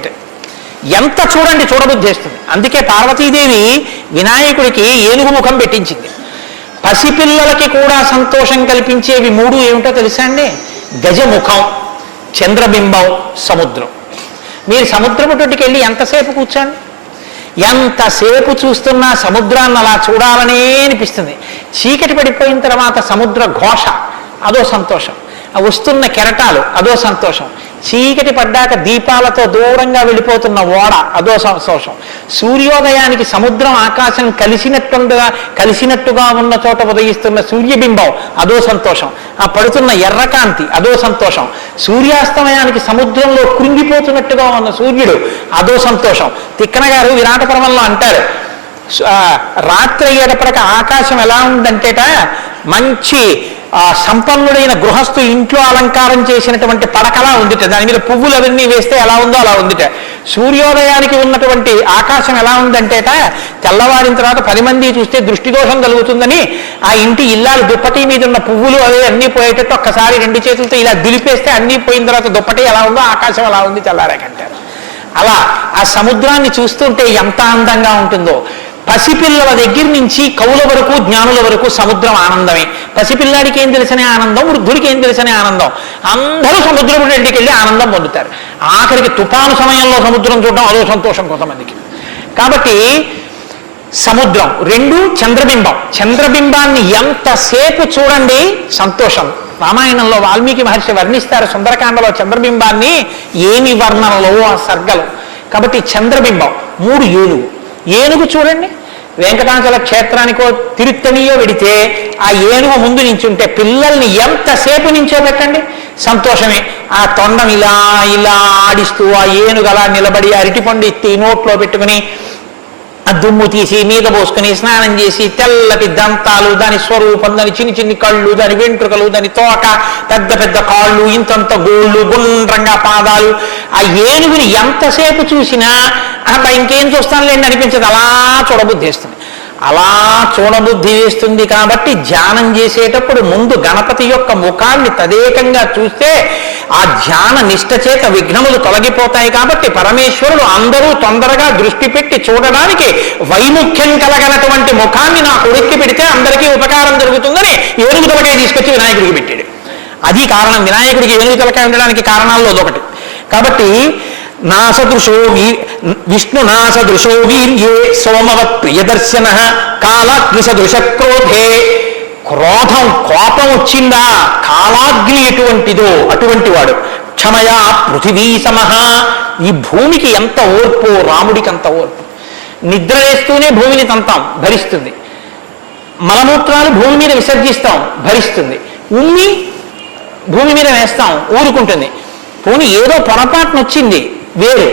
ఎంత చూడండి చూడబుద్ధి వేస్తుంది. అందుకే పార్వతీదేవి వినాయకుడికి ఏనుగు ముఖం పెట్టించింది. పసిపిల్లలకి కూడా సంతోషం కల్పించేవి మూడు ఏమిటో తెలుసా అండి? గజముఖం, చంద్రబింబం, సముద్రం. మీరు సముద్రపు తోటికి వెళ్ళి ఎంతసేపు కూర్చోండి, ఎంతసేపు చూస్తున్నా సముద్రాన్ని అలా చూడాలనే అనిపిస్తుంది. చీకటి పడిపోయిన తర్వాత సముద్ర ఘోష అదో సంతోషం, వస్తున్న కెరటాలు అదో సంతోషం, చీకటి పడ్డాక దీపాలతో దూరంగా వెళ్ళిపోతున్న ఓడ అదో సంతోషం, సూర్యోదయానికి సముద్రం ఆకాశం కలిసినట్టుగా ఉన్న చోట ఉదయిస్తున్న సూర్యబింబం అదో సంతోషం, ఆ పడుతున్న ఎర్రకాంతి అదో సంతోషం, సూర్యాస్తమయానికి సముద్రంలో కృంగిపోతున్నట్టుగా ఉన్న సూర్యుడు అదో సంతోషం. తిక్కన గారు విరాట పర్వంలో అంటారు, రాత్రి అయ్యేటప్పటికి ఆకాశం ఎలా ఉందంటేట మంచి సంపన్నుడైన గృహస్థు ఇంట్లో అలంకారం చేసినటువంటి పడకలా ఉందిట, దాని మీద పువ్వులు అవన్నీ వేస్తే ఎలా ఉందో అలా ఉందిట. సూర్యోదయానికి ఉన్నటువంటి ఆకాశం ఎలా ఉందంటేట తెల్లవారిన తర్వాత 10 మంది చూస్తే దృష్టి దోషం కలుగుతుందని ఆ ఇంటి ఇల్లాలు దుప్పటి మీద ఉన్న పువ్వులు అవే అన్నీ పోయేటట్టు ఒక్కసారి 2 చేతులతో ఇలా దులిపేస్తే అన్నీ పోయిన తర్వాత దుప్పటి ఎలా ఉందో ఆకాశం ఎలా ఉంది తెల్లారాకంటారు. అలా ఆ సముద్రాన్ని చూస్తుంటే ఎంత అందంగా ఉంటుందో. పసిపిల్లల దగ్గర నుంచి కవుల వరకు జ్ఞానుల వరకు సముద్రం ఆనందమే. పసిపిల్లాడికి ఏం తెలిసనే ఆనందం, వృద్ధుడికి ఏం తెలిసనే ఆనందం. అందరూ సముద్రపు ఇంటికి వెళ్ళి ఆనందం పొందుతారు. ఆఖరికి తుఫాను సమయంలో సముద్రం చూడడం అదో సంతోషం కొంతమందికి. కాబట్టి సముద్రం 2, చంద్రబింబం. చంద్రబింబాన్ని ఎంతసేపు చూడండి సంతోషం. రామాయణంలో వాల్మీకి మహర్షి వర్ణిస్తారు సుందరకాండలో చంద్రబింబాన్ని, ఏమి వర్ణనలో ఆ సర్గలు. కాబట్టి చంద్రబింబం 3 ఏనుగు చూడండి. వెంకటాచల క్షేత్రానికో తిరుత్తణియో వెడితే ఆ ఏనుగు ముందు నించుంటే పిల్లల్ని ఎంతసేపు నించోబెట్టండి సంతోషమే. ఆ తొండం ఇలా ఇలా ఆడిస్తూ ఆ ఏనుగు అలా నిలబడి అరటిపండు ఎత్తి నోట్లో పెట్టుకుని ఆ దుమ్ము తీసి మీద పోసుకుని స్నానం చేసి తెల్లటి దంతాలు, దాని స్వరూపం, దాని చిన్ని కళ్ళు, దాని వెంట్రుకలు, దాని తోక, పెద్ద పెద్ద కాళ్ళు, ఇంతంత గోళ్ళు, గుండ్రంగా పాదాలు. ఆ ఏనుగుని ఎంతసేపు చూసినా అలా ఇంకేం చూస్తానులేండి అనిపించదు, అలా చూడబుద్ధి వేస్తుంది. అలా చూడబుద్ధి వేస్తుంది. కాబట్టి ధ్యానం చేసేటప్పుడు ముందు గణపతి యొక్క ముఖాన్ని తదేకంగా చూస్తే ఆ ధ్యాన నిష్ట చేత విఘ్నములు తొలగిపోతాయి. కాబట్టి పరమేశ్వరుడు అందరూ తొందరగా దృష్టి పెట్టి చూడడానికి వైముఖ్యం కలగనటువంటి ముఖాన్ని నా కొడుక్కి పెడితే అందరికీ ఉపకారం జరుగుతుందని ఏనుగు తలకాయ తీసుకొచ్చి వినాయకుడికి పెట్టాడు. అది కారణం. వినాయకుడికి ఏనుగు తలకాయ ఉండడానికి కారణాల్లో అదొకటి. కాబట్టి విష్ణునా సదృశో వీర్యే సోమవత్ ప్రియదర్శన కాలాగ్ని సదృశ క్రోధే. క్రోధం, కోపం వచ్చిందా, కాలాగ్ని ఎటువంటిదో అటువంటి వాడు. క్షమయా పృథివీ సమః. ఈ భూమికి ఎంత ఓర్పు, రాముడికి అంత ఓర్పు. నిద్ర వేస్తూనే భూమిని తంతాం, భరిస్తుంది. మలమూత్రాలు భూమి మీద విసర్జిస్తాం, భరిస్తుంది. ఉమ్మి భూమి మీద వేస్తాం, ఊరుకుంటుంది. పోనీ ఏదో పొరపాటున వచ్చింది వేరు.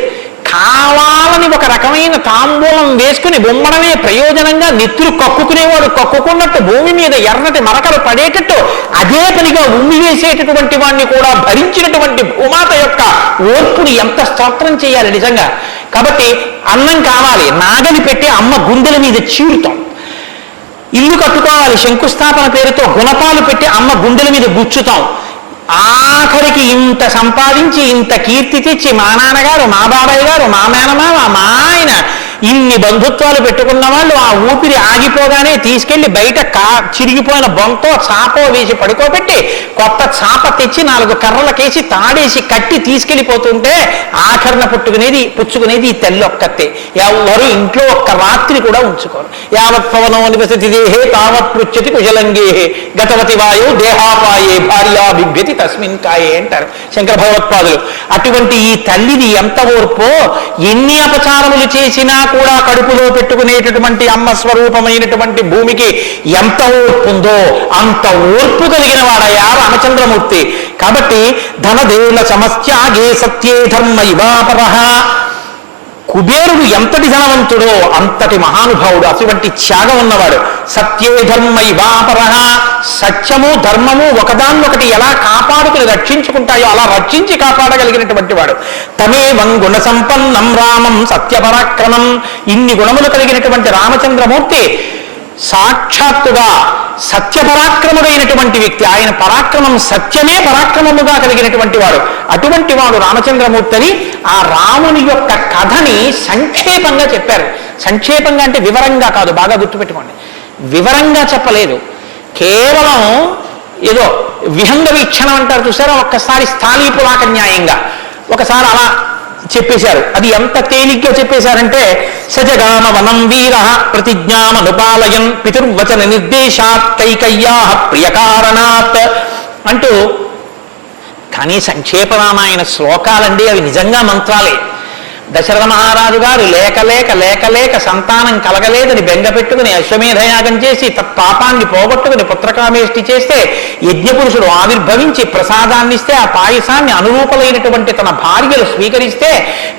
కావాలని ఒక రకమైన తాంబూలం వేసుకుని బొమ్మడమే ప్రయోజనంగా నెత్తురు కక్కుకునేవాడు కక్కుకున్నట్టు భూమి మీద ఎర్రటి మరకలు పడేటట్టు అదే పనిగా ఉమ్మి వేసేటటువంటి వాడిని కూడా భరించినటువంటి భూమాత యొక్క ఓర్పుని ఎంత స్తోత్రం చేయాలి నిజంగా. కాబట్టి అన్నం కావాలి, నాగలి పెట్టి అమ్మ గుండెల మీద చీరుతాం. ఇల్లు కట్టుకోవాలి, శంకుస్థాపన పేరుతో గుణపాలు పెట్టి అమ్మ గుండెల మీద గుచ్చుతాం. ఆఖరికి ఇంత సంపాదించి ఇంత కీర్తి తెచ్చి మా నాన్నగారు, మా బాబాయ్ గారు, మా మేనమామ, మా ఆయన ఇన్ని బంధుత్వాలు పెట్టుకున్న వాళ్ళు ఆ ఊపిరి ఆగిపోగానే తీసుకెళ్లి బయట చిరిగిపోయిన బొంతో చాపో వేసి పడుకోబెట్టి కొత్త చాప తెచ్చి 4 కర్రలకేసి తాడేసి కట్టి తీసుకెళ్లిపోతుంటే ఆఖరణ పుచ్చుకునేది ఈ తల్లి ఒక్కతే. ఎవరు ఇంట్లో ఒక్క రాత్రి కూడా ఉంచుకోరు. యావత్ పవనో నివసతి దేహే తావత్ పృచ్ఛతి కుశలంగేహే గతవతి వాయో దేహాపాయే భార్యా బిభ్యతి తస్మిన్ కాయే అంటారు శంకర భగవత్పాదులు. అటువంటి ఈ తల్లిది ఎంత ఓర్పో, ఎన్ని అపచారములు చేసినా కూడా కడుపులో పెట్టుకునేటటువంటి అమ్మ స్వరూపమైనటువంటి భూమికి ఎంత ఓర్పుందో అంత ఓర్పు కలిగిన వాడయా రామచంద్రమూర్తి. కాబట్టి ధనదేల సమస్యాగే సత్యే ధర్మ ఇవాపరః. కుబేరుడు ఎంతటి ధనవంతుడో అంతటి మహానుభావుడు, అటువంటి త్యాగం ఉన్నవాడు. సత్యే ధర్మ ఇవాపరః. సత్యము ధర్మము ఒకదాన్నొకటి ఎలా కాపాడుకుని రక్షించుకుంటాయో అలా రక్షించి కాపాడగలిగినటువంటి వాడు. తమేవం గుణ సంపన్నం రామం సత్యపరాక్రమం. ఇన్ని గుణములు కలిగినటువంటి రామచంద్రమూర్తి సాక్షాత్తుగా సత్యపరాక్రముడైనటువంటి వ్యక్తి. ఆయన పరాక్రమం సత్యమే పరాక్రమముగా కలిగినటువంటి వాడు. అటువంటి వాడు రామచంద్రమూర్తిని ఆ రాముని యొక్క కథని సంక్షేపంగా చెప్పారు. సంక్షేపంగా అంటే వివరంగా కాదు, బాగా గుర్తుపెట్టుకోండి. వివరంగా చెప్పలేదు, కేవలం ఏదో విహంగ వీక్షణం అంటారు చూసారా, ఒక్కసారి స్థాళీపులాక న్యాయంగా ఒకసారి అలా చెప్పేశారు. అది ఎంత తేలిగ్గా చెప్పేశారంటే సజగామ వనం వీర ప్రతిజ్ఞామనుపాలయన్ పితుర్వచన నిర్దేశాత్ కైకయ్యా ప్రియకారణాత్ అంటూ. కానీ సంక్షేపరామాయణ శ్లోకాలండి, అవి నిజంగా మంత్రాలే. దశరథ మహారాజు గారు లేక సంతానం కలగలేదని బెంగపెట్టుకుని అశ్వమేధయాగం చేసి తత్పాపాన్ని పోగొట్టుకుని పుత్రకామేష్టి చేస్తే యజ్ఞపురుషుడు ఆవిర్భవించి ప్రసాదాన్ని ఇస్తే ఆ పాయసాన్ని అనురూపలైనటువంటి తన భార్యలు స్వీకరిస్తే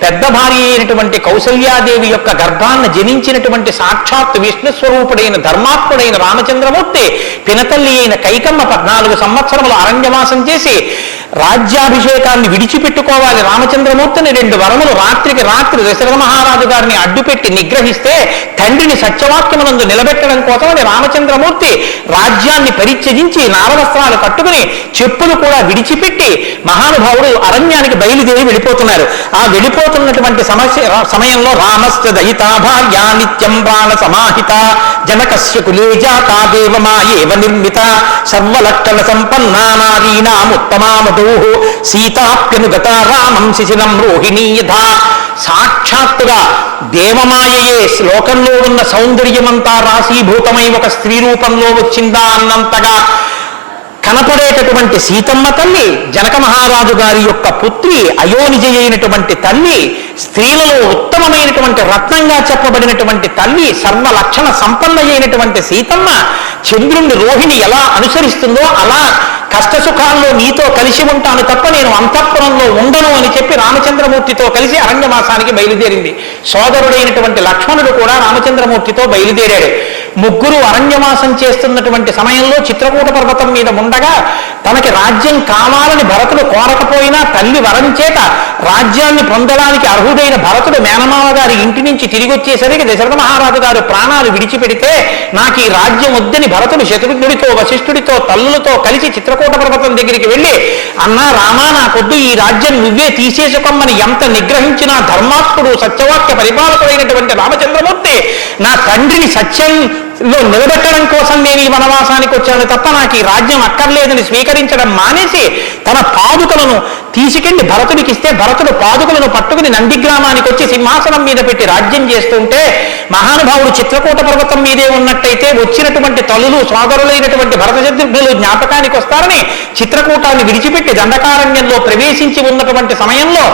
పెద్ద భార్య అయినటువంటి కౌసల్యాదేవి యొక్క గర్భాన్ని జనించినటువంటి సాక్షాత్ విష్ణుస్వరూపుడైన ధర్మాత్ముడైన రామచంద్రమూర్తి పినతల్లి అయిన కైకమ్మ 14 సంవత్సరములు అరణ్యవాసం చేసి రాజ్యాభిషేకాన్ని విడిచిపెట్టుకోవాలి రామచంద్రమూర్తిని 2 వరములు రాత్రికి రాత్రి దశరథ మహారాజు గారిని అడ్డుపెట్టి నిగ్రహిస్తే తండ్రిని సత్యవాక్యమునందు నిలబెట్టడం కోసమని రామచంద్రమూర్తి రాజ్యాన్ని పరిత్యజించి నారవస్త్రాలు కట్టుకుని చెప్పులు కూడా విడిచిపెట్టి మహానుభావుడు అరణ్యానికి బయలుదేరి వెళ్ళిపోతున్నారు. ఆ వెళ్ళిపోతున్నటువంటి సమయంలో రామస్య దయితా భార్యా నిత్యం ప్రాణ సమాహిత జనకస్య కులే జాతా దేవమాయేవ నిర్మిత సర్వలక్షణ సంపన్నా నారీణాముత్తమామధూః సీతాప్యనుగత రామం శిశిలం రోహిణీ యథా. సాక్షాత్తుగా దేవమాయయే శ్లోకంలో ఉన్న సౌందర్యమంతా రాశీభూతమై ఒక స్త్రీ రూపంలో వచ్చిందా అన్నంతగా కనపడేటటువంటి సీతమ్మ తల్లి, జనక మహారాజు గారి యొక్క పుత్రి, అయోనిజ అయినటువంటి తల్లి, స్త్రీలలో ఉత్తమమైనటువంటి రత్నంగా చెప్పబడినటువంటి తల్లి, సర్వలక్షణ సంపన్న అయినటువంటి సీతమ్మ చంద్రుణ్ణి రోహిణి ఎలా అనుసరిస్తుందో అలా కష్టసుఖాల్లో నీతో కలిసి ఉంటాను తప్ప నేను అంతఃపురంలో ఉండను అని చెప్పి రామచంద్రమూర్తితో కలిసి అరణ్యవాసానికి బయలుదేరింది. సోదరుడైనటువంటి లక్ష్మణుడు కూడా రామచంద్రమూర్తితో బయలుదేరాడు. ముగ్గురు అరణ్యవాసం చేస్తున్నటువంటి సమయంలో చిత్రకూట పర్వతం మీద ఉండగా తనకి రాజ్యం కావాలని భరతుడు కోరకపోయినా తల్లి వరం చేత రాజ్యాన్ని పొందడానికి అర్హుడైన భరతుడు మేనమామ గారి ఇంటి నుంచి తిరిగి వచ్చేసరికి దశరథ మహారాజు గారు ప్రాణాలు విడిచిపెడితే నాకు ఈ రాజ్యం వద్దని భరతుడు శత్రుఘ్నుడితో వశిష్ఠుడితో తల్లులతో కలిసి చిత్రకూట పర్వతం దగ్గరికి వెళ్ళి అన్నా రామా నాకొద్దు, ఈ రాజ్యం నువ్వే తీసేసుకోమని ఎంత నిగ్రహించినా ధర్మాత్ముడు సత్యవాక్య పరిపాలకుడైనటువంటి రామచంద్రమూర్తి నా తండ్రిని సత్యంలో నిలబెట్టడం కోసం నేను ఈ వనవాసానికి వచ్చాను తప్ప నాకు ఈ రాజ్యం అక్కర్లేదని స్వీకరించడం మానేసి తన పాదుకలను తీసుకెళ్లి భరతుడికి ఇస్తే భరతుడు పాదుకలను పట్టుకుని నందిగ్రామానికి వచ్చి సింహాసనం మీద పెట్టి రాజ్యం చేస్తుంటే మహానుభావుడు చిత్రకూట పర్వతం మీదే ఉన్నట్టయితే వచ్చినటువంటి తల్లులు సోదరులైనటువంటి భరత శత్రుఘ్నులు జ్ఞాపకానికి వస్తారని చిత్రకూటాన్ని విడిచిపెట్టి దండకారణ్యంలో ప్రవేశించి ఉన్నటువంటి సమయంలో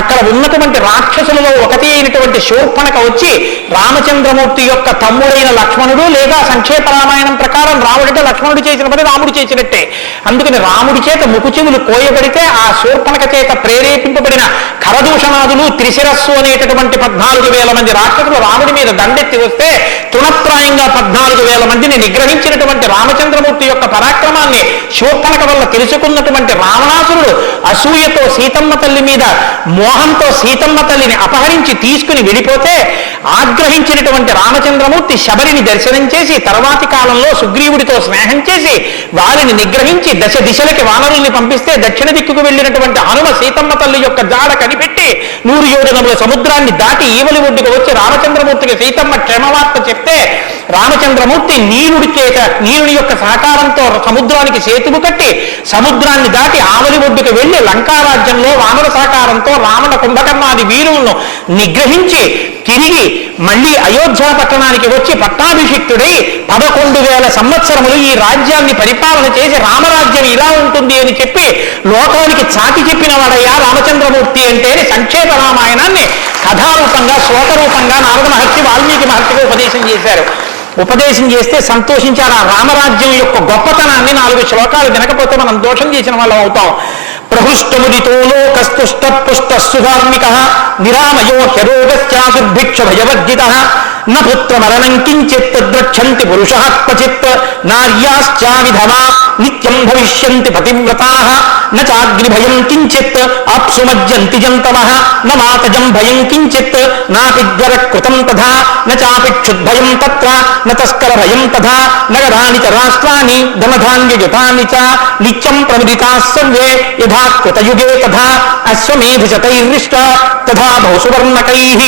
అక్కడ ఉన్నటువంటి రాక్షసులలో ఒకటి అయినటువంటి శూర్పణఖ వచ్చి రామచంద్రమూర్తి యొక్క తమ్ముడైన లక్ష్మణుడు లేదా సంక్షేప రామాయణం ప్రకారం రాముడితో లక్ష్మణుడు చేసిన పని రాముడు చేసినట్టే. అందుకని రాముడి చేత ముకుచెవులు కోయబడితే ఆ శూర్పణఖ చేత ప్రేరేపింపబడిన ఖరదూషణాదులు త్రిశిరస్సు అనేటటువంటి 14,000 మంది రాక్షసులు రాముడి మీద దండెత్తి వస్తే తృణప్రాయంగా 14,000 మందిని నిగ్రహించినటువంటి రామచంద్రమూర్తి యొక్క పరాక్రమాన్ని శూర్పణఖ వల్ల తెలుసుకున్నటువంటి రావణాసురుడు అసూయతో సీతమ్మ తల్లి మీద మోహంతో సీతమ్మ తల్లిని అపహరించి తీసుకుని వెళ్ళిపోతే ఆగ్రహించినటువంటి రామచంద్రమూర్తి శబరిని దర్శనం చేసి తర్వాతి కాలంలో సుగ్రీవుడితో స్నేహం చేసి వారిని నిగ్రహించి దశ దిశలకి వానరుల్ని పంపిస్తే దక్షిణ దిక్కుకు వెళ్ళినటువంటి హనుమ సీతమ్మ తల్లి యొక్క జాడ కనిపెట్టి 100 యోజనముల సముద్రాన్ని దాటి ఈవలి ఒడ్డుకు వచ్చి రామచంద్రమూర్తికి సీతమ్మ క్షేమవార్త చెప్తే రామచంద్రమూర్తి నీరుని యొక్క సహకారంతో సముద్రానికి సేతువు కట్టి సముద్రాన్ని దాటి ఆవలి ఒడ్డుకు వెళ్లి లంకారాజ్యంలో వానర సహకారంతో రావణ కుంభకర్ణాది వీరులను నిగ్రహించి తిరిగి మళ్ళీ అయోధ్య పట్టణానికి వచ్చి పట్టాభిషిక్తుడై 11,000 సంవత్సరములు ఈ రాజ్యాన్ని పరిపాలన చేసి రామరాజ్యం ఇలా ఉంటుంది అని చెప్పి లోకానికి చాటి చెప్పిన వాడయ్యా రామచంద్రమూర్తి అంటే సంక్షేప రామాయణాన్ని కథారూపంగా శ్లోకరూపంగా నారద మహర్షి వాల్మీకి మహర్షికి ఉపదేశం చేశారు. ఉపదేశం చేస్తే సంతోషించారు. ఆ రామరాజ్యం యొక్క గొప్పతనాన్ని 4 శ్లోకాలు వినకపోతే మనం దోషం చేసిన వాళ్ళం అవుతాం. ప్రహృష్టముదితో లోకస్తుష్ట పుష్ట సుధార్మిక నిరామయో హ్యరోగశ్చాదుర్భిక్ష భయవర్జిత న పుత్రమరణం కించిత్ ద్రక్షంతి పురుషః క్వచిత్ నార్యాశ్చా విధవా నిత్యం భవిష్యంతి పతివ్రతాః న చాగ్నిభయం కించిత్ ఆప్సుమజ్జంతి జంతవః న మాతజం భయం కించిత్ నాపి జ్వరకృతం తథా న చాపి క్షుద్భయం తత్ర న తస్కర భయం తథా నగరాణి చ రాష్ట్రాణి ధనధాన్యయుతాని చ నిత్యం ప్రముదితాః సర్వే యథా కృతయుగే తథా అశ్వమేధిశతైర్రిష్ట తథా బహుసువర్ణకైః.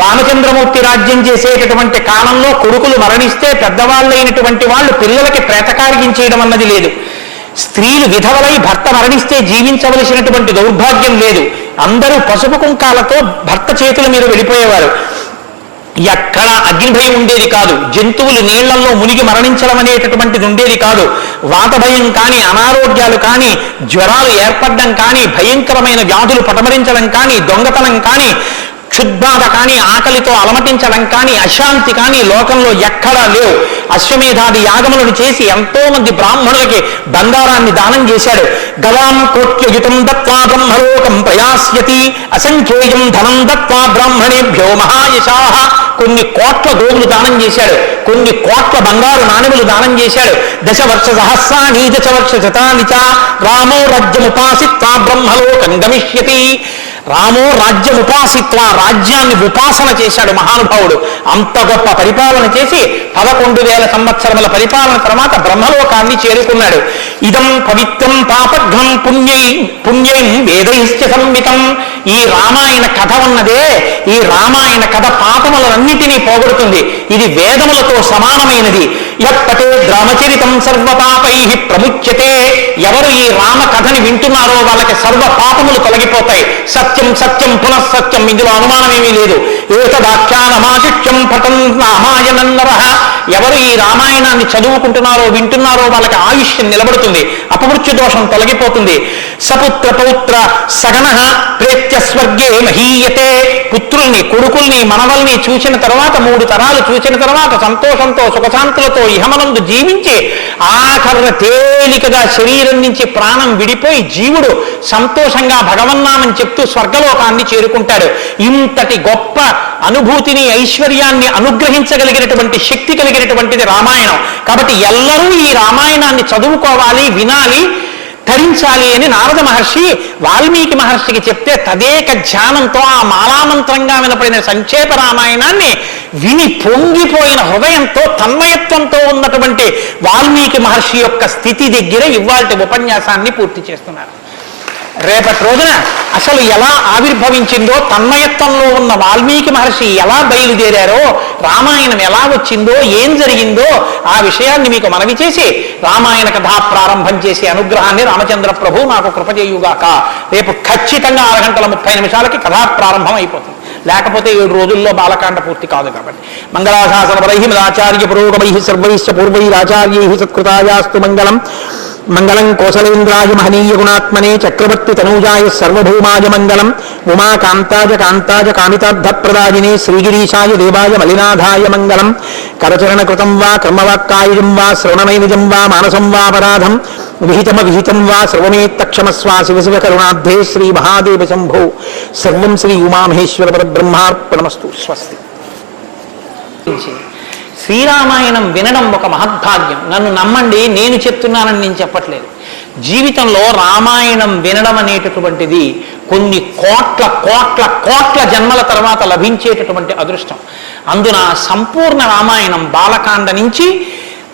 రామచంద్రమూర్తి రాజ్యం చేసేటటువంటి కాలంలో కొడుకులు మరణిస్తే పెద్దవాళ్ళైనటువంటి వాళ్ళు పిల్లలకి ప్రేతకార్యం చేయడం అన్నది లేదు. స్త్రీలు విధవలై భర్త మరణిస్తే జీవించవలసినటువంటి దౌర్భాగ్యం లేదు. అందరూ పసుపు కుంకాలతో భర్త చేతుల మీద వెళ్ళిపోయేవారు. ఎక్కడ అగ్నిభయం ఉండేది కాదు. జంతువులు నీళ్లలో మునిగి మరణించడం అనేటటువంటిది ఉండేది కాదు. వాత భయం కానీ, అనారోగ్యాలు కానీ, జ్వరాలు ఏర్పడడం కానీ, భయంకరమైన వ్యాధులు పటమరించడం కానీ, దొంగతనం కానీ, క్షుద్బాధ కానీ, ఆకలితో అలమటించడం కానీ, అశాంతి కానీ లోకంలో ఎక్కడా లేవు. అశ్వమేధాది యాగములను చేసి ఎంతో మంది బ్రాహ్మణులకి బంగారాన్ని దానం చేశాడు. గవాం కోట్యయుతం దత్వా బ్రహ్మలోకం ప్రయాస్యతి అసంఖ్యేయం ధనం దత్వా బ్రాహ్మణేభ్యో మహాయశాః. కొన్ని కోట్ల గోవులు దానం చేశాడు. కొన్ని కోట్ల బంగారు నాణెములు దానం చేశాడు. 10 వర్ష సహస్రాణి 10 వర్ష శతాని చ రామో రాజ్యముపాసిత్వా బ్రహ్మలోకం గమిష్యతి. రామో రాజ్యముపాసిత్వ, రాజ్యాన్ని ఉపాసన చేశాడు మహానుభావుడు. అంత గొప్ప పరిపాలన చేసి 11,000 సంవత్సరముల పరిపాలన తర్వాత బ్రహ్మలోకాన్ని చేరుకున్నాడు. ఇదం పవిత్రం పాపఘ్నం పుణ్యై వేదైశ్చ సంవితం. ఈ రామాయణ కథ ఉన్నదే, ఈ రామాయణ కథ పాపములన్నిటినీ పోగొడుతుంది. ఇది వేదములతో సమానమైనది. యప్పటే రామచరితం సర్వపాపై ప్రముచ్యతే. ఎవరు ఈ రామ కథని వింటున్నారో వాళ్ళకి సర్వ పాపములు తొలగిపోతాయి. సత్యం సత్యం పునఃసత్యం, ఇందులో అనుమానం ఏమీ లేదు. ఏతదాఖ్యానమాశిష్యం పఠన్ రామాయణన్నరః. ఎవరు ఈ రామాయణాన్ని చదువుకుంటున్నారో వింటున్నారో వాళ్ళకి ఆయుష్యం నిలబడుతుంది, అపమృత్యు దోషం తొలగిపోతుంది. సపుత్ర పౌత్ర సగణః ప్రేత్య స్వర్గే మహీయతే. పుత్రుల్ని, కొడుకుల్ని, మనవల్ని చూసిన తర్వాత 3 తరాలు చూసిన తర్వాత సంతోషంతో సుఖశాంతులతో ఇహమనందు జీవించి ఆఖరణ తేలికగా శరీరం నుంచి ప్రాణం విడిపోయి జీవుడు సంతోషంగా భగవన్నామని చెప్తూ స్వర్గలోకాన్ని చేరుకుంటాడు. ఇంతటి గొప్ప అనుభూతిని, ఐశ్వర్యాన్ని అనుగ్రహించగలిగినటువంటి శక్తి కలిగినటువంటిది రామాయణం. కాబట్టి ఎల్లరూ ఈ రామాయణాన్ని చదువుకోవాలి, వినాలి, ధరించాలి అని నారద మహర్షి వాల్మీకి మహర్షికి చెప్తే తదేక ధ్యానంతో ఆ మాలామంత్రంగా వినపడిన సంక్షేప రామాయణాన్ని విని పొంగిపోయిన హృదయంతో తన్మయత్వంతో ఉన్నటువంటి వాల్మీకి మహర్షి యొక్క స్థితి దగ్గర ఇవాల్టి ఉపన్యాసాన్ని పూర్తి చేస్తున్నారు. రేపటి రోజున అసలు ఎలా ఆవిర్భవించిందో, తన్మయత్వంలో ఉన్న వాల్మీకి మహర్షి ఎలా బయలుదేరారో, రామాయణం ఎలా వచ్చిందో, ఏం జరిగిందో ఆ విషయాన్ని మీకు మనవి చేసి రామాయణ కథా ప్రారంభం చేసే అనుగ్రహాన్ని రామచంద్ర ప్రభు నాకు కృపచేయుగాక. రేపు ఖచ్చితంగా 6:30 కథా ప్రారంభం అయిపోతుంది. లేకపోతే 7 రోజుల్లో బాలకాండ పూర్తి కాదు. కాబట్టి మంగళాశాసనపరై మదాచార్య పురోగమై సర్వైశ్చ పూర్వైరాచార్యై సత్కృతాయాస్తు మంగళం. మంగళం కోసలేంద్రాయ మహనీయ గుణాత్మనే చక్రవర్తి తనూజాయ సర్వభౌమాయ మంగళం. ఉమాకాంతాయ కాంతాయ కామితార్థప్రదాయినే శ్రీగిరీశాయ దేవాయ మలినాథాయ మంగళం. కరచరణకృతం వా కర్మవాక్కాయుజం వా శ్రవణమైనిజం వా మానసం వా పరాధం విహితం వా సర్వమేత్తక్షమస్వా శివ శివ కరుణాబ్ధే శ్రీ మహాదేవ శంభో. సర్వం శ్రీ ఉమామహేశ్వర పరబ్రహ్మార్పణమస్తు. స్వస్తి. శ్రీరామాయణం వినడం ఒక మహద్భాగ్యం. నన్ను నమ్మండి, నేను చెప్తున్నానని నేను చెప్పట్లేదు. జీవితంలో రామాయణం వినడం అనేటటువంటిది కొన్ని కోట్ల కోట్ల కోట్ల జన్మల తర్వాత లభించేటటువంటి అదృష్టం. అందున సంపూర్ణ రామాయణం బాలకాండ నుంచి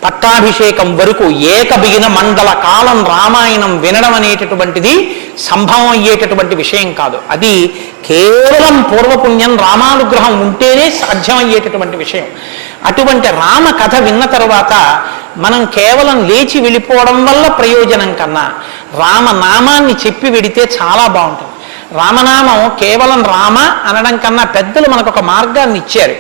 పట్టాభిషేకం వరకు ఏకబిగిన మండల కాలం రామాయణం వినడం అనేటటువంటిది సంభవం అయ్యేటటువంటి విషయం కాదు. అది కేవలం పూర్వపుణ్యం రామానుగ్రహం ఉంటేనే సాధ్యమయ్యేటటువంటి విషయం. అటువంటి రామ కథ విన్న తరువాత మనం కేవలం లేచి వెళ్ళిపోవడం వల్ల ప్రయోజనం కన్నా రామనామాన్ని చెప్పి వెడితే చాలా బాగుంటుంది. రామనామం కేవలం రామ అనడం కన్నా పెద్దలు మనకు ఒక మార్గాన్ని ఇచ్చారు.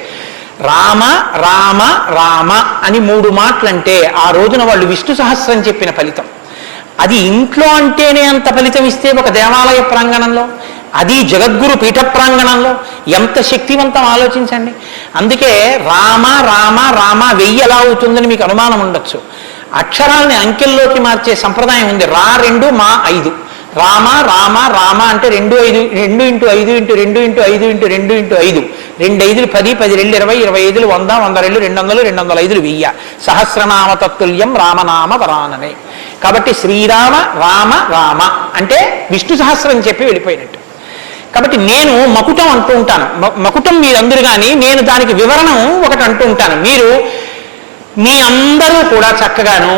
రామ రామ రామ అని 3 మాటలంటే ఆ రోజున వాళ్ళు విష్ణు సహస్రం చెప్పిన ఫలితం. అది ఇంట్లో అంటేనే అంత ఫలితం ఇస్తే ఒక దేవాలయ ప్రాంగణంలో, అది జగద్గురు పీఠ ప్రాంగణంలో ఎంత శక్తివంతం ఆలోచించండి. అందుకే రామ రామ రామ 1000 ఎలా అవుతుందని మీకు అనుమానం ఉండొచ్చు. అక్షరాల్ని అంకెల్లోకి మార్చే సంప్రదాయం ఉంది. 2 మా 5 రామ రామ రామ అంటే 2 5 2 × 5 × 2 × 5 × 2 × 5 2 5 10 10 2 20 20 100 100 200 200 1000 సహస్రనామ తత్తుల్యం రామనామ వరాననే. కాబట్టి శ్రీరామ రామ రామ అంటే విష్ణు సహస్రం చెప్పి వెళ్ళిపోయినట్టు. కాబట్టి నేను మకుటం అంటూ ఉంటాను. మకుటం మీరందరూ కానీ నేను దానికి వివరణం ఒకటి అంటూ ఉంటాను. మీరు మీ అందరూ కూడా చక్కగాను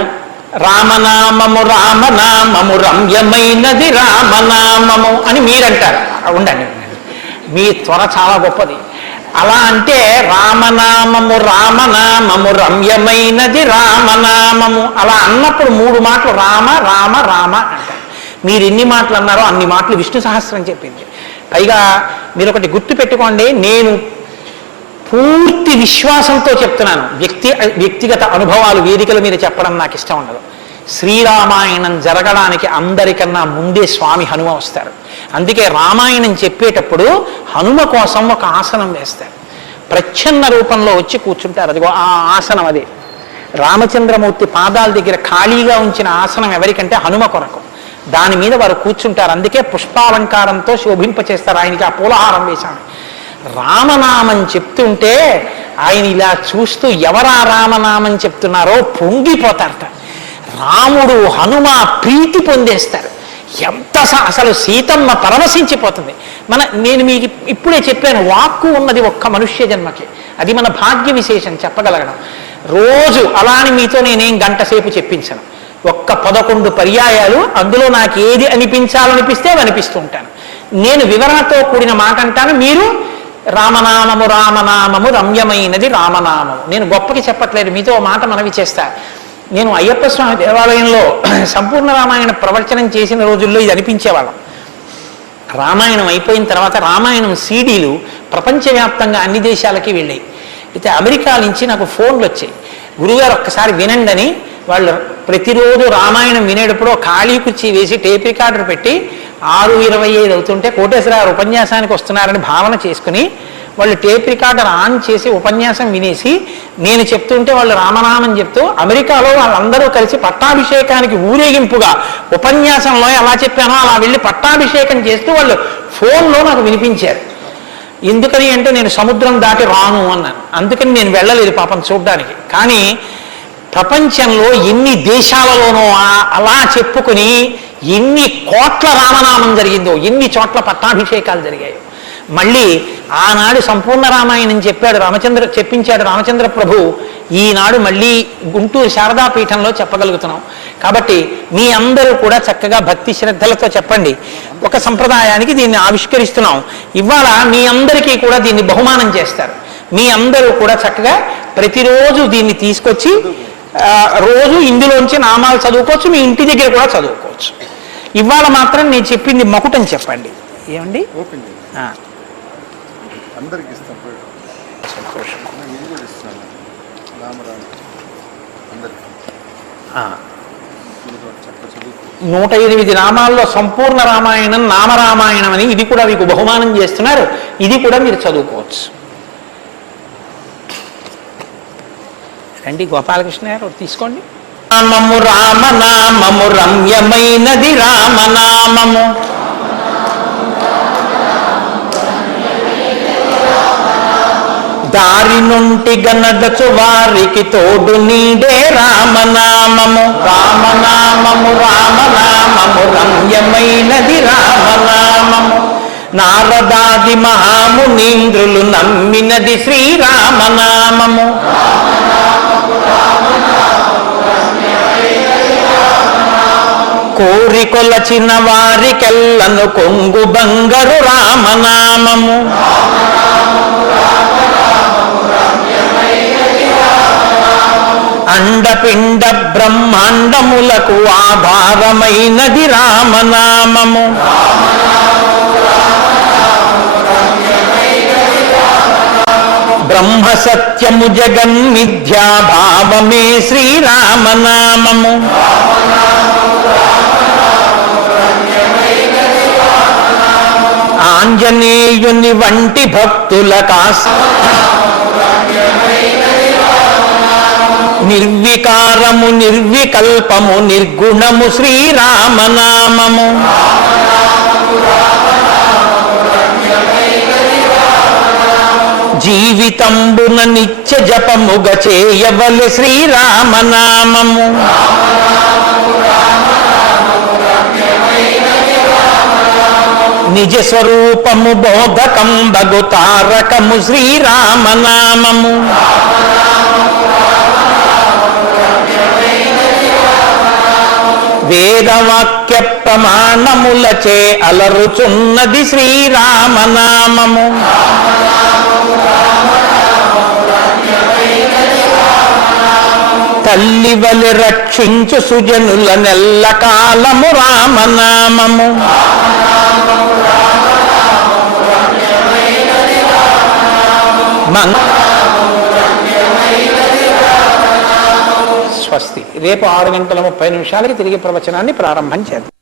రామనామము రామనామము రమ్యమైనది రామనామము అని మీరంటారు. ఉండండి, మీ త్వర చాలా గొప్పది. అలా అంటే రామనామము రామనామము రమ్యమైనది రామనామము అలా అన్నప్పుడు 3 మాటలు రామ రామ రామ అంటారు. మీరు ఎన్ని మాటలు అన్నారో అన్ని మాటలు విష్ణు సహస్రం చెప్పింది. పైగా మీరు ఒకటి గుర్తు పెట్టుకోండి, నేను పూర్తి విశ్వాసంతో చెప్తున్నాను. వ్యక్తిగత అనుభవాలు వేదికల మీద చెప్పడం నాకు ఇష్టం ఉండదు. శ్రీరామాయణం జరగడానికి అందరికన్నా ముందే స్వామి హనుమ వస్తారు. అందుకే రామాయణం చెప్పేటప్పుడు హనుమ కోసం ఒక ఆసనం వేస్తారు. ప్రచ్ఛన్న రూపంలో వచ్చి కూర్చుంటారు. అదిగో ఆ ఆసనం అదే రామచంద్రమూర్తి పాదాల దగ్గర ఖాళీగా ఉంచిన ఆసనం ఎవరికంటే హనుమ కొరకు. దాని మీద వారు కూర్చుంటారు. అందుకే పుష్పాలంకారంతో శోభింపచేస్తారు. ఆయనకి ఆ పూలహారం వేశాను. రామనామం చెప్తుంటే ఆయన ఇలా చూస్తూ ఎవరా రామనామం చెప్తున్నారో పొంగిపోతారట. రాముడు హనుమ ప్రీతి పొందేస్తారు. ఎంత అసలు సీతమ్మ పరవశించిపోతుంది. నేను మీకు ఇప్పుడే చెప్పాను, వాక్కు ఉన్నది ఒక్క మనుష్య జన్మకి. అది మన భాగ్య విశేషం చెప్పగలగడం. రోజు అలా అని మీతో నేనేం గంట సేపు చెప్పించను. ఒక్క 11 పర్యాయాలు అందులో నాకు ఏది అనిపించాలనిపిస్తే అనిపిస్తూ ఉంటాను. నేను వివరణతో కూడిన మాట అంటాను, మీరు రామనామము రామనామము రమ్యమైనది రామనామము. నేను గొప్పకి చెప్పట్లేదు, మీతో మాట మనవి చేస్తా. నేను అయ్యప్ప స్వామి దేవాలయంలో సంపూర్ణ రామాయణ ప్రవచనం చేసిన రోజుల్లో ఇది అనిపించేవాళ్ళం. రామాయణం అయిపోయిన తర్వాత రామాయణం సీడీలు ప్రపంచవ్యాప్తంగా అన్ని దేశాలకి వెళ్ళాయి. అయితే అమెరికా నుంచి నాకు ఫోన్లు వచ్చాయి, గురుగారు ఒక్కసారి వినండి అని. వాళ్ళు ప్రతిరోజు రామాయణం వినేటప్పుడు ఖాళీ కుర్చీ వేసి టేప్ రికార్డర్ పెట్టి 6:25 అవుతుంటే కోటేశ్వరరావు ఉపన్యాసానికి వస్తున్నారని భావన చేసుకుని వాళ్ళు టేప్ రికార్డర్ ఆన్ చేసి ఉపన్యాసం వినేసి నేను చెప్తుంటే వాళ్ళు రామనామం చెప్తూ అమెరికాలో వాళ్ళందరూ కలిసి పట్టాభిషేకానికి ఊరేగింపుగా ఉపన్యాసంలో ఎలా చెప్పానో అలా వెళ్ళి పట్టాభిషేకం చేస్తూ వాళ్ళు ఫోన్లో నాకు వినిపించారు. ఎందుకని అంటే నేను సముద్రం దాటి రాను అన్నాను. అందుకని నేను వెళ్ళలేదు పాపం చూడ్డానికి. కానీ ప్రపంచంలో ఎన్ని దేశాలలోనో అలా చెప్పుకుని ఎన్ని కోట్ల రామనామం జరిగిందో, ఎన్ని చోట్ల పట్టాభిషేకాలు జరిగాయో. మళ్ళీ ఆనాడు సంపూర్ణ రామాయణం చెప్పించాడు రామచంద్ర ప్రభు. ఈనాడు మళ్ళీ గుంటూరు శారదాపీఠంలో చెప్పగలుగుతున్నాం. కాబట్టి మీ అందరూ కూడా చక్కగా భక్తి శ్రద్ధలతో చెప్పండి. ఒక సంప్రదాయానికి దీన్ని ఆవిష్కరిస్తున్నాం. ఇవాళ మీ అందరికీ కూడా దీన్ని బహుమానం చేస్తారు. మీ అందరూ కూడా చక్కగా ప్రతిరోజు దీన్ని తీసుకొచ్చి రోజు ఇందులోంచి నామాలు చదువుకోవచ్చు, మీ ఇంటి దగ్గర కూడా చదువుకోవచ్చు. ఇవాళ మాత్రం నేను చెప్పింది మకుటం చెప్పండి. ఏమండి అందరికి ఇస్తాం. సంతోషం. 108 నామాల్లో సంపూర్ణ రామాయణం నామరామాయణం అని ఇది కూడా మీకు బహుమానం చేస్తున్నారు. ఇది కూడా మీరు చదువుకోవచ్చు. రండి గోపాలకృష్ణ గారు తీసుకోండి. నామము రామనామము రమ్యమైనది రామనామము దారి నుండి గనడచు వారికి తోడు నీడే రామనామము రామనామము రామనామము రమ్యమైనది రామనామము నారదాది మహామునీంద్రులు నమ్మినది శ్రీరామనామము కోరి కొలచిన వారికెల్లను కొంగు బంగరు రామనామము అండపిండ బ్రహ్మాండములకు ఆధారమైనది రామనామము బ్రహ్మ సత్యము జగన్మిథ్యాభావమే శ్రీరామనామము ఆంజనేయుని వంటి భక్తులకా నిర్వికారము నిర్వికల్పము నిర్గుణము శ్రీరామనామము జీవితంబున నిత్య జపముగ చేయవలె శ్రీరామనామము నిజ స్వరూపము బోధకం బగు తారకము శ్రీరామనామము వేదవాక్య ప్రమాణములచే అలరుచున్నది శ్రీరామనామము తల్లి వలె రక్షించు సుజనుల నెల్ల కాలము రామనామము స్వస్తి. రేపు 6:30 తిరిగి ప్రవచనాన్ని ప్రారంభం చేద్దాం.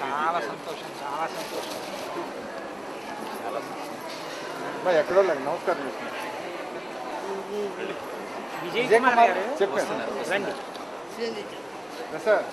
చాలా సంతోషం, చాలా సంతోషం. ఎక్కడో లేదు. నమస్కారం విజయ్ కుమార్ గారు చెప్పండి రండి సార్.